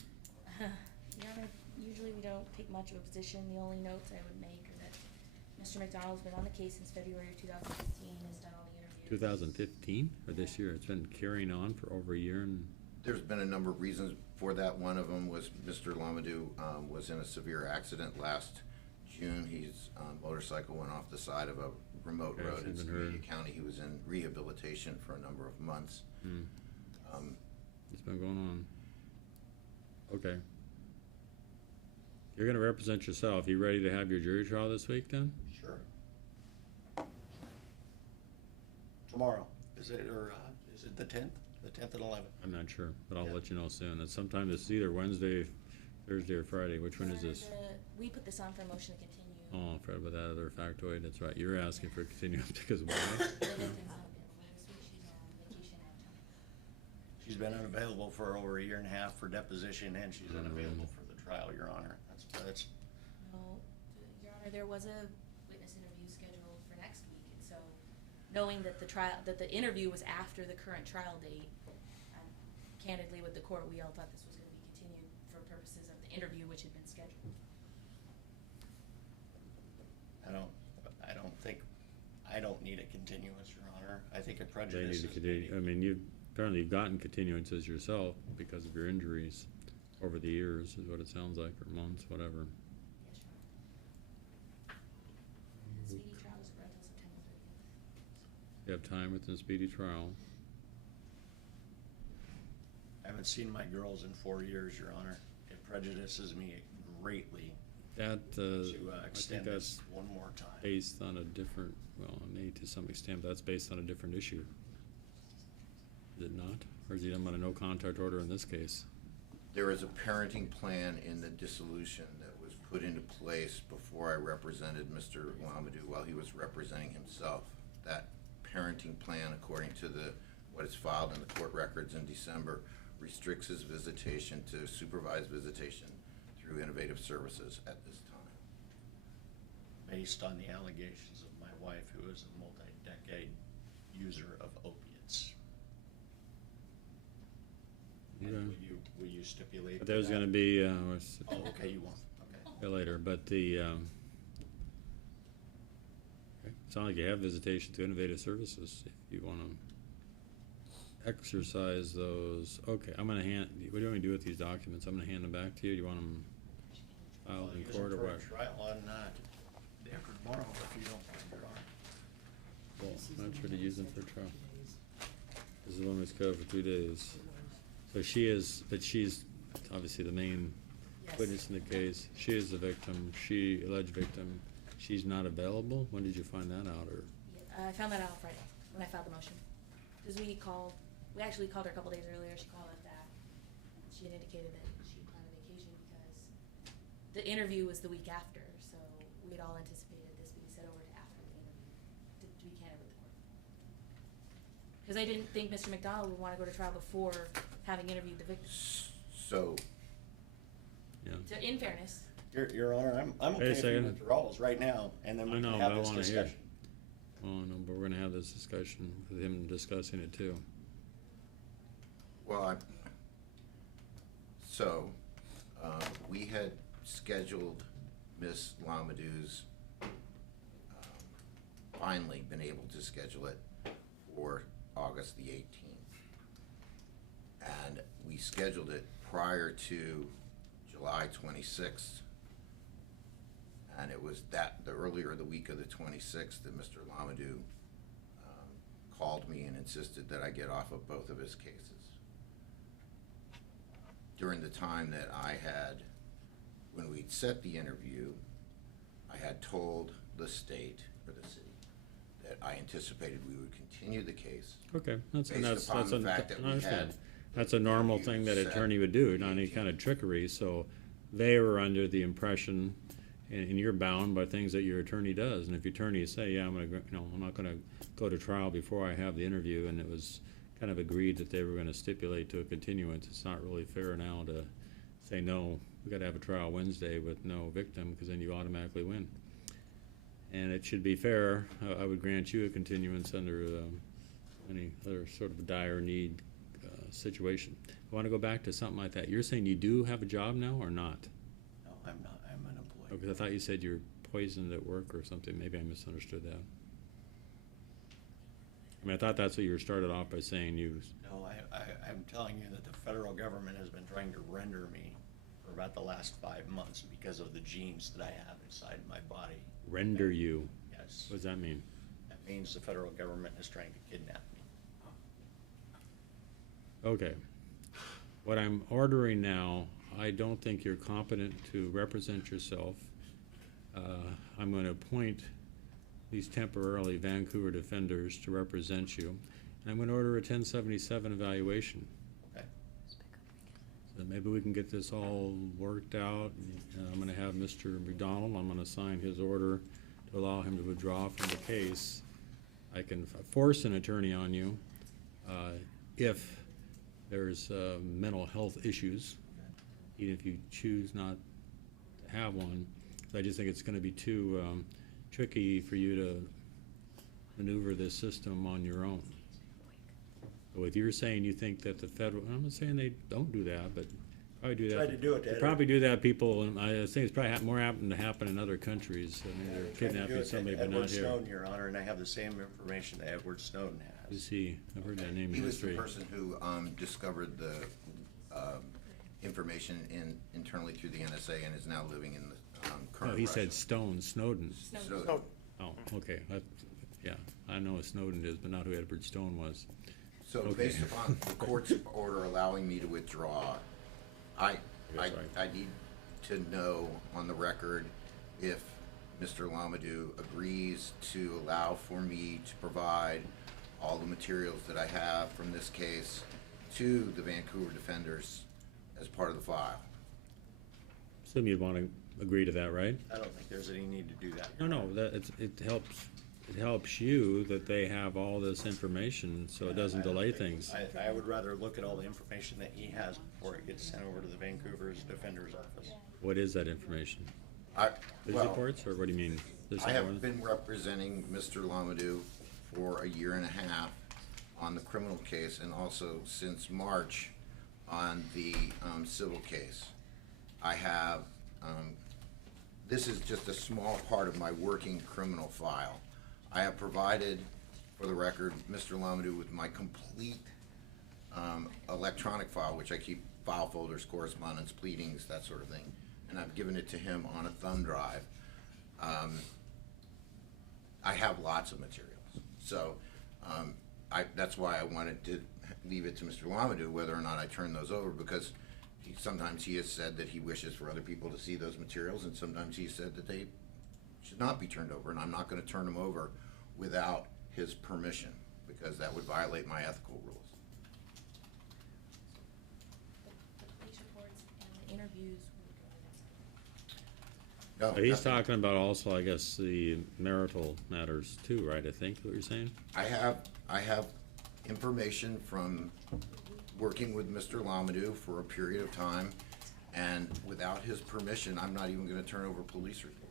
Your Honor, usually we don't take much of a position. The only notes I would make are that Mr. McDonald's been on the case since February of 2015, has done all the interviews. 2015 or this year? It's been carrying on for over a year and. There's been a number of reasons for that. One of them was Mr. Lamadou was in a severe accident last June. His motorcycle went off the side of a remote Okay, road in so you've been Skamania County. He was in rehabilitation for a number of months. It's been going on. Okay. You're gonna represent yourself. You ready to have your jury trial this week then? Sure. Tomorrow, is it the 10th? The 10th and 11th? I'm not sure, but I'll let you know soon. It's sometime, it's either Wednesday, Thursday, or Friday. Which one is this? We put this on for a motion to continue. Oh, I forgot about that other factoid. That's right. You're asking for continuance because why? She's been unavailable for over a year and a half for deposition, and she's unavailable for the trial, Your Honor. That's. No, Your Honor, there was a witness interview scheduled for next week, and so knowing that the interview was after the current trial date, candidly with the court, we all thought this was going to be continued for purposes of the interview, which had been scheduled. I don't need a continuance, Your Honor. I think it They need to prejudices. continue. I mean, apparently you've gotten continuances yourself because of your injuries over the years, is what it sounds like, or months, whatever. Yes, Your Honor. The speedy trial is read until September 30th. You have time within speedy trial. I haven't seen my girls in 4 years, Your Honor. It prejudices me greatly That, to I extend think this that's one more time. based on a different, well, maybe to some extent, but that's based on a different issue. Is it not? Or is he talking about a no contact order in this case? There is a parenting plan in the dissolution that was put into place before I represented Mr. Lamadou while he was representing himself. That parenting plan, according to what is filed in the court records in December, restricts his visitation to supervised visitation through Innovative Services at this time. Based on the allegations of my wife, who is a multi-decade user of opiates. And Okay. will you stipulate? But there's that? gonna be, Oh, okay, you won't, okay. later, but the, okay. It's not like you have visitation to Innovative Services if you wanna exercise those. Okay, what do you want me to do with these documents? I'm gonna hand them back to you. Do you want them filed in Use court or them for a what? trial on, day after tomorrow, if you don't mind, Your Honor. Well, I'm not sure to use them for trial. This is the one that's covered for 2 days. So she's obviously the main Yes. witness in the case. She is the victim, alleged victim. She's not available? When did you find that out, or? I found that out on Friday when I filed the motion. Because we actually called her a couple days earlier. She called us back. She had indicated that she planned a vacation because the interview was the week after, so we'd all anticipated this being set over to after the interview, to be candid with the court. Because I didn't think Mr. McDonald would want to go to trial before having interviewed the victim. So, So in fairness, Your Honor, I'm Wait a okay with second. withdrawals right now, and then I we know, can but have I this wanna hear. discussion. Oh, no, but we're gonna have this discussion with him discussing it too. well, we had scheduled Miss Lamadou's, finally been able to schedule it for August the 18th. And we scheduled it prior to July 26th. And it was the earlier the week of the 26th that Mr. Lamadou called me and insisted that I get off of both of his cases. During the time that when we'd set the interview, I had told the state, or the city, that I anticipated we would continue the case. Okay, Based upon the fact that I we understand. had That's a normal thing that set attorney would do, not any kind of trickery, so they were under the impression, and you're bound by things that your attorney does, and if your attorney say, yeah, I'm not gonna go to trial before I have the interview, and it was kind of agreed that they were gonna stipulate to a continuance, it's not really fair now to say, no, we gotta have a trial Wednesday with no victim, because then you automatically win. And it should be fair, I would grant you a continuance under any other sort of dire need situation. I wanna go back to something like that. You're saying you do have a job now or not? No, I'm not, I'm unemployed. Okay, I thought you said you're poisoned at work or something. Maybe I misunderstood that. I mean, I thought that's what you were started off by saying you. No, I'm telling you that the federal government has been trying to render me for about the last 5 months because of the genes that I have inside my body. Render you? Yes. What does that mean? That means the federal government is trying to kidnap me. Okay. What I'm ordering now, I don't think you're competent to represent yourself. I'm going to appoint these temporarily Vancouver defenders to represent you. And I'm going to order a 1077 evaluation. Okay. So maybe we can get this all worked out. I'm going to have Mr. McDonald, I'm going to sign his order to allow him to withdraw from the case. I can force an attorney on you if there's mental health issues, even if you choose not to have one. I just think it's going to be too tricky for you to maneuver this system on your own. So if you're saying you think that the federal, I'm not saying they don't do that, but probably do that. Try to do it, They Ed. probably do that, people, and I think it's probably more apt to happen in other countries. I mean, they're Trying to do kidnapping it to somebody, but Edward not here. Snowden, Your Honor, and I have the same information that Edward Snowden has. You see, I've heard that name He in was the history. person who discovered the information internally through the NSA and is now living in the current Oh, he Russia. said Snowden. Snowden. Oh, okay, yeah, I know who Snowden is, but not who Edward Stone was. So Okay. based upon the court's order allowing me to withdraw, I need to know on the record if Mr. Lamadou agrees to allow for me to provide all the materials that I have from this case to the Vancouver defenders as part of the file. Assume you'd want to agree to that, right? I don't think there's any need to do that. No, it helps you that they have all this information, so it doesn't delay things. I would rather look at all the information that he has before it gets sent over to the Vancouver's Defender's Office. What is that information? Police well, reports, or what do you mean? This I is have one? been representing Mr. Lamadou for a year and a half on the criminal case and also since March on the civil case. I have, this is just a small part of my working criminal file. I have provided, for the record, Mr. Lamadou with my complete electronic file, which I keep file folders, correspondence, pleadings, that sort of thing, and I've given it to him on a thumb drive. I have lots of materials, so that's why I wanted to leave it to Mr. Lamadou whether or not I turn those over, because sometimes he has said that he wishes for other people to see those materials, and sometimes he said that they should not be turned over, and I'm not going to turn them over without his permission, because that would violate my ethical rules. The police reports and the interviews would No, But he's nothing. talking about also, I guess, the marital matters too, right? I think, what you're saying? I have information from working with Mr. Lamadou for a period of time, and without his permission, I'm not even going to turn over police reports.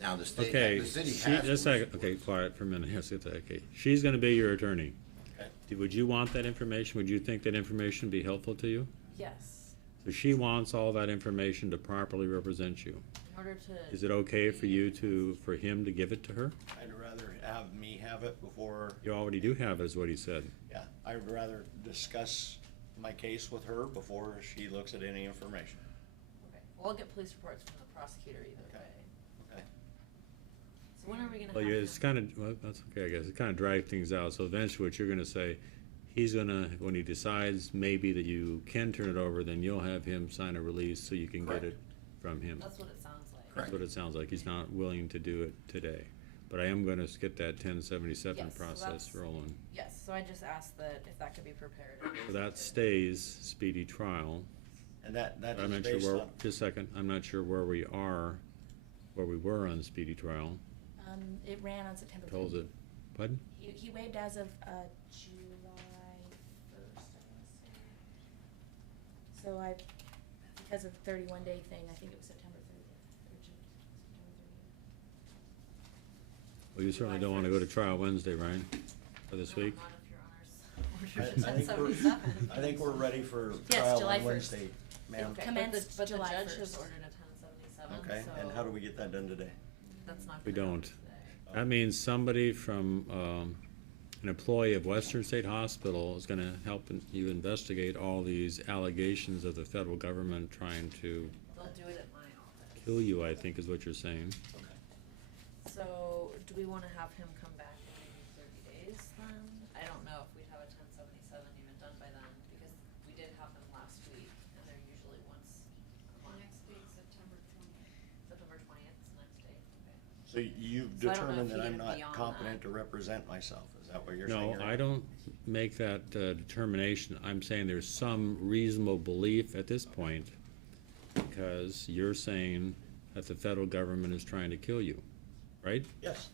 Now, the state, Okay, the city she, has. just a second, okay, quiet for a minute, yes, okay. She's gonna be your attorney. Okay. Would you want that information? Would you think that information would be helpful to you? Yes, So she wants all that information to properly represent you. in order to. Is it okay for you for him to give it to her? I'd rather have me have it before, You already do have it, is what he said. yeah, I would rather discuss my case with her before she looks at any information. Okay, well, I'll get police reports from the prosecutor either Okay. way. Okay. So when are we gonna have Well, him? it's kind of, well, that's okay, I guess. It kind of drags things out. So eventually what you're gonna say, he's gonna, when he decides maybe that you can turn it over, then you'll have him sign a release so you can get Correct. it from him. That's what it sounds like. That's what it sounds like. He's not willing to do it today. But I am gonna get that 1077 Yes, so process that's- rolling. Yes, so I just asked that if that could be prepared. So that stays speedy trial. And that I'm is not sure based where, on, just a second, I'm not sure where we were on the speedy trial. it ran on September 10th. Told it, pardon? He waived as of July 1st, I wanna say. So because of the 31-day thing, I think it was September 30th. Or September 30th. Well, you certainly don't wanna go to trial Wednesday, right? For this week? I think we're ready for Yes, trial July on 1st. Wednesday, ma'am. Okay, Commenced but the July judge 1st. has ordered a 1077, Okay, and so how do we get that done today? that's not We gonna happen don't. today. That means somebody from, an employee of Western State Hospital is gonna help you investigate all these allegations of the federal government trying to They'll do it at my office. kill you, I think is what you're saying. So, do we wanna have him come back in maybe 30 days then? I don't know if we'd have a 1077 even done by then, because we did September 20th, it's the next day. So you've So I don't know determined if that you I'm get not beyond competent that. to represent myself, is that what you're saying? No, I don't make that determination. I'm saying there's some reasonable belief at this point, because you're saying that the federal government is trying to kill you, right? Yes.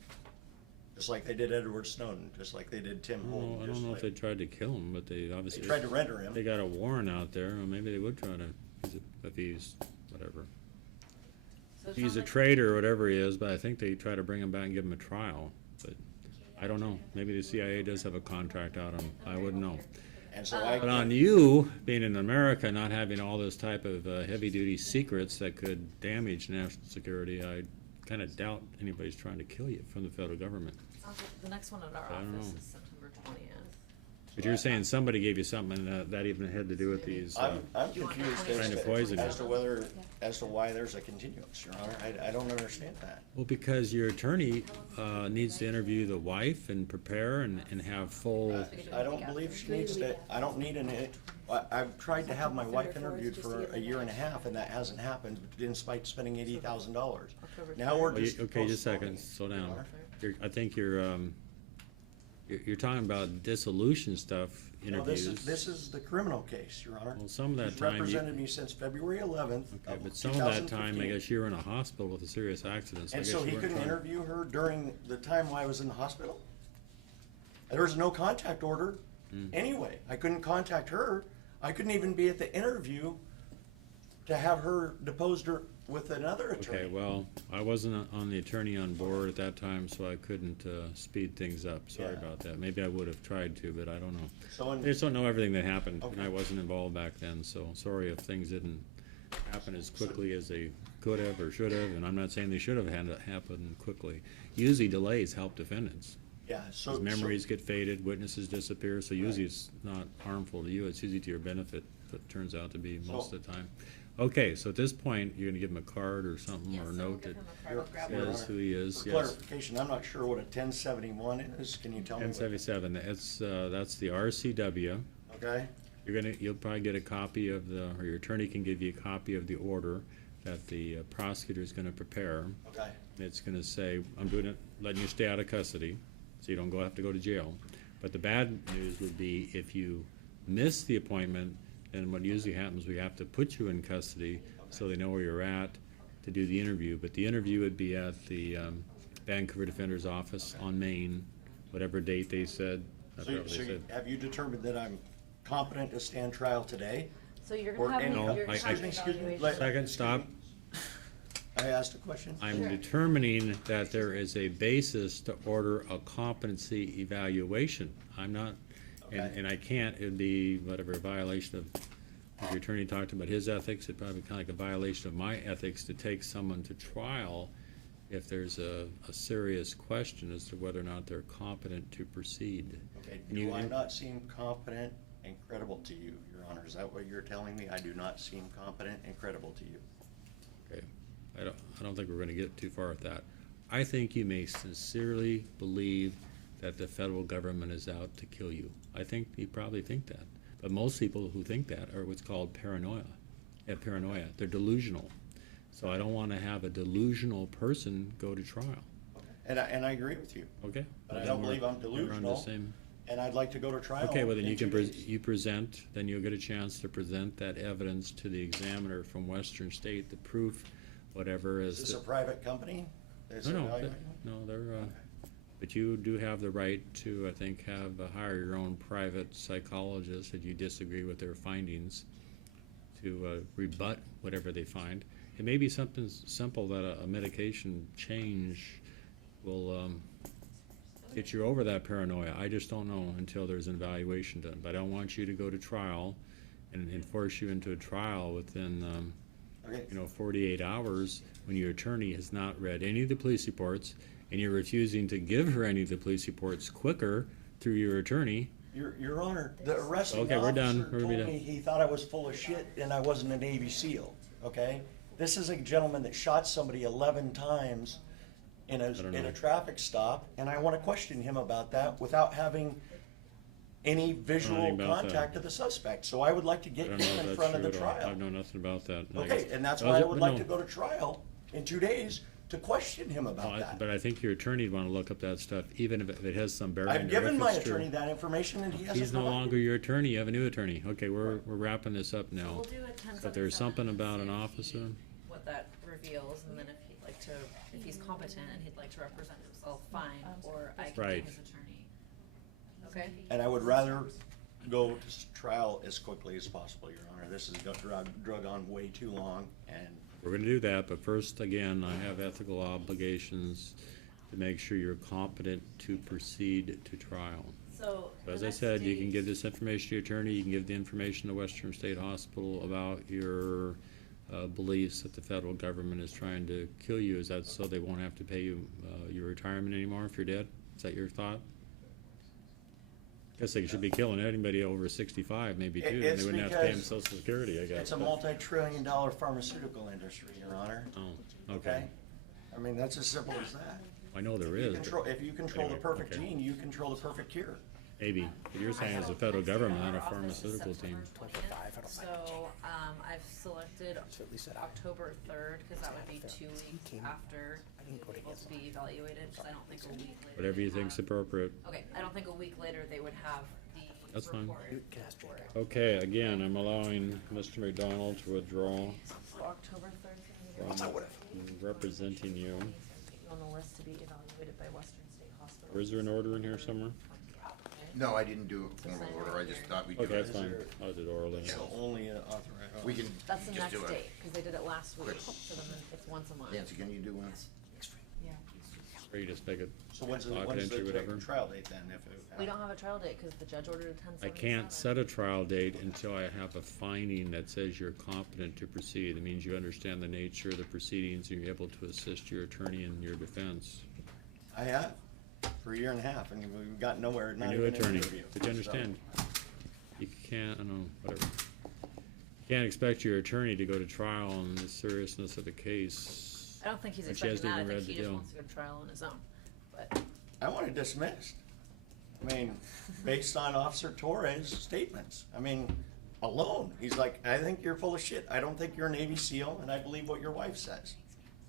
Just like they did Edward Snowden, just like they did Tim Well, Holmes. I just don't know if like- they tried to kill him, but they obviously. They tried to render him. They got a warrant out there, or maybe they would try to, if he's, whatever. So it He's sounds a like- traitor or whatever he is, but I think they try to bring him back and give him a trial, but I don't know. Maybe the CIA does have a contract out on him. I wouldn't know. And so I. But on you, being in America, not having all this type of heavy-duty secrets that could damage national security, I kind of doubt anybody's trying to kill you from the federal government. Sounds like the next one at our I don't office know. is September 20th. But you're saying somebody gave you something that even had to do with these, I'm confused trying to poison as to you. whether, as to why there's a continuance, Your Honor. I don't understand that. Well, because your attorney needs to interview the wife and prepare and have full. I don't believe she needs to, I don't need I've tried to have my wife interviewed for a year and a half, and that hasn't happened, in spite of spending $80,000. Now we're Well, just. Okay, just a second, postponing. slow down. Your Honor. I think you're talking about dissolution stuff, No, interviews. this is the criminal case, Your Honor. Well, some of that He's time you- represented me since February 11th Okay, of but some of that time, I 2015. guess you were in a hospital with a serious accident, so I And guess so you he weren't couldn't trying. interview her during the time while I was in the hospital? There was no contact order Hmm. anyway. I couldn't contact her. I couldn't even be at the interview to have her deposed her with another attorney. Okay, well, I wasn't on the attorney on board at that time, so I couldn't speed things up. Sorry Yeah. about that. Maybe I would have tried to, but I don't know. So in- I just don't know everything that happened, and Okay. I wasn't involved back then, so sorry if things didn't happen as quickly as they could have or should have, and I'm not saying they should have had it happen quickly. Usually delays help defendants. Yeah, so. Because memories get faded, witnesses disappear, so usually it's not harmful to you, it's usually to your benefit, but it turns out to be most of the time. Okay, so at this point, you're gonna give him a card or something, or a note that says who he is, For yes. clarification, I'm not sure what a 1071 is. Can you tell me? what- 1077, that's the RCW. Okay, You'll probably get a copy of or your attorney can give you a copy of the order that the prosecutor's gonna prepare. okay. And it's gonna say, I'm doing it, letting you stay out of custody, so you don't have to go to jail. But the bad news would be if you miss the appointment, then what usually happens, we have to put you in custody so they know where you're at to do the interview. But the interview would be at the Vancouver Defender's Office on Main, whatever date they said. I So, forgot what they so said. have you determined that I'm competent to stand trial today? So you're Or gonna have, any- No, your I- Excuse me, excuse me. evaluation. let- Second, stop. I asked a question? I'm determining that there is a basis to order a competency evaluation. I'm not, and I can't, it'd be whatever, a violation of, if your attorney talked about his ethics, it'd probably be kind of like a violation of my ethics to take someone to trial if there's a serious question as to whether or not they're competent to proceed. Okay, And do you- I not seem competent and credible to you, Your Honor? Is that what you're telling me? I do not seem competent and credible to you. Okay, I don't think we're gonna get too far with that. I think you may sincerely believe that the federal government is out to kill you. I think you probably think that. But most people who think that are what's called paranoia. They have paranoia. They're delusional. So I don't wanna have a delusional person go to trial. And I agree with you. Okay? But Well, I don't then believe I'm we're on the delusional, same- and I'd like to go to trial. Okay, well, then in you can, 2 days. you present, then you'll get a chance to present that evidence to the examiner from Western State, the proof, whatever is. Is this the- a private company? that's No, evaluating? no, they're, but you do have the right to, I think, hire your own private psychologist if you disagree with their findings to rebut whatever they find. It may be something simple that a medication change will get you over that paranoia. I just don't know until there's an evaluation done. But I don't want you to go to trial and force you into a trial within, Okay. 48 hours when your attorney has not read any of the police reports and you're refusing to give her any of the police reports quicker through your attorney. Your Honor, the arresting Okay, we're done. officer We're gonna be told done. me he thought I was full of shit and I wasn't a Navy SEAL, okay? This is a gentleman that shot somebody 11 times in a traffic stop, and I want to question him about that without having any visual anything about contact that. of the suspect. So I would like to I get don't know if him in that's front of true the at all. trial. I know nothing about that. Okay, and that's Well, why I but would like no. to go to trial in 2 days to question him Well, about that. But I think your attorney would wanna look up that stuff, even if it has some bearing. I've or given if my it's true. attorney that information and he hasn't He's no provided longer it. your attorney, you have a new attorney. Okay, we're wrapping this up now. We'll do a 1077. But there's something about an officer, What that reveals, and then if he'd like to, if he's competent and he'd like to represent himself, fine, or I can Right. be his attorney. Okay? And I would rather go to trial as quickly as possible, Your Honor. This has got drug on way too long, and we're gonna do that, but first, again, I have ethical obligations to make sure you're competent to proceed to trial. So. So as the I next said, you date- can give this information to your attorney, you can give the information to Western State Hospital about your beliefs that the federal government is trying to kill you. Is that so they won't have to pay you your retirement anymore if you're dead? Is that your thought? Guess they should be killing anybody over 65, maybe too, and It's they wouldn't have to pay them because Social Security, I guess. it's a multi-trillion-dollar pharmaceutical industry, Your Honor. Oh, okay. I mean, that's as simple as that. I know there If you is. control- If you control the anyway, perfect okay. gene, you control the perfect cure. Maybe, but you're saying it's the federal government, not a pharmaceutical team. So, I've selected October 3rd, cause that would be 2 weeks after he's able to be evaluated, cause I don't think a week later. Whatever they you think's have- appropriate. Okay, I don't think a week later they would have the That's fine. report for it. Okay, again, I'm allowing Mr. McDonald to withdraw So October 3rd. from representing you. On the list to be evaluated by Western State Hospital. Or is there an order in here somewhere? No, I didn't do a formal order, I just thought we'd do it. Okay, that's fine. I'll do it orally. So only authorize. We can That's the just next do it. date, cause they did it last week, so then it's once a month. Nancy, can you do one? Yeah. Or you just make it So when's the confidential, whatever. trial date then, if We don't have a trial date, cause the judge ordered a 1077. I can't set a trial date until I have a finding that says you're competent to proceed. It means you understand the nature of the proceedings and you're able to assist your attorney in your defense. I have, for a year and a half, and we've got nowhere, Your not new even an attorney, interview. but you understand, you can't, I don't know, whatever. You can't expect your attorney to go to trial on the seriousness of the case. I don't think he's when she expecting hasn't that, I even think read he the just deal. wants to go to trial on his own, but. I want it dismissed. I mean, based on Officer Torres' statements. I mean, alone, he's like, I think you're full of shit. I don't think you're a Navy SEAL, and I believe what your wife says.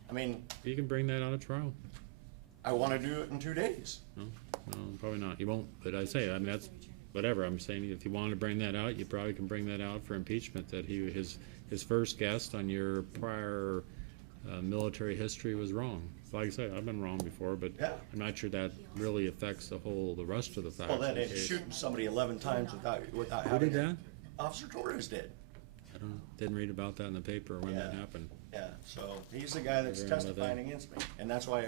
I mean, You can bring that out of trial. I wanna do it in 2 days. No, probably not. You won't, but I say, I mean, that's, whatever, I'm saying, if you wanted to bring that out, you probably can bring that out for impeachment, that his first guest on your prior, military history was wrong. Like I said, I've been wrong before, but Yeah. I'm not sure that really affects the rest of the facts. Well, of then the it's case. shooting somebody 11 times without Who having. did that? Officer Torres did. I didn't read about that in the paper when that Yeah. happened. Yeah, so he's the guy that's Never heard about testifying that. against me, and that's why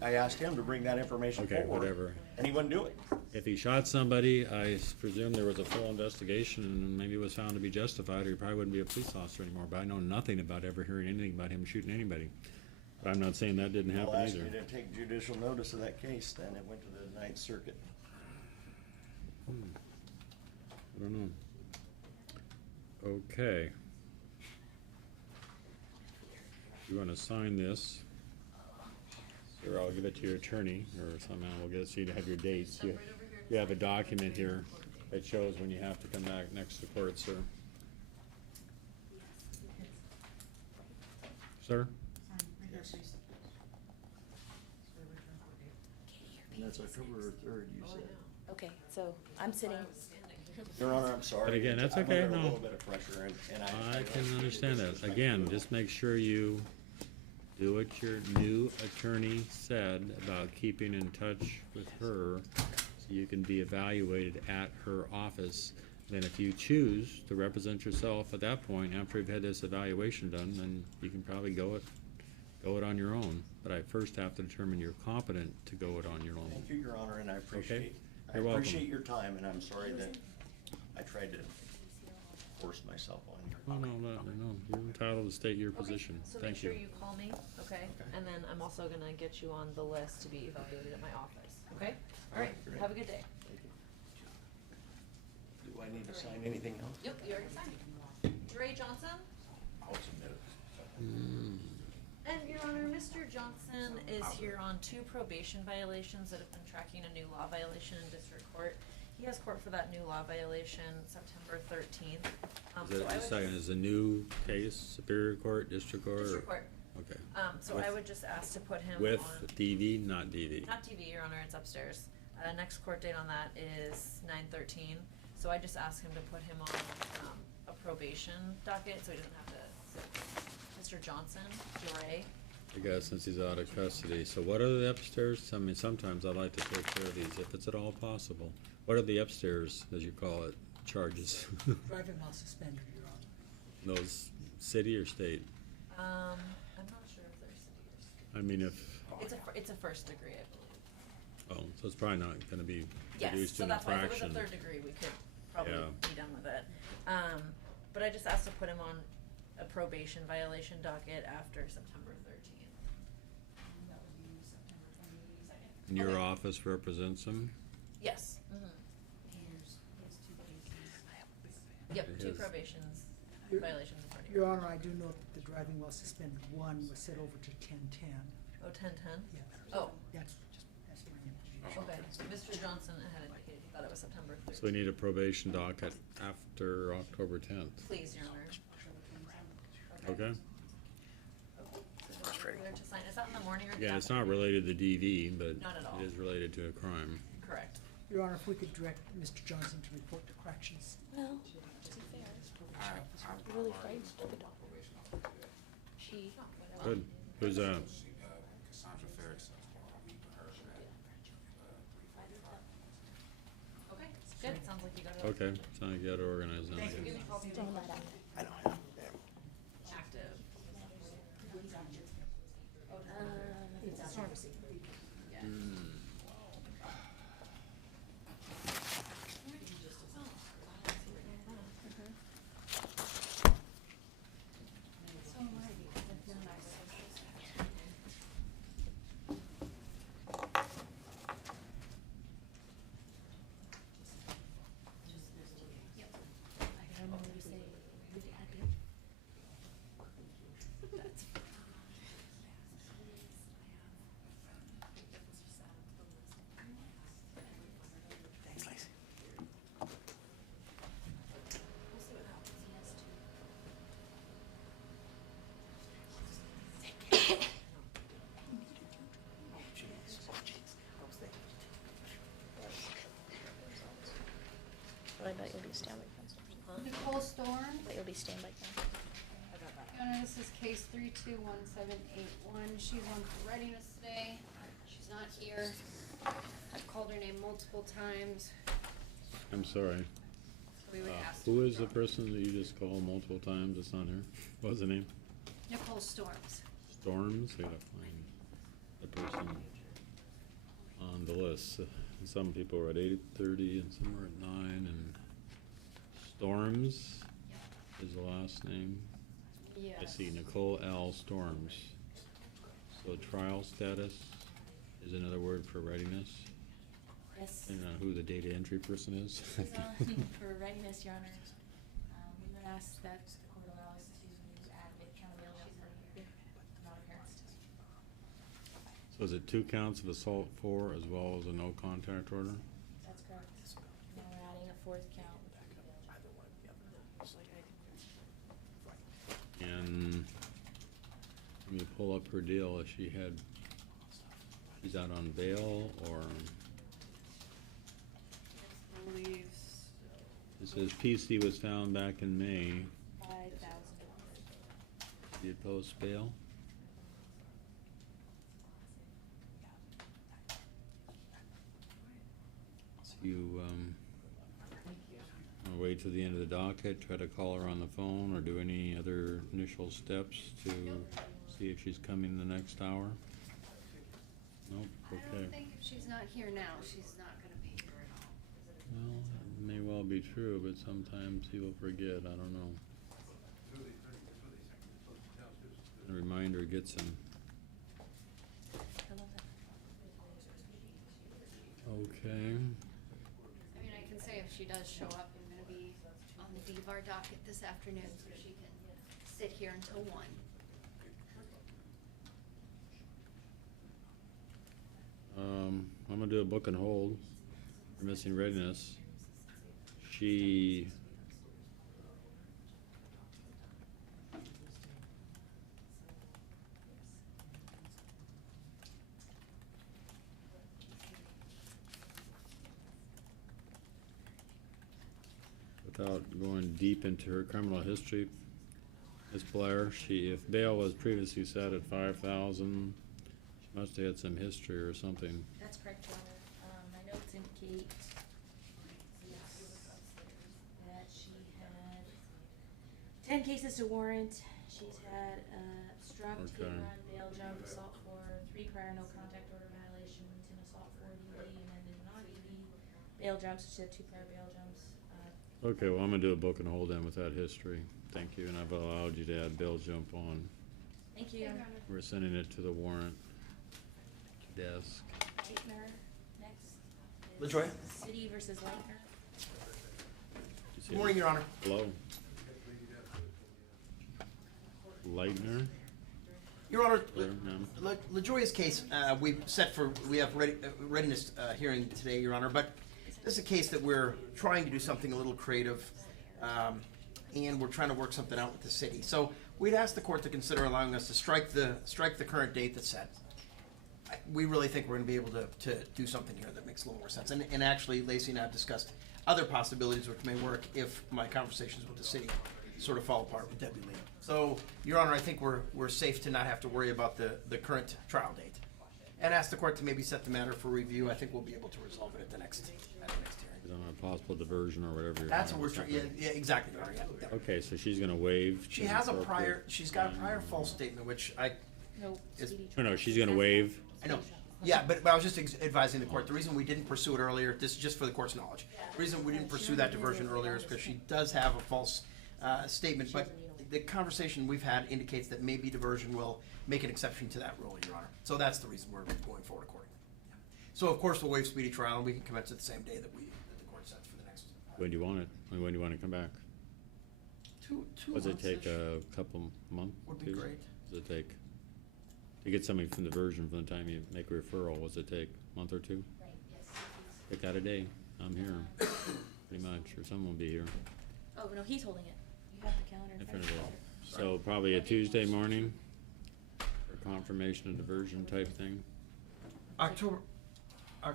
I asked him to bring that information Okay, forward. whatever. And he wouldn't do it. If he shot somebody, I presume there was a full investigation and maybe it was found to be justified, or he probably wouldn't be a police officer anymore. But I know nothing about ever hearing anything about him shooting anybody. But I'm not saying that didn't I'll happen ask either. you to take judicial notice of that case, then it went to the Ninth Circuit. I don't know. Okay. You wanna sign this? Or I'll give it to your attorney, or somehow we'll get it so you have your dates. You have a document here that shows when you have to come back next to court, sir. Sir? Yes. And that's October 3rd, you said. Okay, so I'm sitting. Your Honor, I'm sorry. But again, that's I'm okay, under a no. little bit of pressure, and I can understand that. Again, just make sure you do what your new attorney said about keeping in touch with her so you can be evaluated at her office. Then if you choose to represent yourself at that point, after you've had this evaluation done, then you can probably go it on your own. But I first have to determine you're competent to go it on your own. Thank you, Your Honor, and I appreciate, You're welcome. your time, and I'm sorry that I tried to force myself on you. No, you're entitled to state your position. So make Thank sure you. you call me, okay? And then I'm also gonna get you on the list to be evaluated at my office, okay? Alright, Great. have a good day. Do I need to sign anything else? Yep, you already signed. Dre Johnson? I'll submit it. And Your Honor, Mr. Johnson is here on 2 probation violations that have been tracking a new law violation in district court. He has court for that new law violation September 13th. Is it, just a second, is a new case, Superior Court, District Court? District or- Court. Okay. So I With- would just ask to put him With on. DV, not DV. Not TV, Your Honor, it's upstairs. Next court date on that is 9/13, so I just asked him to put him on, a probation docket, so he doesn't have to sit. Mr. Johnson, Duray, I guess since he's out of custody. So what are the upstairs? I mean, sometimes I like to take care of these if it's at all possible. What are the upstairs, as you call it, charges? Driving while suspended, Your Honor. Those city or state? I'm not sure if there's city or I mean, if, It's a first degree, I believe. oh, so it's probably not gonna be Yes, reduced so to an that's why if it infraction. was a third degree, we could probably Yeah. be done with it. But I just asked to put him on a probation violation docket after September 13th. That would be September 22nd. And your Okay. office represents him? Yes. Here's two cases. Yep, two Yes. probations, Your- violations in front of you. Your Honor, I do note that the driving while suspended one was set over to 10/10. Oh, 10/10? Yeah. Oh. That's my information. Okay, Mr. Johnson had indicated he thought it was September 13th. So we need a probation docket after October 10th. Please, Your Honor. Okay? Where to sign, is that in the morning or the Again, it's afternoon? not related to DV, but Not at all. it is related to a crime. Correct. Your Honor, if we could direct Mr. Johnson to report to corrections. Well, to be fair, I'm really frightened of the dog. She. Good. Who's that? Cassandra Ferris. Okay, good, sounds like you got it. Okay, sounds like you gotta organize that. I guess. I don't have them. Active. It's a pharmacy. Yeah. I remember you say, really happy. That's Thanks, Lacey. We'll see what happens. He has to. But I bet you'll be standby counsel. Nicole Storm. But you'll be standby counsel. Your Honor, this is case 321781. She's on for readiness today. She's not here. I've called her name multiple times. I'm sorry. So we would ask. Who is the person that you just called multiple times that's on here? What was the name? Nicole Storms. Storms? I gotta find the person on the list. Some people are at 8:30 and some are at 9 and Storms is the last name. I Yes. see Nicole L. Storms. So trial status is another word for readiness. Yes. And who the data entry person is? She's on for readiness, Your Honor. We would ask that the court allow us to add mid-county for non-appearance. So is it 2 counts of assault 4 as well as a no contact order? That's correct. Now we're adding a fourth count. And when you pull up her deal, if she's out on bail or, Believes it says PC was found back in May. 5,000. Did post bail? So you, wanna wait till the end of the docket, try to call her on the phone, or do any other initial steps to see if she's coming the next hour? Nope, I okay. don't think if she's not here now, she's not gonna be here at all. Well, it may well be true, but sometimes people forget, I don't know. A reminder gets them. Okay, I mean, I can say if she does show up, I'm gonna be on the DVAR docket this afternoon, so she can sit here until 1. I'm gonna do a book and hold for missing readiness. She without going deep into her criminal history, Ms. Blair, if bail was previously set at 5,000, she must have had some history or something. That's correct, Your Honor. My notes indicate that she had 10 cases to warrant. She's had obstruct, hit Okay. run, bail jump, assault for 3 prior no contact order violations, an assault for DV, amended non-DV, bail jumps. She had 2 prior bail jumps. Okay, well, I'm gonna do a book and hold in with that history. Thank you, and I've allowed you to add bail jump on. Thank you, Your Honor. We're sending it to the warrant desk. Leitner, next. is LaJoya? City versus Leitner. Good morning, Your Honor. Hello. Leitner? Your Honor, Clear, ma'am. LaJoya's case, we have readiness hearing today, Your Honor, but this is a case that we're trying to do something a little creative, and we're trying to work something out with the city. So we'd ask the court to consider allowing us to strike the current date that's set. We really think we're gonna be able to do something here that makes a little more sense. And actually, Lacey and I have discussed other possibilities which may work if my conversations with the city sort of fall apart with Debbie Lee. So, Your Honor, I think we're safe to not have to worry about the current trial date. And ask the court to maybe set the matter for review. I think we'll be able to resolve it at the next hearing. Is on a possible diversion or whatever. you're That's talking what we're about. trying, yeah, exactly, Your Honor, yeah. Okay, so she's gonna waive. She has she's got a prior false statement, which No, is. No, she's gonna waive. I know, yeah, but I was just advising the court, the reason we didn't pursue it earlier, this is just for the court's knowledge. The reason we didn't pursue that diversion earlier is because she does have a false, statement, but the conversation we've had indicates that maybe diversion will make an exception to that rule, Your Honor. So that's the reason we're going forward accordingly. Yeah. So of course, we'll waive speedy trial, and we can commence it the same day that the court sets for the next. When do you want it? When do you wanna come back? Two Does it take months-ish. a couple months? Would be great. Does it take, to get somebody from diversion from the time you make a referral, does it take a month or 2? Right, yes. Pick out a day, I'm here, pretty much, or someone will be here. Oh, no, he's holding it. You have the calendar in In front front of of you. it. So probably a Tuesday morning, for confirmation of diversion type thing. October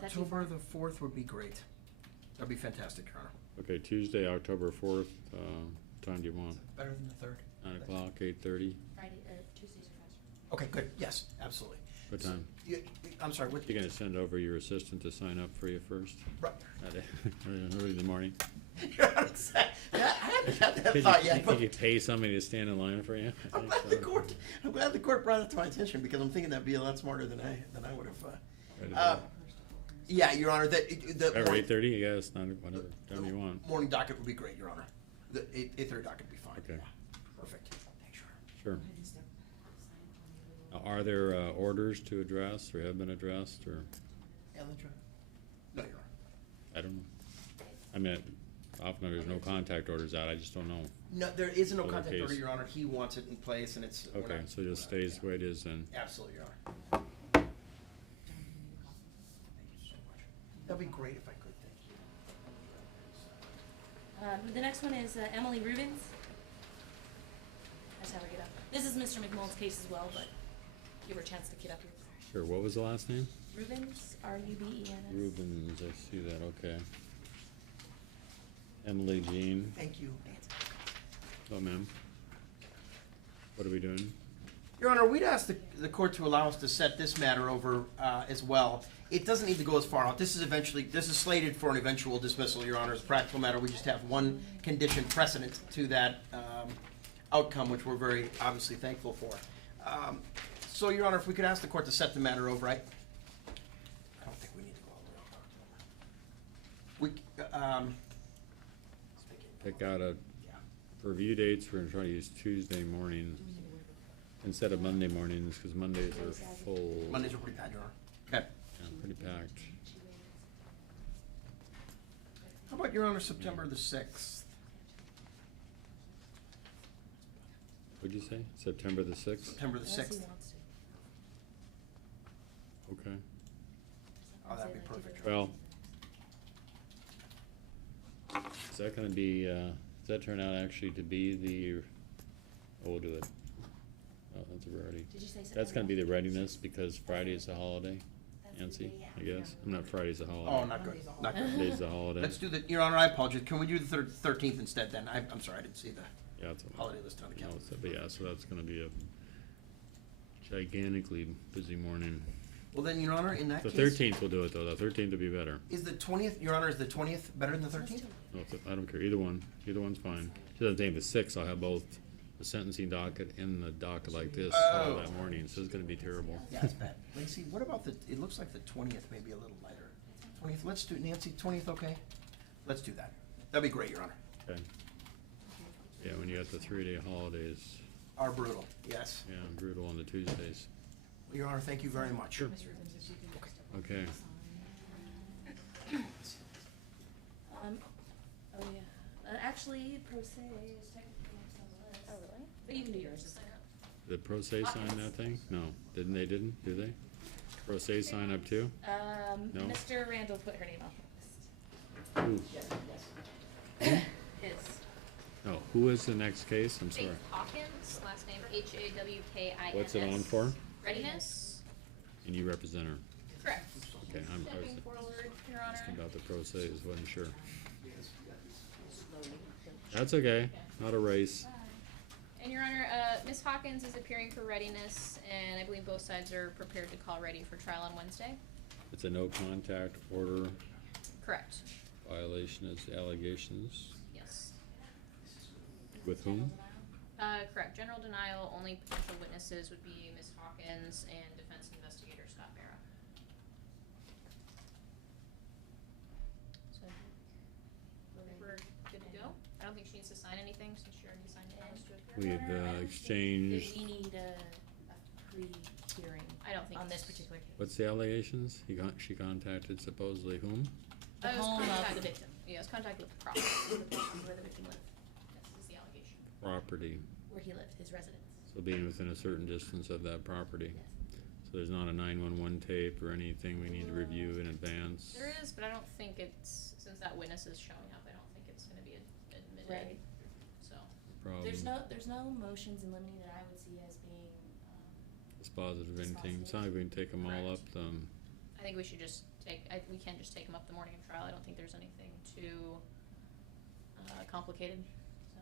too far? the 4th would be great. That'd be fantastic, Your Honor. Okay, Tuesday, October 4th, time do you want? Better than the 3rd. 9 o'clock, 8:30? Friday, Tuesdays are faster. Okay, good, yes, absolutely. What time? I'm sorry, what? You're gonna send over your assistant to sign up for you first? Right. Early in the morning? I haven't had that Could thought you, yet, could but you pay somebody to stand in line for you? I I'm think glad so. the court brought it to my attention, because I'm thinking that'd be a lot smarter than I would have. Right. Yeah, Your Honor, the Or morning- 8:30, I guess, not whatever time you want. morning docket would be great, Your Honor. The 8:30 docket would be fine. Okay. Perfect. Thanks, Your Honor. Sure. Are there orders to address, or have been addressed, or, And the no, Your Honor. I don't know. I mean, often there's no contact orders out, I just don't know. No, there is a no Other contact order, case. Your Honor. He wants it in place, and it's. we're Okay, not- so it just stays the way it is then. Absolutely, Your Honor. That'd be great if I could, thank you. The next one is Emily Rubens. That's how we get up. This is Mr. McMullen's case as well, but give her a chance to get up here. Sure, what was the last name? Rubens, Rubens. Rubens, I see that, okay. Emily Jean. Thank you. Oh, ma'am. What are we doing? Your Honor, we'd ask the court to allow us to set this matter over as well. It doesn't need to go as far out. This is slated for an eventual dismissal, Your Honor. As a practical matter, we just have one condition precedent to that outcome, which we're very obviously thankful for. So, Your Honor, if we could ask the court to set the matter over, I don't think we need to go all the way out. Pick out a, for review dates, we're gonna try to use Tuesday mornings instead of Monday mornings, because Mondays are full. Mondays are pretty bad, Your Honor. Okay. Yeah, pretty packed. How about, Your Honor, September the 6th? What'd you say? September the 6th? September the Unless he 6th. wants to. Okay. Oh, that'd be perfect. Well, is that gonna be, does that turn out actually to be the, oh, we'll do it. Oh, that's a rarity. Did you say That's gonna September? be the readiness, because Friday is a holiday. That Nancy, I guess. Not Friday's a holiday. Oh, not good, not good. Monday's a holiday. Let's do the, Your Honor, I apologize. Can we do the 13th instead then? I'm sorry, I didn't see the Yeah, it's a holiday list on the no, calendar. but yeah, so that's gonna be a gigantically busy morning. Well then, Your Honor, in that The case. 13th will do it though. The 13th will be better. Is the 20th, Your Honor, is the 20th better than the 13th? No, I don't care. Either one. Either one's fine. She doesn't think the 6th. I'll have both the sentencing docket and the docket like this Oh. that morning, so it's gonna be terrible. Yeah, it's bad. Lacey, what about it looks like the 20th may be a little lighter. 20th, let's do, Nancy, 20th, okay? Let's do that. That'd be great, Your Honor. Okay. Yeah, when you got the 3-day holidays. Are brutal, yes. Yeah, brutal on the Tuesdays. Your Honor, thank you very much. Sure. Okay. Oh yeah. Actually, pro se is technically next on the list. Oh, really? But you can do yours. Did Pro Se sign that thing? No. Didn't they, do they? Pro Se sign up too? No? Mr. Randall put her name on the list. Who? His. No, who is the next case? I'm sorry. Faith Hawkins, last name Hawkins. What's it on for? Readiness? And you represent her? Correct. Okay, I was Stepping forward, Your Honor. asking about the Pro Se's, wasn't sure. That's okay, not a race. And Your Honor, Ms. Hawkins is appearing for readiness, and I believe both sides are prepared to call ready for trial on Wednesday. It's a no contact order. Correct. Violation is allegations. Yes. With whom? Correct. General denial, only potential witnesses would be Ms. Hawkins and defense investigator Scott Mara. So, I think we're good to go. I don't think she needs to sign anything since she already signed it. We've exchanged, We need a pre-hearing. I don't think on this it's- particular case. what's the allegations? She contacted supposedly whom? The It was home of contact- the victim. Yeah, it was contact with the property, the property where the victim lived. This is the allegation. Property. Where he lived, his residence. So being within a certain distance of that property. So there's not a 911 tape or anything we need to review in advance? There is, but I don't think it's, since that witness is showing up, I don't think it's gonna be admitted. Right. So. Problem. There's no motions in limine that I would see as being, Dispositive of anything. Sounds like we can take them all up, I think we should just we can just take them up the morning of trial. I don't think there's anything too, complicated, so.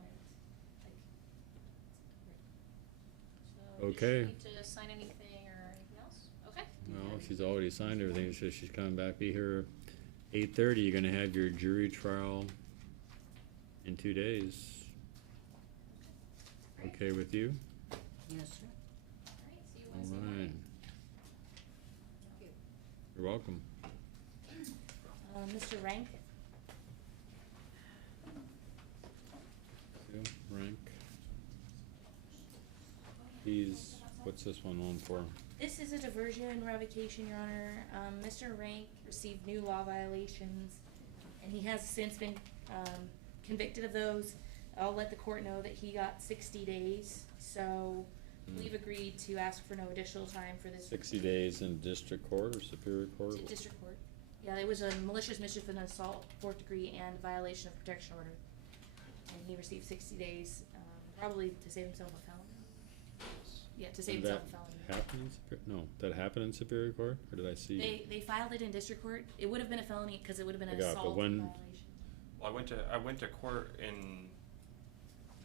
So, Okay. does she need to sign anything or anything else? Okay. well, she's already signed everything, so she's coming back, be here 8:30, you're gonna have your jury trial in 2 days. Okay with you? Yes, sir. Alright, see you Wednesday morning. Alright. You're welcome. Mr. Rank, Sue, rank. He's, what's this one on for? this is a diversion revocation, Your Honor. Mr. Rank received new law violations, and he has since been, convicted of those. I'll let the court know that he got 60 days, so we've agreed to ask for no additional time for this. 60 days in district court or superior court? District court. Yeah, it was a malicious mischief and assault, 4th degree, and violation of protection order. And he received 60 days, probably to save himself a felony. Yeah, to save Did himself that a felony. happen in no, that happened in superior court, or did I see? They filed it in district court. It would have been a felony because it would have been I an got it, but assault when- violation. Well, I went to court in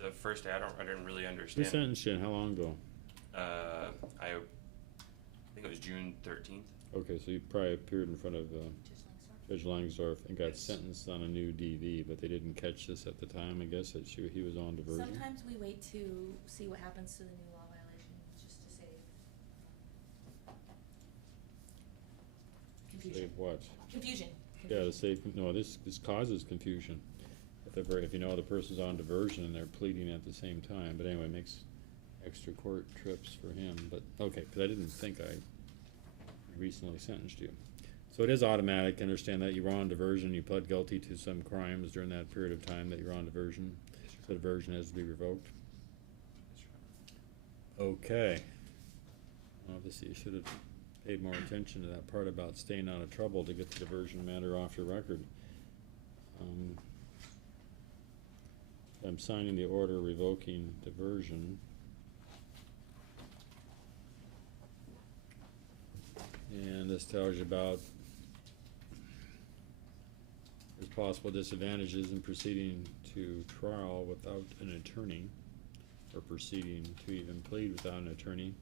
the first day. I didn't really Who understand. sentenced you, and how long ago? I think it was June 13th. Okay, so you probably appeared in front of Judge Langsdorff and got sentenced on a new DV, but they didn't catch this at the time, I guess, that he was on diversion? Sometimes we wait to see what happens to the new law violation, just to save confusion. Save what? Confusion. Yeah, to save, no, this causes confusion. If you know the person's on diversion and they're pleading at the same time, but anyway, it makes extra court trips for him, but, okay, because I didn't think I recently sentenced you. So it is automatic, understand that you were on diversion, you pled guilty to some crimes during that period of time that you're on diversion, so diversion has to be revoked. Okay. Obviously, you should have paid more attention to that part about staying out of trouble to get the diversion matter off your record. I'm signing the order revoking diversion. And this tells you about there's possible disadvantages in proceeding to trial without an attorney, or proceeding to even plead without an attorney,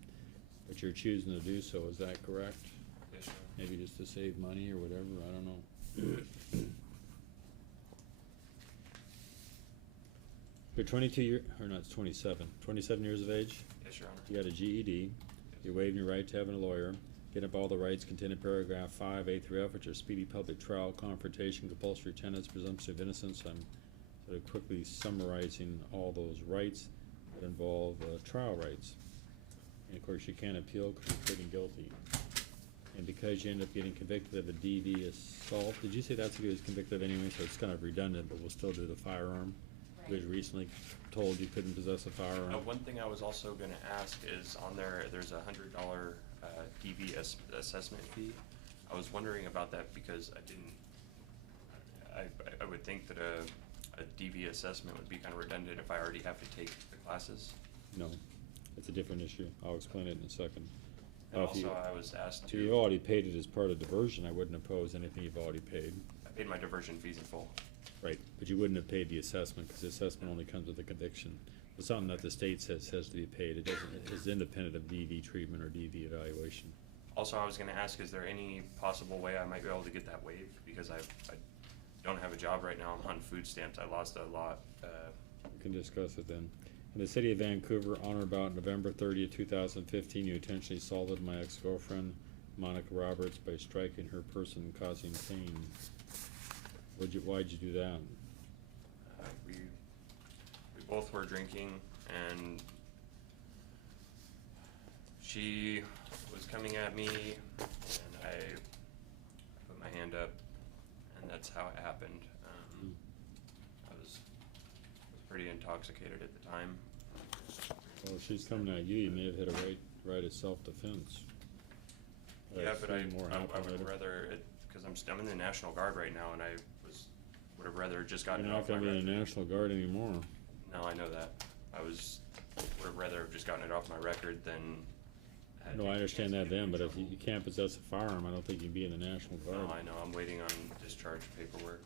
but you're choosing to do so, is that correct? Yes, sir. Maybe just to save money or whatever, I don't know. You're 22 or not, it's 27 years of age? Yes, Your Honor. You got a GED, you're waiving your right to have a lawyer, getting up all the rights contained in paragraph 5, A through F, which are speedy public trial, confrontation, compulsory attendance, presumption of innocence. I'm sort of quickly summarizing all those rights that involve trial rights. And of course, you can't appeal because you're pleading guilty. And because you end up getting convicted of a DV assault, did you say that's what he was convicted of anyway? So it's kind of redundant, but we'll still do the firearm. You was recently told you couldn't possess a firearm. One thing I was also gonna ask is on there's a $100 DV assessment fee. I was wondering about that because I would think that a DV assessment would be kind of redundant if I already have to take the classes. No, it's a different issue. I'll explain it in a second. And If you- also I was asked If to. you've already paid it as part of diversion, I wouldn't oppose anything you've already paid. I paid my diversion fees in full. Right, but you wouldn't have paid the assessment, because the assessment only comes with a conviction. It's something that the state says has to be paid. It doesn't, it's independent of DV treatment or DV evaluation. Also, I was gonna ask, is there any possible way I might be able to get that waived? Because I don't have a job right now, I'm on food stamps, I lost a lot. We can discuss it then. In the city of Vancouver, on or about November 30th, 2015, you intentionally assaulted my ex-girlfriend, Monica Roberts, by striking her person, causing pain. Why'd you do that? We both were drinking, and she was coming at me, and I put my hand up, and that's how it happened. I was pretty intoxicated at the time. Well, if she's coming at you, you may have hit a right of self-defense. Yeah, but I assume more would happened later. rather, because I'm in the National Guard right now, and I would have rather just gotten it You're off not my gonna be in record. the National Guard anymore. No, I know that. Would have rather have just gotten it off my record than. had No, taken I a understand chance that of getting then, in but if trouble. you can't possess a firearm, I don't think you'd be in the National Guard. No, I know, I'm waiting on discharge paperwork.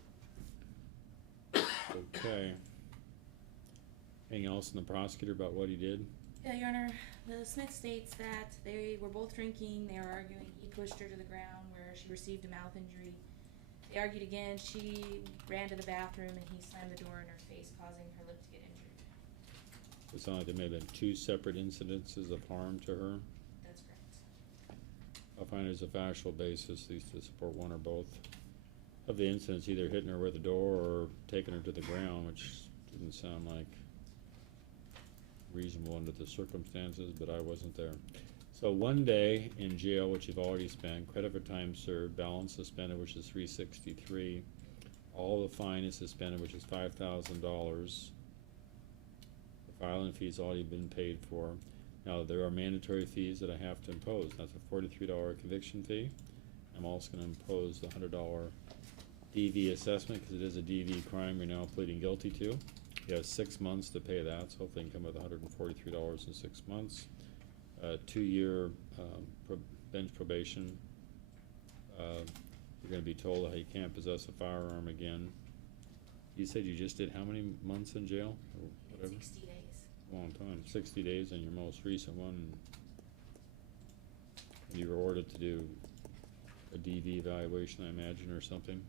Okay. Anything else in the prosecutor about what he did? Yeah, Your Honor, the Smith states that they were both drinking, they were arguing, he pushed her to the ground where she received a mouth injury. They argued again, she ran to the bathroom and he slammed the door in her face, causing her lip to get injured. It sounded like there may have been two separate incidences of harm to her. That's correct. I'll find there's a factual basis, at least to support one or both of the incidents, either hitting her with a door or taking her to the ground, which didn't sound like reasonable under the circumstances, but I wasn't there. So 1 day in jail, which you've already spent, credit for time served, balance suspended, which is $363. All the fine is suspended, which is $5,000. The filing fee's already been paid for. Now, there are mandatory fees that I have to impose. That's a $43 conviction fee. I'm also gonna impose the $100 DV assessment, because it is a DV crime you're now pleading guilty to. You have 6 months to pay that, so hopefully you can come with $143 in 6 months. 2-year bench probation. You're gonna be told how you can't possess a firearm again. You said you just did how many months in jail, or whatever? 60 days. Long time, 60 days in your most recent one. And you were ordered to do a DV evaluation, I imagine, or something?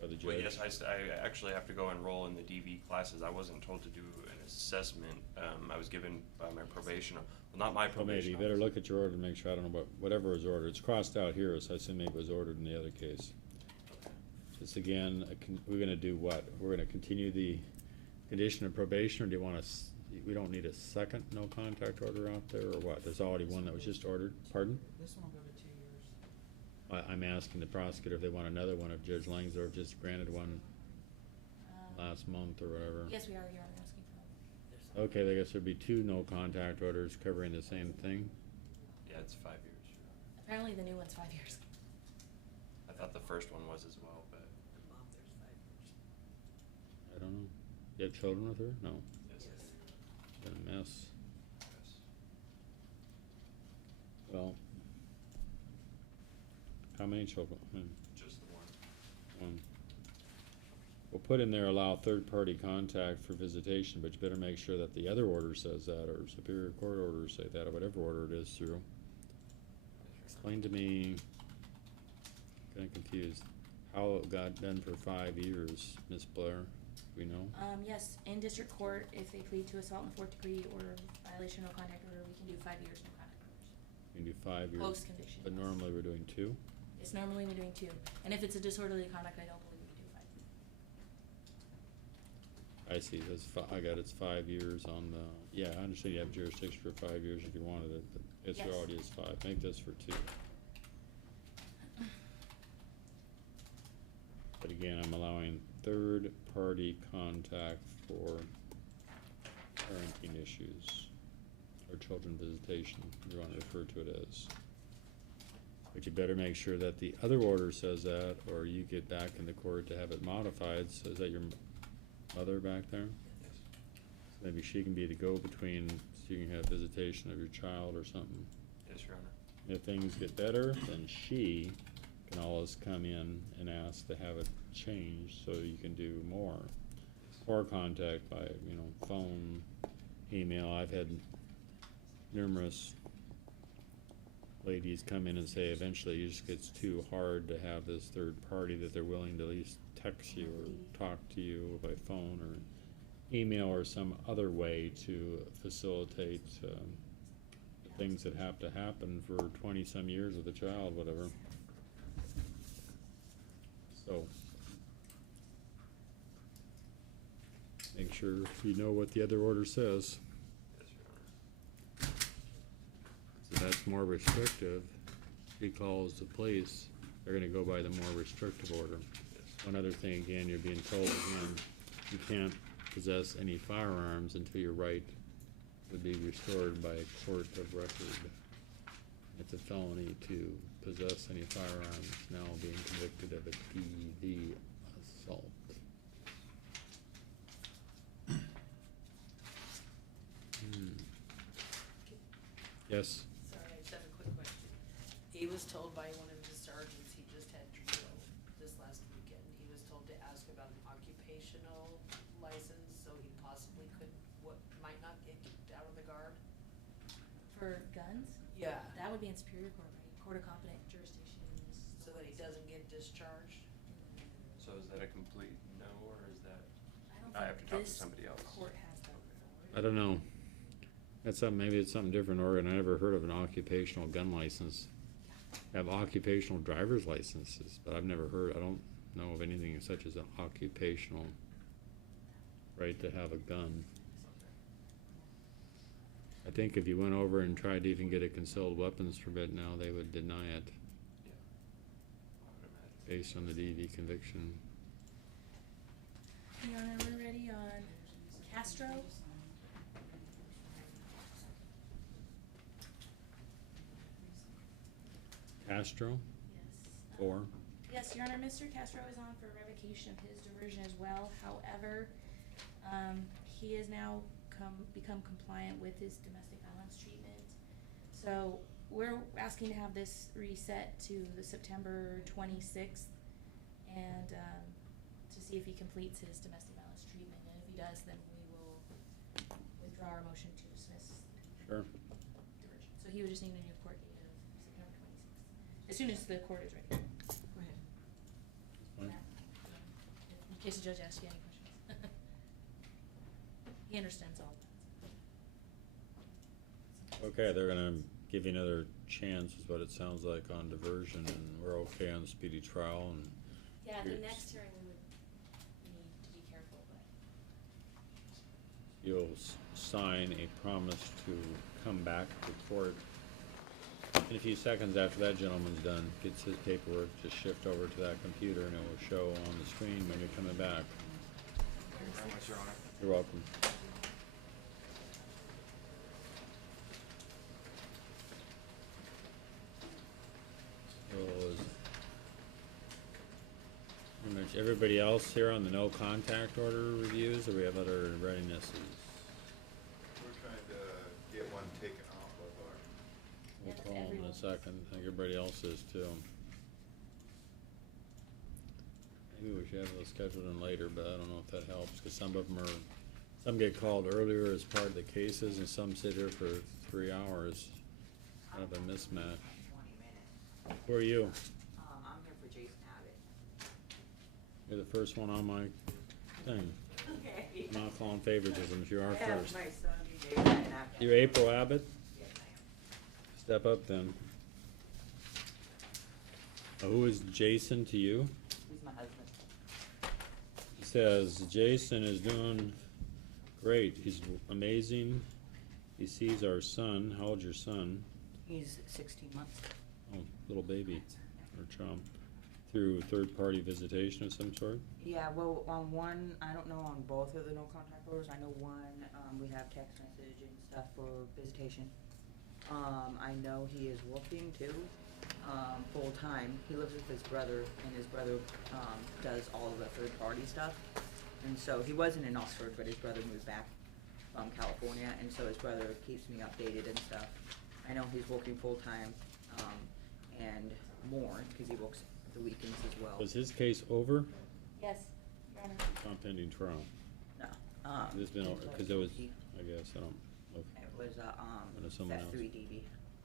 By the Well, judge? yes, I actually have to go enroll in the DV classes. I wasn't told to do an assessment. I was given by my probation, well, not my Well, maybe, probation. you better look at your order to make sure, I don't know, whatever was ordered, it's crossed out here, so I assume it was ordered in the other case. Just again, we're gonna do what? We're gonna continue the condition of probation, or do you want we don't need a second no contact order out there, or what? There's already one that was just ordered, pardon? This one will go to 2 years. I'm asking the prosecutor if they want another one, if Judge Langsdorff just granted one last month or whatever. Yes, we are, Your Honor, asking for one. Okay, I guess there'd be 2 no contact orders covering the same thing. Yeah, it's 5 years. Apparently the new one's 5 years. I thought the first one was as well, but. I don't know. You have children with her? No. Yes. Been a mess. Well, How many children? Just the one. One. We'll put in there allow third-party contact for visitation, but you better make sure that the other order says that, or Superior Court orders say that, or whatever order it is through. Explain to me, kinda confused, how it got done for 5 years, Ms. Blair, do we know? Yes, in district court, if they plead to assault in the 4th degree or violation of no contact order, we can do 5 years no contact orders. We can do 5 years. Post-conviction, But yes. normally we're doing 2? It's normally we're doing 2, and if it's a disorderly conduct, I don't believe we do 5. I see, I got it's 5 years on the, yeah, I understand you have jurisdiction for 5 years if you wanted it, but it's Yes. already is 5, make this for 2. But again, I'm allowing third-party contact for parenting issues or children visitation, you wanna refer to it as. But you better make sure that the other order says that, or you get back in the court to have it modified. So is that your mother back there? So maybe she can be the go-between, so you can have visitation of your child or something. Yes, Your Honor. If things get better, then she can always come in and ask to have it changed so you can do more. Or contact by, phone, email. I've had numerous ladies come in and say eventually it just gets too hard to have this third party that they're willing to at least text you or talk to you by phone or email or some other way to facilitate the things that have to happen for 20-some years with a child, whatever. So, make sure you know what the other order says. Yes, Your Honor. So that's more restrictive. If he calls the police, they're gonna go by the more restrictive order. One other thing, again, you're being told again, you can't possess any firearms until your right would be restored by a court of record. It's a felony to possess any firearms, now being convicted of a DV assault. Yes? Sorry, I just have a quick question. He was told by one of his sergeants, he just had drill this last weekend. He was told to ask about an occupational license, so he possibly might not get kicked out of the guard. For guns? Yeah. That would be in Superior Court, right? Court of competent jurisdictions. So that he doesn't get discharged? So is that a complete no, or is that, don't I have to think talk to this somebody else? court has that. I don't know. That's something, maybe it's something different, Oregon. I never heard of an occupational gun license. I have occupational driver's licenses, but I've never heard, I don't know of anything such as an occupational right to have a gun. I think if you went over and tried to even get a concealed weapons permit now, they would deny it based on the DV conviction. Your Honor, we're ready on Castro. Castro? Yes. Or? Yes, Your Honor, Mr. Castro is on for revocation of his diversion as well. However, he has now become compliant with his domestic violence treatment. So we're asking to have this reset to the September 26th and to see if he completes his domestic violence treatment. And if he does, then we will withdraw our motion to dismiss Sure. diversion. So he would just need a new court date of September 26th, as soon as the court is ready. Go ahead. Fine. In case the judge asks you any questions. He understands all that. Okay, they're gonna give you another chance, is what it sounds like, on diversion, and we're okay on speedy trial, and Yeah, the Yes. next hearing we would need to be careful, but you'll sign a promise to come back to court. In a few seconds after that gentleman's done, gets his paperwork, just shift over to that computer and it will show on the screen when you're coming back. Thank you very much, Your Honor. You're welcome. So is pretty much everybody else here on the no contact order reviews, or we have other readinesses? We're trying to get one taken off of our. We'll call them in a second. I think everybody else is too. Maybe we should have those scheduled in later, but I don't know if that helps, cause some of them are, some get called earlier as part of the cases, and some sit here for 3 hours. Kind of a mismatch. 20 minutes. Who are you? I'm here for Jason Abbott. You're the first one on my thing. Okay. I'm not calling favoritism, you are I have first. my son, Jason Abbott. You're April Abbott? Yes, I Step up then. Who is Jason to you? am. He's my husband. He says Jason is doing great. He's amazing. He sees our son. How old's your son? He's 16 months. Oh, little baby or child. Through third-party visitation of some sort? Yeah, well, on one, I don't know on both of the no contact orders. I know one, we have text message and stuff for visitation. I know he is working too, full time. He lives with his brother, and his brother, does all of the third party stuff. And so he wasn't in Oxford, but his brother moved back from California, and so his brother keeps me updated and stuff. I know he's working full time, and more, cause he works the weekends as well. Was his case over? Yes, Your Honor. Not pending trial? No, It's been over, cause it was, I guess, I don't, okay. It was, I know someone that else. 3DB,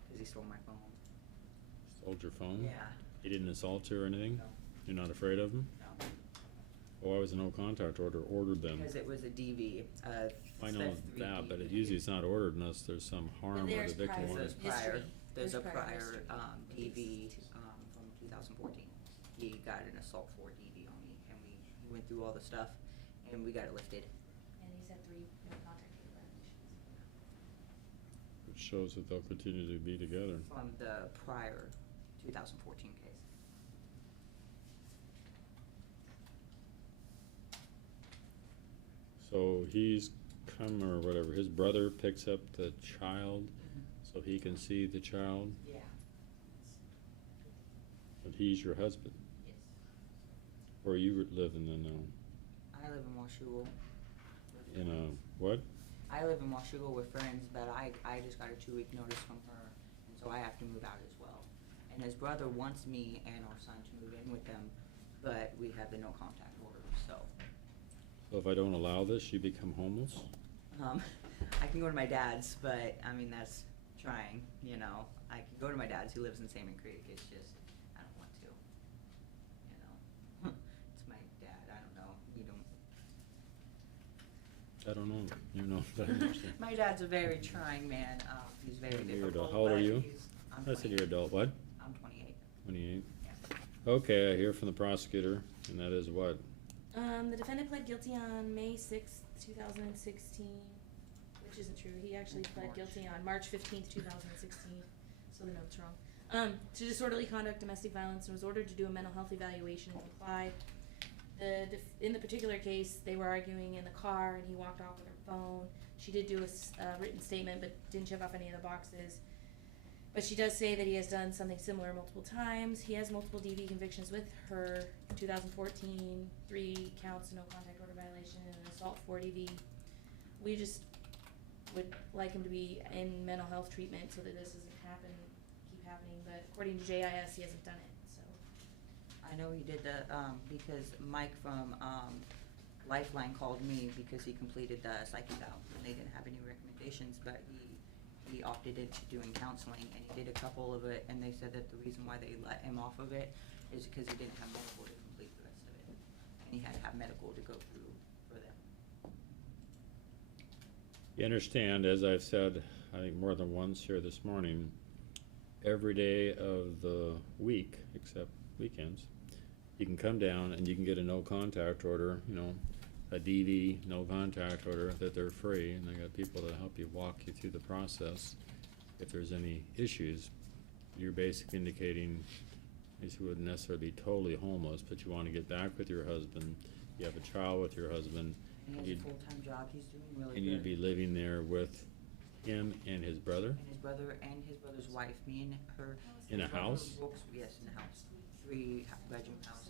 cause he stole my phone. Sold your phone? Yeah. He didn't assault you or anything? No. You're not afraid of him? No. Well, why was a no contact order ordered then? Because it was a DV, I know theft that, but 3DV. usually it's not ordered unless there's some harm or there's the victim prior wanted. There's a There's prior prior, history. DV, from 2014. He got an assault for DV on me, and we went through all the stuff, and we got it lifted. And he's had 3 no contact order violations. Which shows that they'll continue to be together. From the prior 2014 case. So he's come or whatever, his brother picks up the child so he can see the child, Yeah. but he's your husband. Yes. Where are you living then now? I live in Washougal. In a, what? I live in Washougal with friends, but I just got a 2-week notice from her, and so I have to move out as well. And his brother wants me and our son to move in with them, but we have the no contact order, so. So if I don't allow this, you become homeless? I can go to my dad's, but I mean, that's trying, you know. I can go to my dad's who lives in Salmon Creek, it's just, I don't want to, you know. It's my dad, I don't know, we don't. I don't know, you know, but I understand. My dad's a very trying man, he's very You're difficult, adult. How old are but you? I'm I said 28. you're adult, what? I'm 28. 28? Okay, I hear from the prosecutor, and that is what? The defendant pled guilty on May 6th, 2016, which isn't true. He actually pled guilty on March 15th, 2016, so the note's wrong. To disorderly conduct, domestic violence, and was ordered to do a mental health evaluation and complied. In the particular case, they were arguing in the car, and he walked off with her phone. She did do a written statement, but didn't check off any of the boxes. But she does say that he has done something similar multiple times. He has multiple DV convictions with her. 2014, 3 counts, no contact order violation, and an assault for DV. We just would like him to be in mental health treatment so that this doesn't keep happening. But according to JIS, he hasn't done it. So I know he did the, because Mike from, Lifeline called me because he completed the psyche eval, and they didn't have any recommendations, but he opted into doing counseling, and he did a couple of it, and they said that the reason why they let him off of it is because he didn't have medical to complete the rest of it, and he had to have medical to go through for them. You understand, as I've said, I think more than once here this morning, every day of the week, except weekends, you can come down and you can get a no contact order, you know, a DV, no contact order, that they're free, and they got people to help you walk you through the process if there's any issues. You're basically indicating you wouldn't necessarily be totally homeless, but you want to get back with your husband, you have a child with your husband. And he has a full-time job, he's doing really good. And you'd be living there with him and his brother? And his brother and his brother's wife, me and her. In a his brother house? Works, yes, in a house, 3-bedroom house.